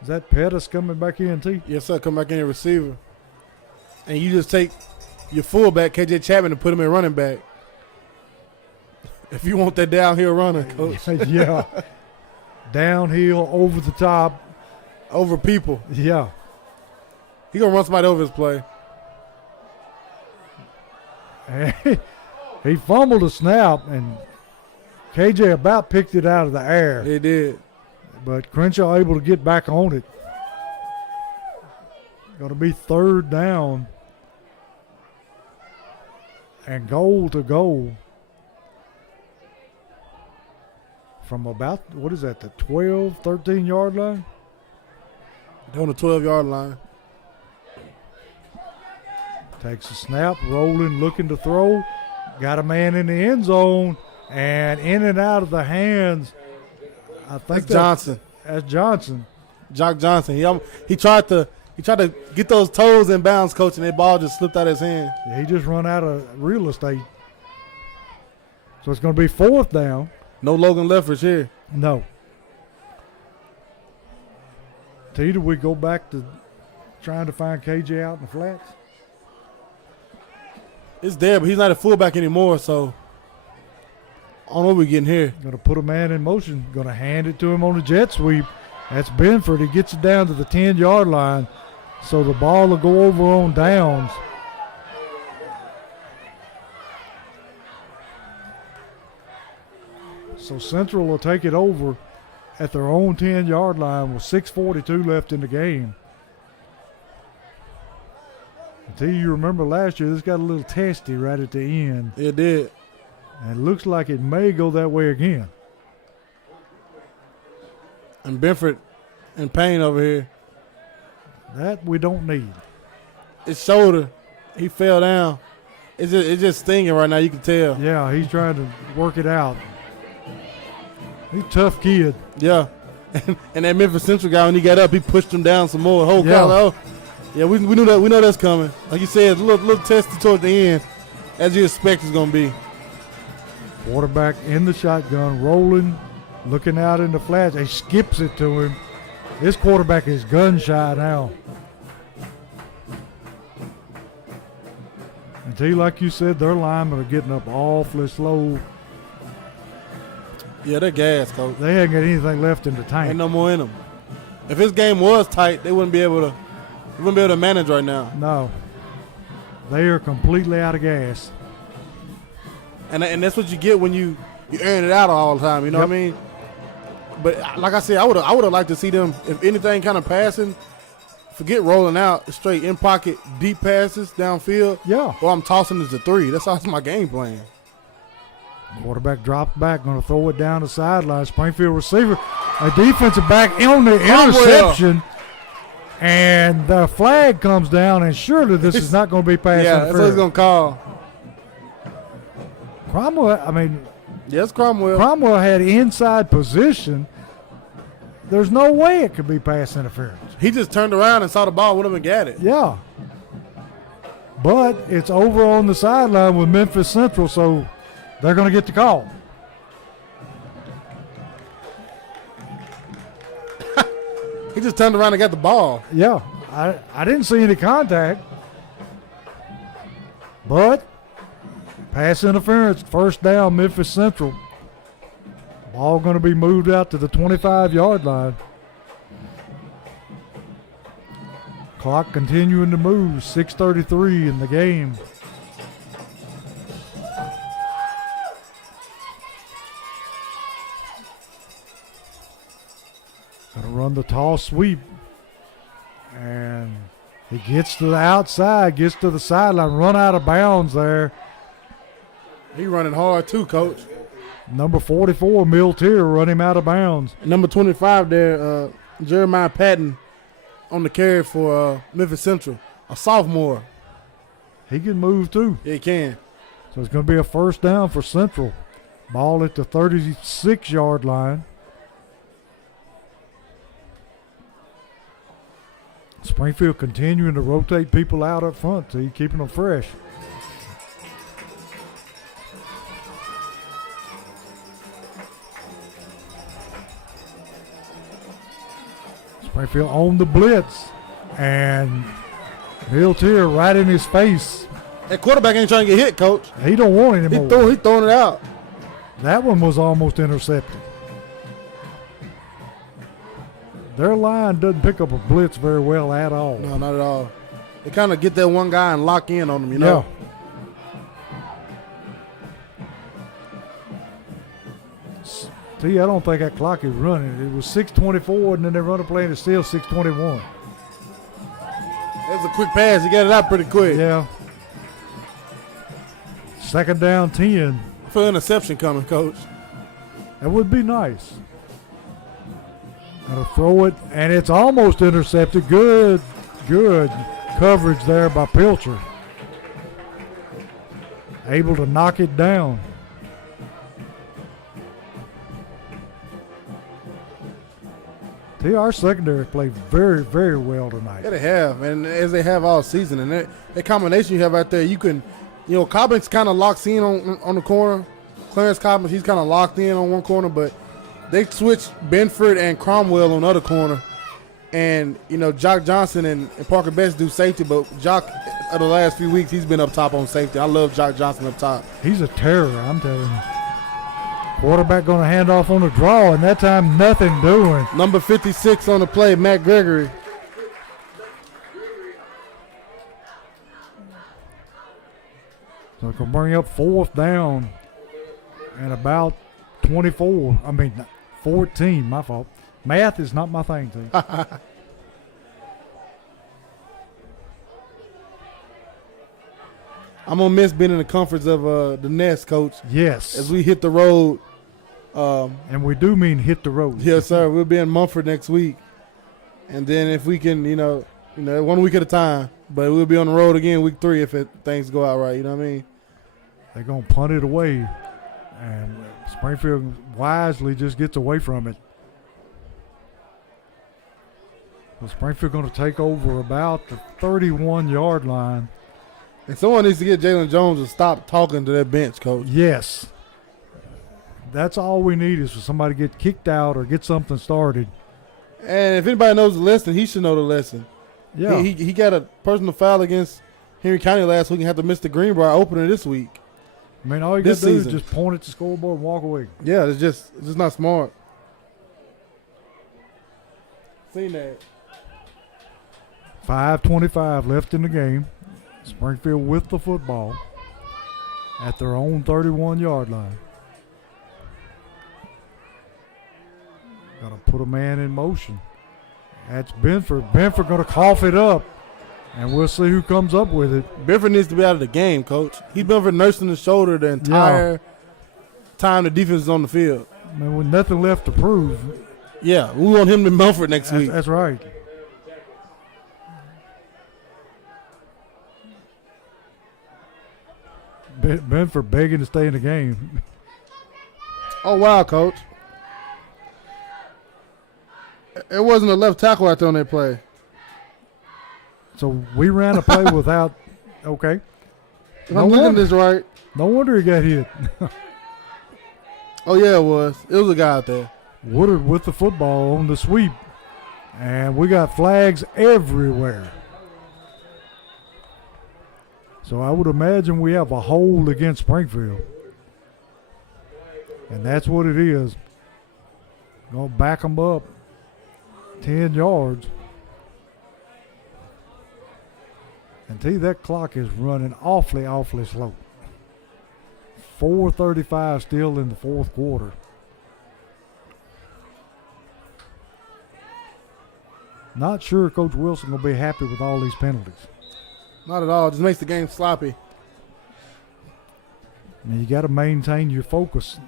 Is that Pettis coming back in, T? Yes, sir. Come back in and receiver. And you just take your fullback, KJ Chapman, and put him in running back. If you want that downhill runner, Coach. Yeah. Downhill, over the top. Over people. Yeah. He going to run somebody over his play. He fumbled a snap, and KJ about picked it out of the air. He did. But Crenshaw able to get back on it. Going to be third down. And goal to goal. From about, what is that, the 12, 13-yard line? They're on the 12-yard line. Takes a snap, rolling, looking to throw. Got a man in the end zone, and in and out of the hands. I think That's Johnson. That's Johnson. Jock Johnson. He tried to get those toes in bounds, Coach, and that ball just slipped out of his hand. He just run out of real estate. So it's going to be fourth down. No Logan Leffers here. No. T, do we go back to trying to find KJ out in the flats? It's there, but he's not a fullback anymore, so I don't know what we're getting here. Going to put a man in motion. Going to hand it to him on the jet sweep. That's Benford. He gets it down to the 10-yard line. So the ball will go over on downs. So Central will take it over at their own 10-yard line with 6:42 left in the game. Until you remember last year, this got a little testy right at the end. It did. And it looks like it may go that way again. And Benford in pain over here. That we don't need. His shoulder, he fell down. It's just stinging right now, you can tell. Yeah, he's trying to work it out. He's a tough kid. Yeah. And that Memphis Central guy, when he got up, he pushed him down some more. Whole crowd, oh, yeah, we knew that. We know that's coming. Like you said, a little testy toward the end, as you expect it's going to be. Quarterback in the shotgun, rolling, looking out in the flats. He skips it to him. This quarterback is gun shy now. And T, like you said, their linemen are getting up awfully slow. Yeah, they're gas, coach. They ain't got anything left in the tank. Ain't no more in them. If this game was tight, they wouldn't be able to manage right now. No. They are completely out of gas. And that's what you get when you airing it out all the time. You know what I mean? But like I said, I would have liked to see them, if anything, kind of passing. Forget rolling out, straight in pocket, deep passes downfield. Yeah. Or I'm tossing it to 3. That's my game plan. Quarterback drops back, going to throw it down the sideline. Springfield receiver, a defensive back on the interception, and the flag comes down, and surely this is not going to be pass Yeah, that's what he's going to call. Cromwell, I mean, yes, Cromwell. Cromwell had inside position. There's no way it could be pass interference. He just turned around and saw the ball with him and got it. Yeah. But it's over on the sideline with Memphis Central, so they're going to get the call. He just turned around and got the ball. Yeah. I didn't see any contact. But pass interference, first down, Memphis Central. Ball going to be moved out to the 25-yard line. Clock continuing to move, 6:33 in the game. Going to run the toss sweep. And he gets to the outside, gets to the sideline, run out of bounds there. He running hard too, coach. Number 44, Miltier, run him out of bounds. Number 25 there, Jeremiah Patton on the carry for Memphis Central, a sophomore. He can move too. Yeah, he can. So it's going to be a first down for Central. Ball at the 36-yard line. Springfield continuing to rotate people out up front, so he's keeping them fresh. Springfield on the blitz, and Miltier right in his face. That quarterback ain't trying to get hit, coach. He don't want it anymore. He's throwing it out. That one was almost intercepted. Their line doesn't pick up a blitz very well at all. No, not at all. They kind of get that one guy and lock in on him, you know? Yeah. See, I don't think that clock is running. It was 6:24, and then they run a play, and it's still 6:21. That was a quick pass. He got it out pretty quick. Yeah. Second down, 10. I feel interception coming, coach. That would be nice. Gonna throw it, and it's almost intercepted. Good coverage there by Pilcher. Able to knock it down. Our secondary played very, very well tonight. Yeah, they have, and as they have all season. And that combination you have out there, you can, Cobbins kind of locks in on the corner. Clarence Cobbins, he's kind of locked in on one corner, but they switched Benford and Cromwell on the other corner. And, Jock Johnson and Parker Best do safety, but Jock, of the last few weeks, he's been up top on safety. I love Jock Johnson up top. He's a terror, I'm telling you. Quarterback going to hand off on the draw, and that time nothing doing. Number 56 on the play, Matt Gregory. So it's going to bring up fourth down and about 14, my fault. Math is not my thing, too. I'm going to miss being in the comforts of the nest, Coach. Yes. As we hit the road. And we do mean hit the road. Yes, sir. We'll be in Mumford next week. And then if we can, 1 week at a time. But we'll be on the road again week 3 if things go out right. You know what I mean? They're going to punt it away. And Springfield wisely just gets away from it. So Springfield going to take over about the 31-yard line. And someone needs to get Jalen Jones to stop talking to that bench, Coach. Yes. That's all we need is for somebody to get kicked out or get something started. And if anybody knows the lesson, he should know the lesson. Yeah. He got a personal foul against Henry County last week and had to miss the Greenbrier opener this week. I mean, all you got This to do is season. just point at the scoreboard and walk away. Yeah, it's just not smart. Seen that. 5:25 left in the game. Springfield with the football at their own 31-yard line. Got to put a man in motion. That's Benford. Benford going to cough it up, and we'll see who comes up with it. Benford needs to be out of the game, Coach. He's been for nursing the shoulder the entire time the defense is on the field. I mean, with nothing left to prove. Yeah, we want him to Memphis next week. That's right. Benford begging to stay in the game. Oh, wow, Coach. It wasn't a left tackle out there on that play. So we ran a play without. Okay. If I'm looking at this right. No wonder he got hit. Oh, yeah, it was. It was a guy out there. Woodard with the football on the sweep. And we got flags everywhere. So I would imagine we have a hold against Springfield. And that's what it is. Going to back them up 10 yards. And tell you, that clock is running awfully, awfully slow. 4:35 still in the fourth quarter. Not sure Coach Wilson will be happy with all these penalties. Not at all. Just makes the game sloppy. I mean, you got to maintain your focus,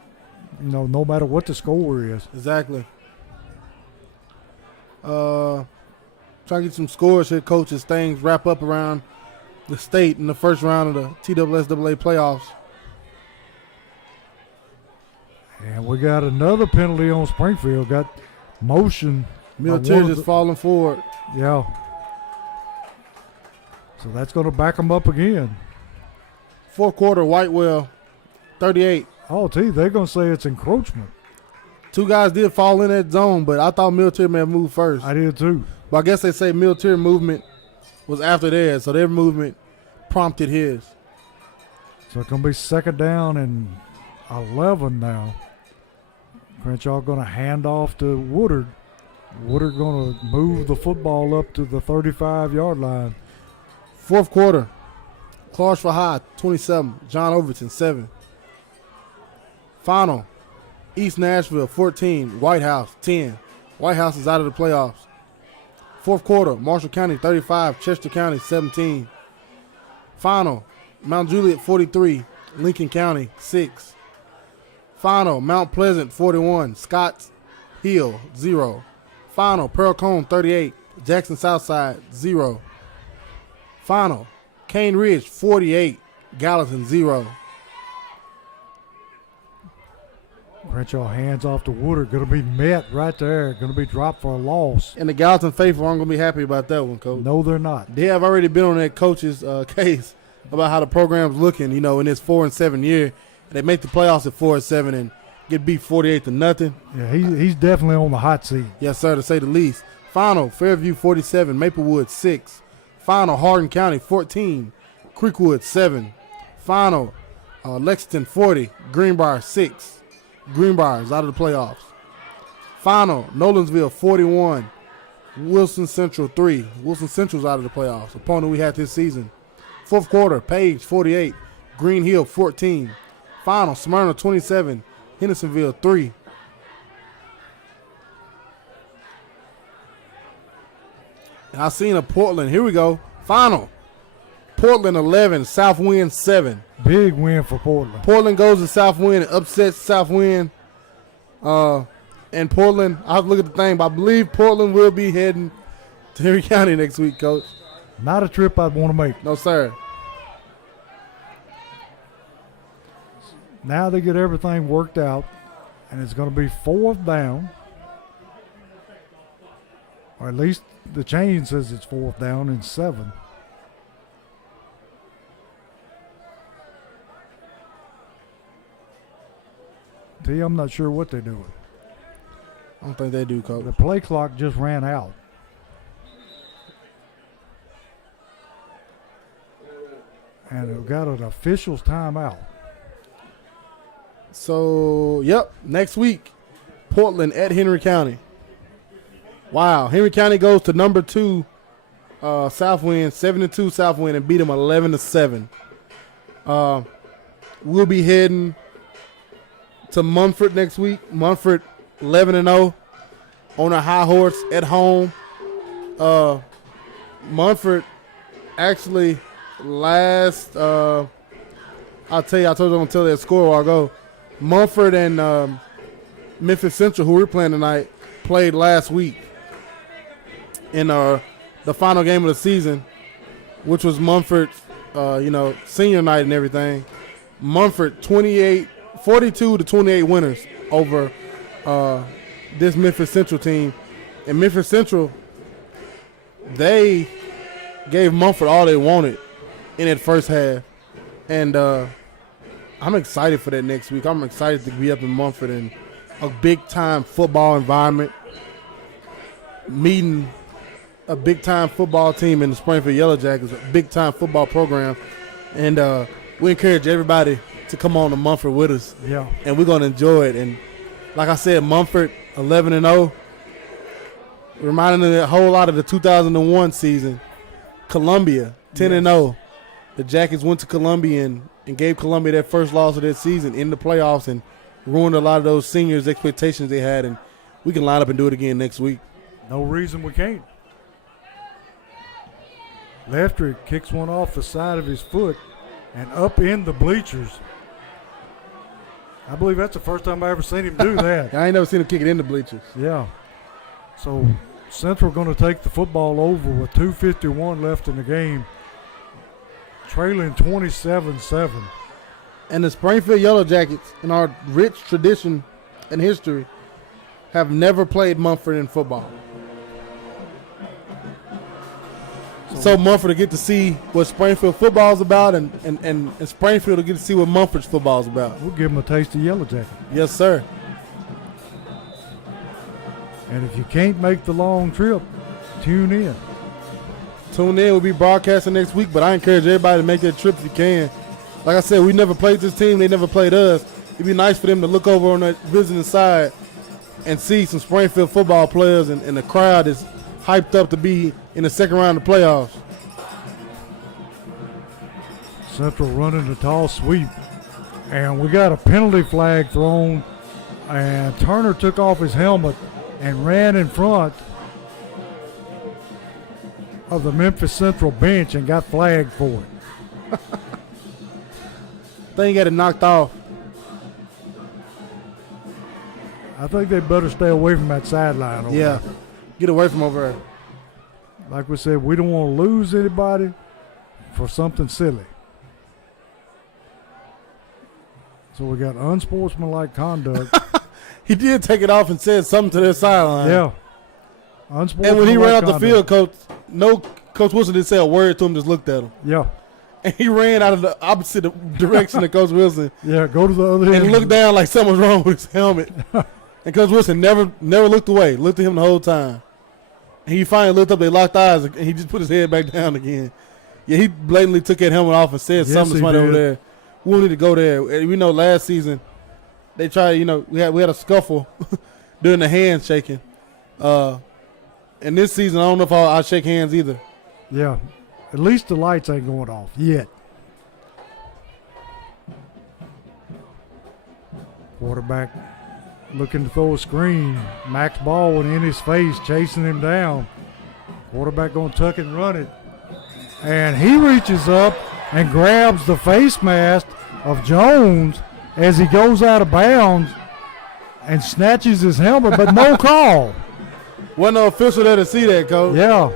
no matter what the score is. Exactly. Trying to get some scores here, Coach, as things wrap up around the state in the first round of the TSSAA playoffs. And we got another penalty on Springfield. Got motion. Military just falling forward. Yeah. So that's going to back them up again. Fourth quarter, Whitewell, 38. Oh, they're going to say it's encroachment. Two guys did fall in that zone, but I thought Military may have moved first. I did too. But I guess they say Military movement was after theirs, so their movement prompted his. So it's going to be second down and 11 now. Crenshaw going to hand off to Woodard. Woodard going to move the football up to the 35-yard line. Fourth quarter, Clarksville High, 27. John Overton, 7. Final, East Nashville, 14. White House, 10. White House is out of the playoffs. Fourth quarter, Marshall County, 35. Chester County, 17. Final, Mount Juliet, 43. Lincoln County, 6. Final, Mount Pleasant, 41. Scotts Hill, 0. Final, Pearl Cone, 38. Jackson Southside, 0. Final, Cane Ridge, 48. Gallatin, 0. Crenshaw hands off to Woodard. Going to be met right there. Going to be dropped for a loss. And the Gallatin faithful aren't going to be happy about that one, Coach. No, they're not. They have already been on that coach's case about how the program's looking, in this 4-7 year. And they make the playoffs at 4-7 and get beat 48-0. Yeah, he's definitely on the hot seat. Yes, sir, to say the least. Final, Fairview 47, Maplewood 6. Final, Hardin County 14, Creekwood 7. Final, Lexington 40, Greenbrier 6. Greenbrier is out of the playoffs. Final, Nolensville 41, Wilson Central 3. Wilson Central's out of the playoffs, opponent we had this season. Fourth quarter, Page 48, Green Hill 14. Final, Smyrna 27, Hendersonville 3. I seen a Portland. Here we go. Final. Portland 11, Southwind 7. Big win for Portland. Portland goes to Southwind and upsets Southwind. And Portland, I'll look at the thing, but I believe Portland will be heading to Henry County next week, Coach. Not a trip I'd want to make. No, sir. Now they get everything worked out, and it's going to be fourth down. Or at least the chain says it's fourth down and 7. I'm not sure what they're doing. I don't think they do, Coach. The play clock just ran out. And we've got an official's timeout. So, yep, next week, Portland at Henry County. Wow, Henry County goes to number 2 Southwind, 7-2 Southwind, and beat them 11-7. We'll be heading to Munford next week. Munford 11-0 on a high horse at home. Munford actually last, I'll tell you, I told you I'm going to tell that score while I go. Munford and Memphis Central, who we're playing tonight, played last week in the final game of the season, which was Munford's, senior night and everything. Munford 42-28 winners over this Memphis Central team. And Memphis Central, they gave Munford all they wanted in that first half. And I'm excited for that next week. I'm excited to be up in Munford in a big-time football environment, meeting a big-time football team in the Springfield Yellow Jackets, a big-time football program. And we encourage everybody to come on to Munford with us. Yeah. And we're going to enjoy it. And like I said, Munford 11-0, reminding them a whole lot of the 2001 season. Columbia 10-0. The Jackets went to Columbia and gave Columbia their first loss of their season in the playoffs and ruined a lot of those seniors' expectations they had. And we can line up and do it again next week. No reason we can't. Lefter kicks one off the side of his foot and up in the bleachers. I believe that's the first time I ever seen him do that. I ain't never seen him kick it in the bleachers. Yeah. So Central going to take the football over with 2:51 left in the game, trailing 27-7. And the Springfield Yellow Jackets, in our rich tradition and history, have never played Munford in football. So Munford will get to see what Springfield football is about, and Springfield will get to see what Munford's football is about. We'll give them a taste of Yellow Jacket. Yes, sir. And if you can't make the long trip, tune in. Tune in. We'll be broadcasting next week, but I encourage everybody to make that trip if you can. Like I said, we never played this team. They never played us. It'd be nice for them to look over on that visiting side and see some Springfield football players and the crowd is hyped up to be in the second round of playoffs. Central running the tall sweep. And we got a penalty flag thrown. And Turner took off his helmet and ran in front of the Memphis Central bench and got flagged for it. They ain't got it knocked off. I think they better stay away from that sideline over there. Get away from over there. Like we said, we don't want to lose anybody for something silly. So we got unsportsmanlike conduct. He did take it off and said something to their sideline. Yeah. And when he ran out the field, Coach Wilson didn't say a word to him, just looked at him. Yeah. And he ran out of the opposite direction of Coach Wilson. Yeah, go to the other end. And looked down like something was wrong with his helmet. And Coach Wilson never looked away, looked at him the whole time. And he finally looked up, they locked eyes, and he just put his head back down again. Yeah, he blatantly took that helmet off and said something to somebody over there. We don't need to go there. We know last season they tried, we had a scuffle during the handshaking. And this season, I don't know if I'll shake hands either. Yeah. At least the lights ain't going off yet. Quarterback looking to throw a screen. Max Baldwin in his face, chasing him down. Quarterback going to tuck and run it. And he reaches up and grabs the face mask of Jones as he goes out of bounds and snatches his helmet, but no call. Wasn't no official there to see that, Coach. Yeah.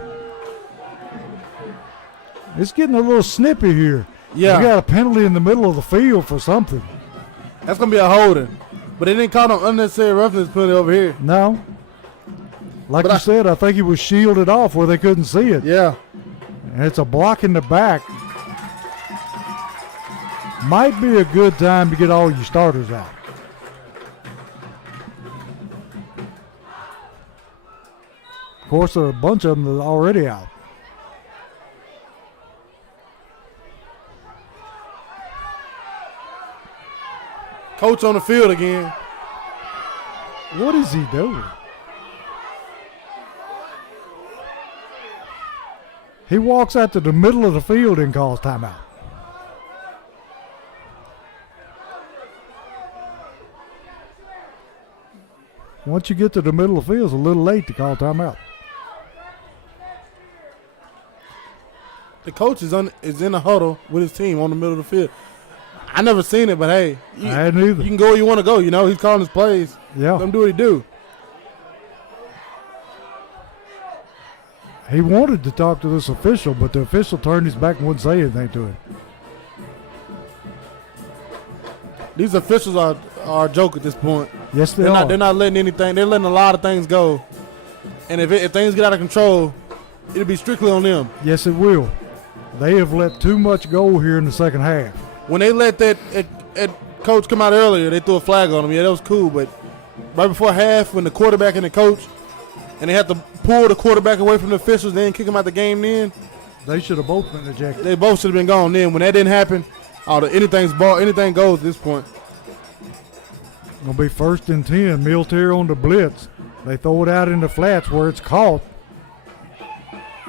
It's getting a little snippy here. Yeah. We got a penalty in the middle of the field for something. That's going to be a holding. But they didn't call no unnecessary roughness penalty over here. No. Like you said, I think he was shielded off where they couldn't see it. Yeah. And it's a block in the back. Might be a good time to get all your starters out. Of course, there are a bunch of them that are already out. Coach on the field again. What is he doing? He walks out to the middle of the field and calls timeout. Once you get to the middle of the field, it's a little late to call timeout. The coach is in a huddle with his team on the middle of the field. I never seen it, but hey, I hadn't either. you can go where you want to go. You know, he's calling his plays. Yeah. Let him do what he do. He wanted to talk to this official, but the official turned his back and wouldn't say anything to him. These officials are a joke at this point. Yes, they are. They're not letting anything. They're letting a lot of things go. And if things get out of control, it'll be strictly on them. Yes, it will. They have let too much go here in the second half. When they let that coach come out earlier, they threw a flag on him. Yeah, that was cool. But right before half, when the quarterback and the coach, and they had to pull the quarterback away from the officials, they didn't kick him out the game then. They should have both been ejected. They both should have been gone then. When that didn't happen, anything goes at this point. Going to be 1st and 10. Military on the blitz. They throw it out in the flats where it's caught.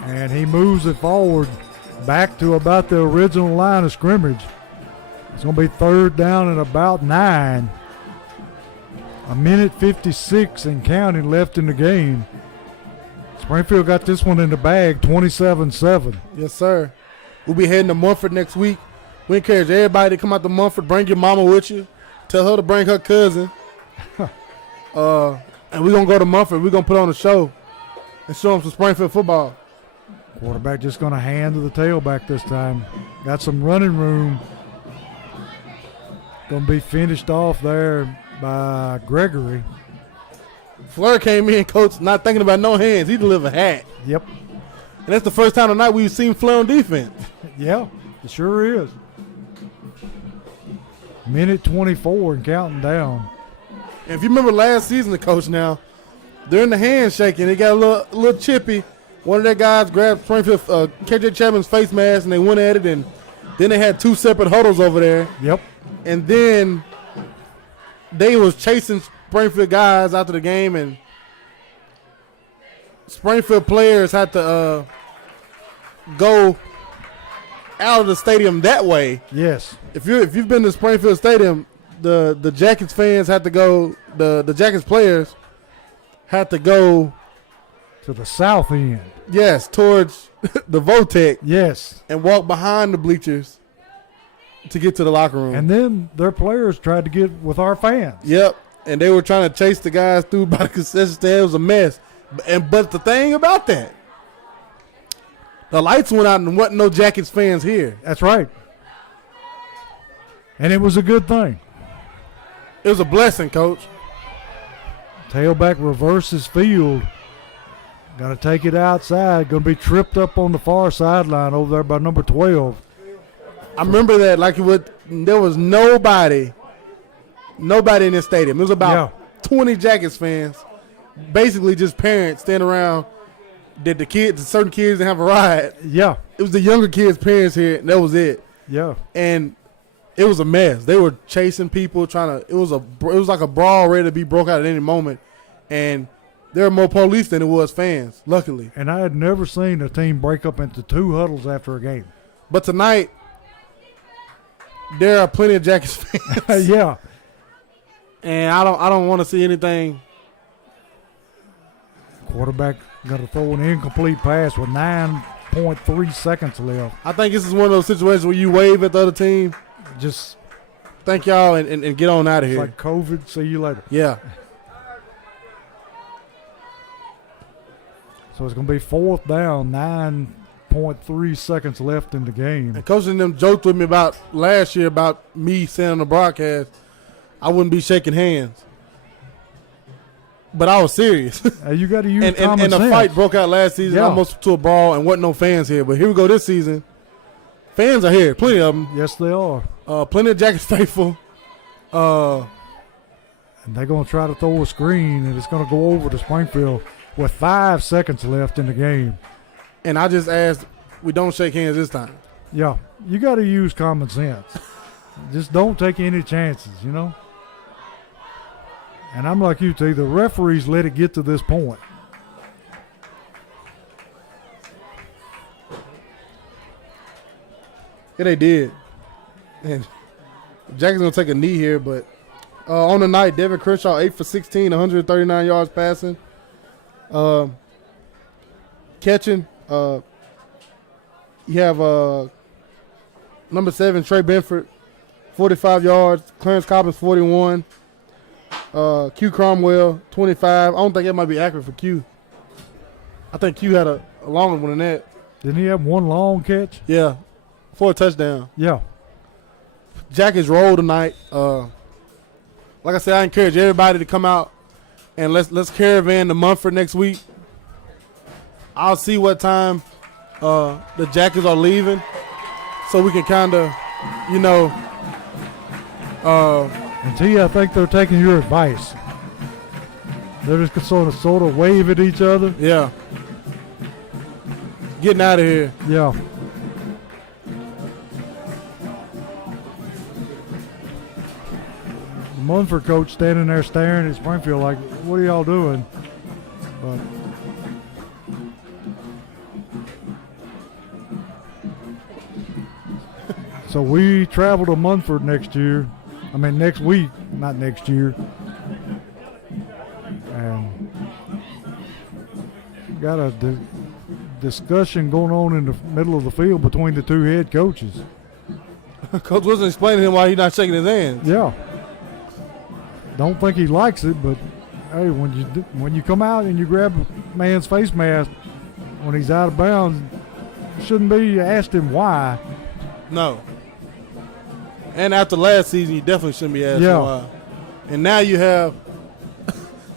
And he moves it forward back to about the original line of scrimmage. It's going to be 3rd down and about 9. 1:56 and counting left in the game. Springfield got this one in the bag, 27-7. Yes, sir. We'll be heading to Mumford next week. We encourage everybody to come out to Mumford. Bring your mama with you. Tell her to bring her cousin. And we're going to go to Mumford. We're going to put on a show and show them some Springfield football. Quarterback just going to hand to the tailback this time. Got some running room. Going to be finished off there by Gregory. Fleur came in, coach, not thinking about no hands. He delivered hat. Yep. And that's the first time tonight we've seen Fleur on defense. Yeah, it sure is. 1:24 and counting down. And if you remember last season, the coach now, during the handshaking, it got a little chippy. One of their guys grabbed Springfield, KJ Chapman's face mask, and they went at it, and then they had 2 separate huddles over there. Yep. And then they was chasing Springfield guys after the game, and Springfield players had to go out of the stadium that way. Yes. If you've been to Springfield Stadium, the Jackets fans had to go. The Jackets players had to go To the south end. Yes, towards the Votech. Yes. And walk behind the bleachers to get to the locker room. And then their players tried to get with our fans. Yep. And they were trying to chase the guys through by the concession stand. It was a mess. But the thing about that, the lights went out and wasn't no Jackets fans here. That's right. And it was a good thing. It was a blessing, Coach. Tailback reverses field. Got to take it outside. Going to be tripped up on the far sideline over there by number 12. I remember that there was nobody in this stadium. It was about 20 Jackets fans, basically just parents standing around. Did certain kids didn't have a ride. Yeah. It was the younger kids' parents here, and that was it. Yeah. And it was a mess. They were chasing people, it was like a brawl ready to be broke out at any moment. And there were more police than it was fans, luckily. And I had never seen a team break up into 2 huddles after a game. But tonight, there are plenty of Jackets fans. Yeah. And I don't want to see anything. Quarterback got to throw an incomplete pass with 9.3 seconds left. I think this is one of those situations where you wave at the other team. Just thank y'all and get on out of it's here. like COVID. See you later. Yeah. So it's going to be 4th down, 9.3 seconds left in the game. And Coach and them joked with me about last year about me saying on the broadcast I wouldn't be shaking hands. But I was serious. You got to use common and sense. the fight broke out last season almost to a brawl and wasn't no fans here. But here we go this season. Fans are here. Plenty of them. Yes, they are. Plenty of Jackets faithful. And they're going to try to throw a screen, and it's going to go over to Springfield with 5 seconds left in the game. And I just asked, we don't shake hands this time. Yeah, you got to use common sense. Just don't take any chances, you know. And I'm like you, T. The referees let it get to this point. Yeah, they did. And Jackson's going to take a knee here, but on the night, Devin Kershaw, 8 for 16, 139 yards passing. Catching, you have number 7, Trey Benford, 45 yards. Clarence Cobbins, 41. Q Cromwell, 25. I don't think that might be accurate for Q. I think Q had a longer one than that. Didn't he have one long catch? Yeah, for a touchdown. Yeah. Jackets roll tonight. Like I said, I encourage everybody to come out and let's caravan to Munford next week. I'll see what time the Jackets are leaving, so we can kind of, And T, I think they're taking your advice. They're just sort of wave at each other. Yeah. Getting out of here. Yeah. The Munford coach standing there staring at Springfield like, what are y'all doing? But so we travel to Munford next week, not next year. And got a discussion going on in the middle of the field between the two head coaches. Coach Wilson explaining to him why he's not shaking his hands. Yeah. Don't think he likes it, but hey, when you come out and you grab a man's face mask when he's out of bounds, you shouldn't be asking why. No. And after last season, you definitely shouldn't be asking why. And now you have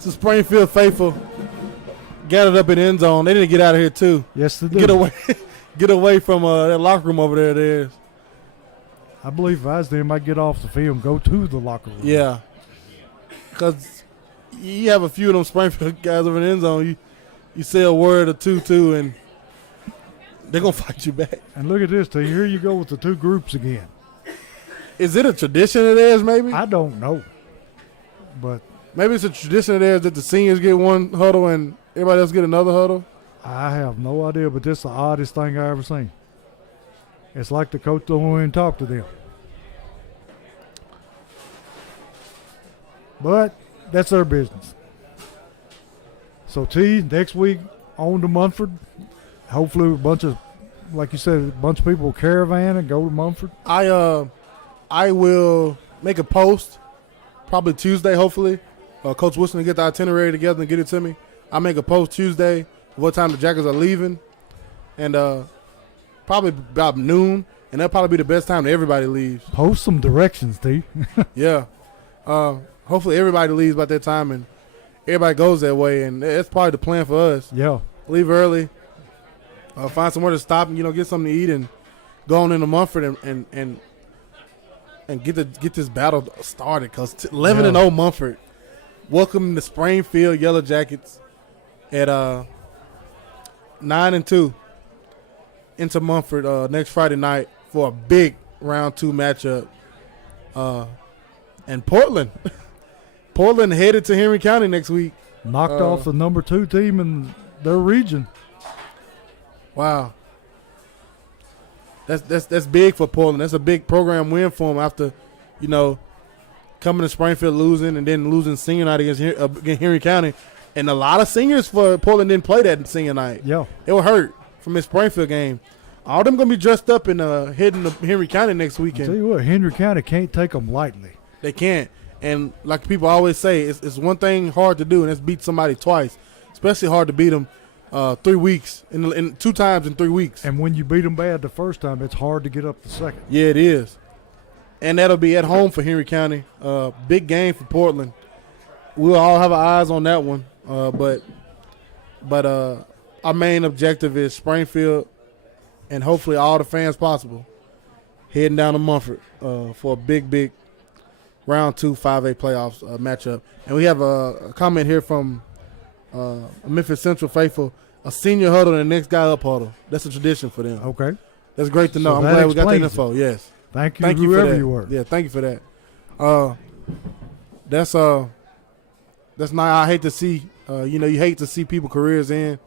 some Springfield faithful gathered up in the end zone. They need to get out of here too. Yes, they do. Get away from that locker room over there. Theirs. I believe if I was there, might get off the field and go to the locker room. Yeah. Because you have a few of them Springfield guys over in the end zone. You say a word or two, and they're going to fight you back. And look at this, T. Here you go with the two groups again. Is it a tradition of theirs, maybe? I don't know. But maybe it's a tradition of theirs that the seniors get one huddle and everybody else get another huddle. I have no idea, but this is the oddest thing I ever seen. It's like the coach don't even talk to them. But that's their business. So, T, next week on to Munford. Hopefully a bunch of, like you said, a bunch of people will caravan and go to Munford. I will make a post probably Tuesday, hopefully. Coach Wilson will get the itinerary together and get it to me. I'll make a post Tuesday what time the Jackets are leaving. And probably about noon. And that'll probably be the best time that everybody leaves. Post some directions, T. Yeah. Hopefully everybody leaves by that time and everybody goes that way. And that's probably the plan for us. Yeah. Leave early. Find somewhere to stop and, get something to eat and go on into Munford and get this battle started. Because 11-0 Munford. Welcome to Springfield Yellow Jackets at 9-2 into Munford next Friday night for a big round 2 matchup. And Portland. Portland headed to Henry County next week. Knocked off the number 2 team in their region. Wow. That's big for Portland. That's a big program win for them after, coming to Springfield losing and then losing senior night against Henry County. And a lot of seniors for Portland didn't play that senior night. Yeah. They were hurt from this Springfield game. All them going to be dressed up and heading to Henry County next weekend. I'll tell you what, Henry County can't take them lightly. They can't. And like people always say, it's one thing hard to do, and it's beat somebody twice. Especially hard to beat them 3 weeks, in 2 times in 3 weeks. And when you beat them bad the first time, it's hard to get up the second. Yeah, it is. And that'll be at home for Henry County. Big game for Portland. We'll all have our eyes on that one. But our main objective is Springfield and hopefully all the fans possible heading down to Munford for a big round 2 5A playoffs matchup. And we have a comment here from a Memphis Central faithful, a senior huddle and the next guy up huddle. That's a tradition for them. Okay. That's great to know. So I'm glad we got that info. Yes. Thank you whoever for that. you were. Yeah, thank you for that. That's That's not. I hate to see. You hate to see people careers end.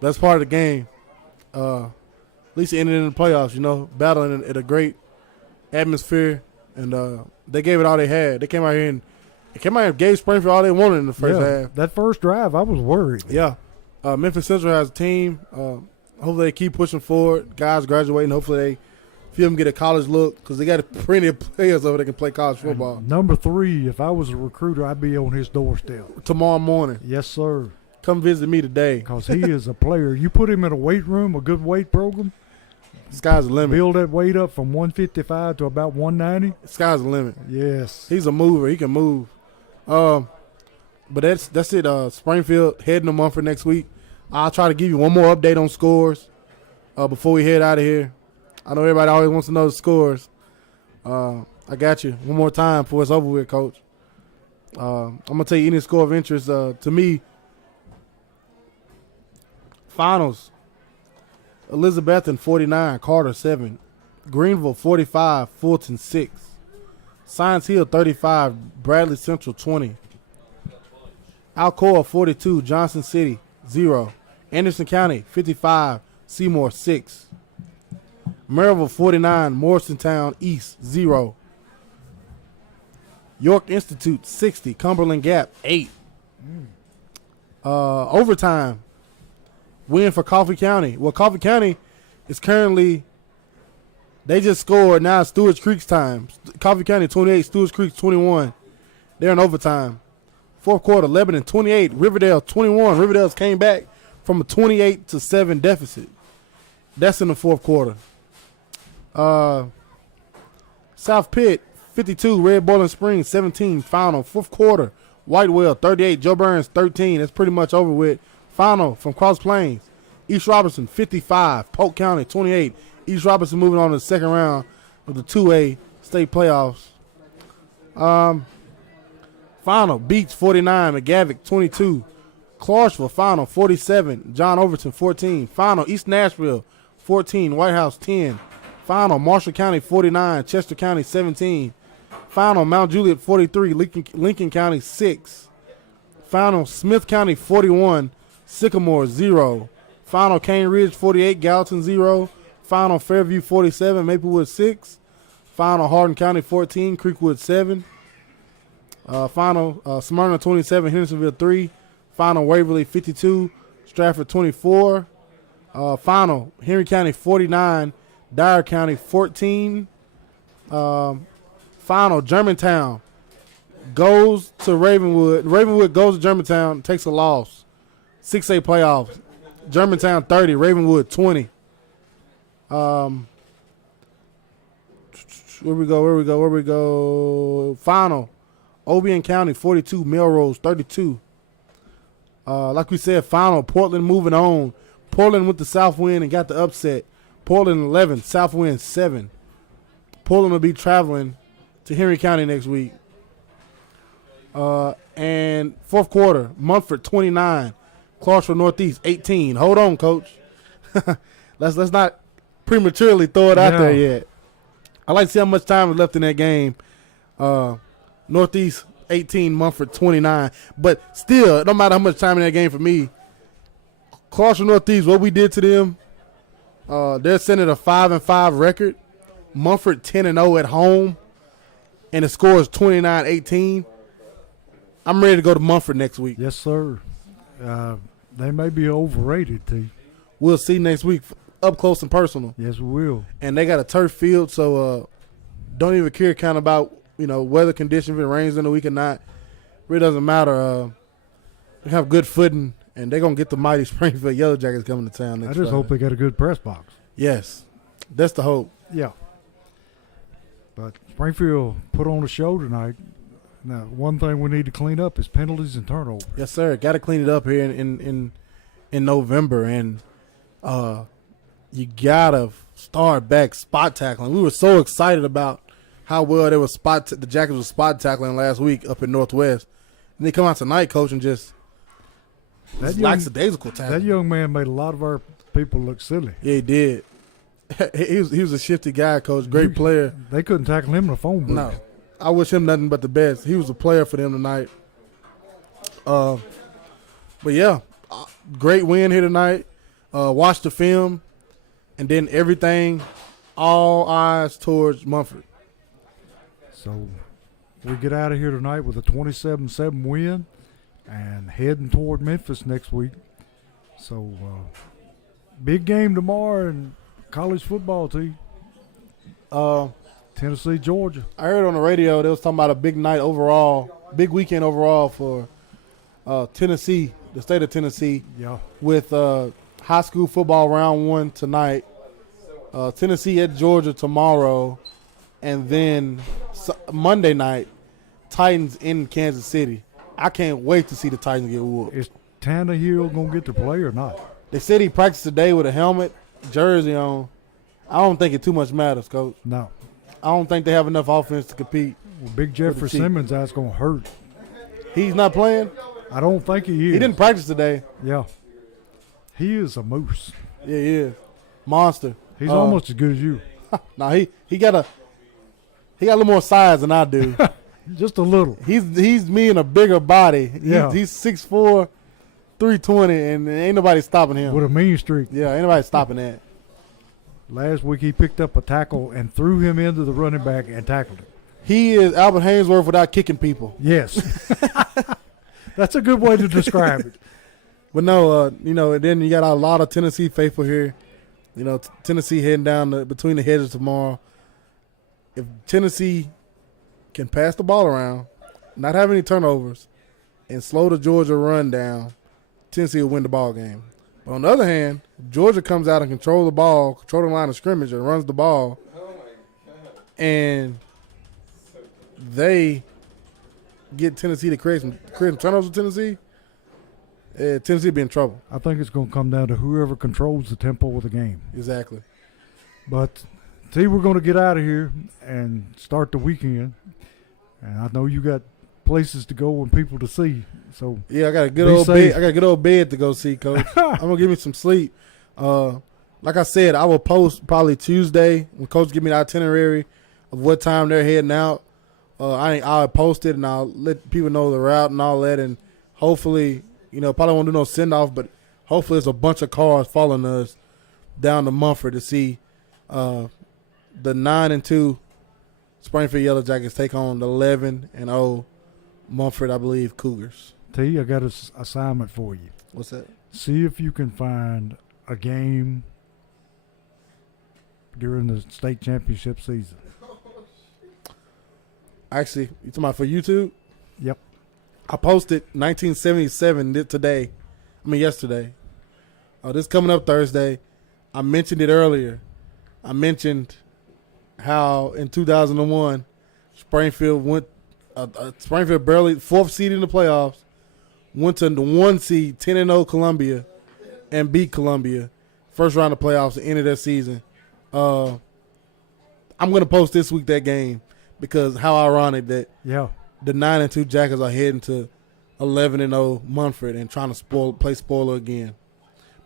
That's part of the game. At least it ended in the playoffs. Battling at a great atmosphere, and they gave it all they had. They came out here and gave Springfield all they wanted in the first half. That first drive, I was worried. Yeah. Memphis Central has a team. Hopefully they keep pushing forward. Guys graduating. Hopefully they feel them get a college look because they got plenty of players over there that can play college football. And number 3, if I was a recruiter, I'd be on his doorstep. Tomorrow morning. Yes, sir. Come visit me today. Because he is a player. You put him in a weight room, a good weight program. Sky's the limit. Build that weight up from 155 to about 190. Sky's the limit. Yes. He's a mover. He can move. But that's it. Springfield heading to Mumford next week. I'll try to give you one more update on scores before we head out of here. I know everybody always wants to know the scores. I got you one more time before it's over with, Coach. I'm going to tell you any score of interest. To me, finals, Elizabethton 49, Carter 7, Greenville 45, Fulton 6, Science Hill 35, Bradley Central 20, Alcoa 42, Johnson City 0, Anderson County 55, Seymour 6, Maryville 49, Morristown East 0, York Institute 60, Cumberland Gap 8. Overtime win for Coffee County. Well, Coffee County is currently, they just scored. Now it's Stewart's Creek's time. Coffee County 28, Stewart's Creek 21. They're in overtime. Fourth quarter, Lebanon 28, Riverdale 21. Riverdale's came back from a 28-7 deficit. That's in the fourth quarter. South Pitt 52, Red Bowling Springs 17. Final, fourth quarter, Whitewell 38, Joe Burns 13. That's pretty much over with. Final from Cross Plains, East Robertson 55, Polk County 28. East Robertson moving on to the second round of the 2A state playoffs. Final, Beach 49, McGavick 22. Clarksville final 47, John Overton 14. Final, East Nashville 14, White House 10. Final, Marshall County 49, Chester County 17. Final, Mount Juliet 43, Lincoln County 6. Final, Smith County 41, Sycamore 0. Final, Cane Ridge 48, Gallatin 0. Final, Fairview 47, Maplewood 6. Final, Hardin County 14, Creekwood 7. Final, Smyrna 27, Hendersonville 3. Final, Waverly 52, Stratford 24. Final, Henry County 49, Dyer County 14. Final, Germantown goes to Ravenwood. Ravenwood goes to Germantown, takes a loss. 6A playoffs. Germantown 30, Ravenwood 20. Where we go? Final, Obion County 42, Melrose 32. Like we said, final, Portland moving on. Portland with the south wind and got the upset. Portland 11, south wind 7. Portland will be traveling to Henry County next week. And fourth quarter, Mumford 29, Clarksville Northeast 18. Hold on, Coach. let's not prematurely throw it out there yet. I like to see how much time is left in that game. Northeast 18, Mumford 29. But still, no matter how much time in that game for me, Clarksville Northeast, what we did to them, they're sitting at a 5-5 record. Mumford 10-0 at home, and the score is 29-18. I'm ready to go to Mumford next week. Yes, sir. They may be overrated, T. We'll see next week up close and personal. Yes, we will. And they got a turf field, so don't even care kind of about, weather conditions, if it rains in the week or not. Really doesn't matter. They have good footing, and they're going to get the mighty Springfield Yellow Jackets coming to town next I just hope they got a good press box. Yes. That's the hope. Yeah. But Springfield put on a show tonight. Now, one thing we need to clean up is penalties and turnovers. Yes, sir. Got to clean it up here in November, and you gotta start back spot tackling. We were so excited about how well the Jackets were spot tackling last week up in Northwest, and they come out tonight, Coach, and just lackadaisical tackle. That young man made a lot of our people look silly. Yeah, he did. he was a shifty guy, Coach. Great player. They couldn't tackle him in the phone booth. No. I wish him nothing but the best. He was a player for them tonight. But yeah, great win here tonight. Watched the film, and then everything, all eyes towards Mumford. So we get out of here tonight with a 27-7 win and heading toward Memphis next week. So big game tomorrow in college football, T. Tennessee, Georgia. I heard on the radio they was talking about a big night overall, big weekend overall for Tennessee, the state of Tennessee. Yeah. With high school football round 1 tonight, Tennessee at Georgia tomorrow, and then Monday night, Titans in Kansas City. I can't wait to see the Titans get whooped. Is Tannehill going to get to play or not? They said he practiced today with a helmet, jersey on. I don't think it too much matters, Coach. No. I don't think they have enough offense to compete. Well, Big Jeffrey Simmons, that's going to hurt. He's not playing? I don't think he is. He didn't practice today. Yeah. He is a moose. Yeah, he is. Monster. He's almost as good as you. No, he got a little more size than I do. Just a little. He's me in a bigger body. Yeah. He's 6'4", 320, and ain't nobody stopping him. With a mean streak. Yeah, ain't nobody stopping that. Last week he picked up a tackle and threw him into the running back and tackled him. He is Albert Haynesworth without kicking people. Yes. That's a good way to describe it. But no, and then you got a lot of Tennessee faithful here. Tennessee heading down between the hedges tomorrow. If Tennessee can pass the ball around, not have any turnovers, and slow the Georgia run down, Tennessee will win the ball game. But on the other hand, if Georgia comes out and control the ball, control the line of scrimmage, and runs the ball, and they get Tennessee to create some turnovers with Tennessee, Tennessee be in trouble. I think it's going to come down to whoever controls the tempo of the game. Exactly. But, see, we're going to get out of here and start the weekend. And I know you got places to go and people to see. So yeah, I got a good old bed. I got a good old bed to go see, Coach. I'm gonna give me some sleep. Like I said, I will post probably Tuesday when Coach give me the itinerary of what time they're heading out. I'll post it and I'll let people know the route and all that. And hopefully, probably won't do no send off, but hopefully there's a bunch of cars following us down to Mumford to see the 9-2 Springfield Yellow Jackets take on the 11-0 Mumford, I believe, Cougars. T, I got an assignment for you. What's that? See if you can find a game during the state championship season. Actually, you talking about for YouTube? Yep. I posted 1977 yesterday. This coming up Thursday. I mentioned it earlier. I mentioned how in 2001 Springfield barely 4th seed in the playoffs, went to the 1 seed 10-0 Columbia and beat Columbia first round of playoffs and ended their season. I'm going to post this week that game because how ironic that the 9-2 Jackets are heading to 11-0 Munford and trying to play spoiler again.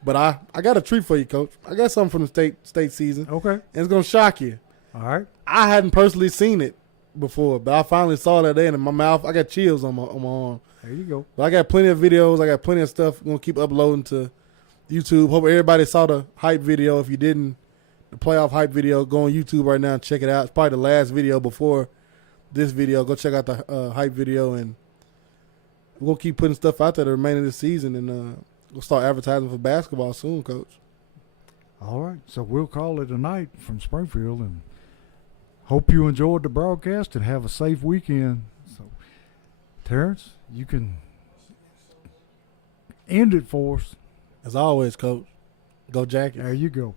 But I got a treat for you, Coach. I got something from the state season. Okay. And it's going to shock you. All right. I hadn't personally seen it before, but I finally saw that day, and in my mouth, I got chills on my arm. There you go. But I got plenty of videos. I got plenty of stuff. I'm going to keep uploading to YouTube. Hope everybody saw the hype video. If you didn't, the playoff hype video, go on YouTube right now and check it out. It's probably the last video before this video. Go check out the hype video, and we're going to keep putting stuff out there the remainder of the season, and we'll start advertising for basketball soon, Coach. All right. So we'll call it a night from Springfield, and hope you enjoyed the broadcast and have a safe weekend. So, Terrence, you can end it for us. As always, Coach, go Jackets. There you go.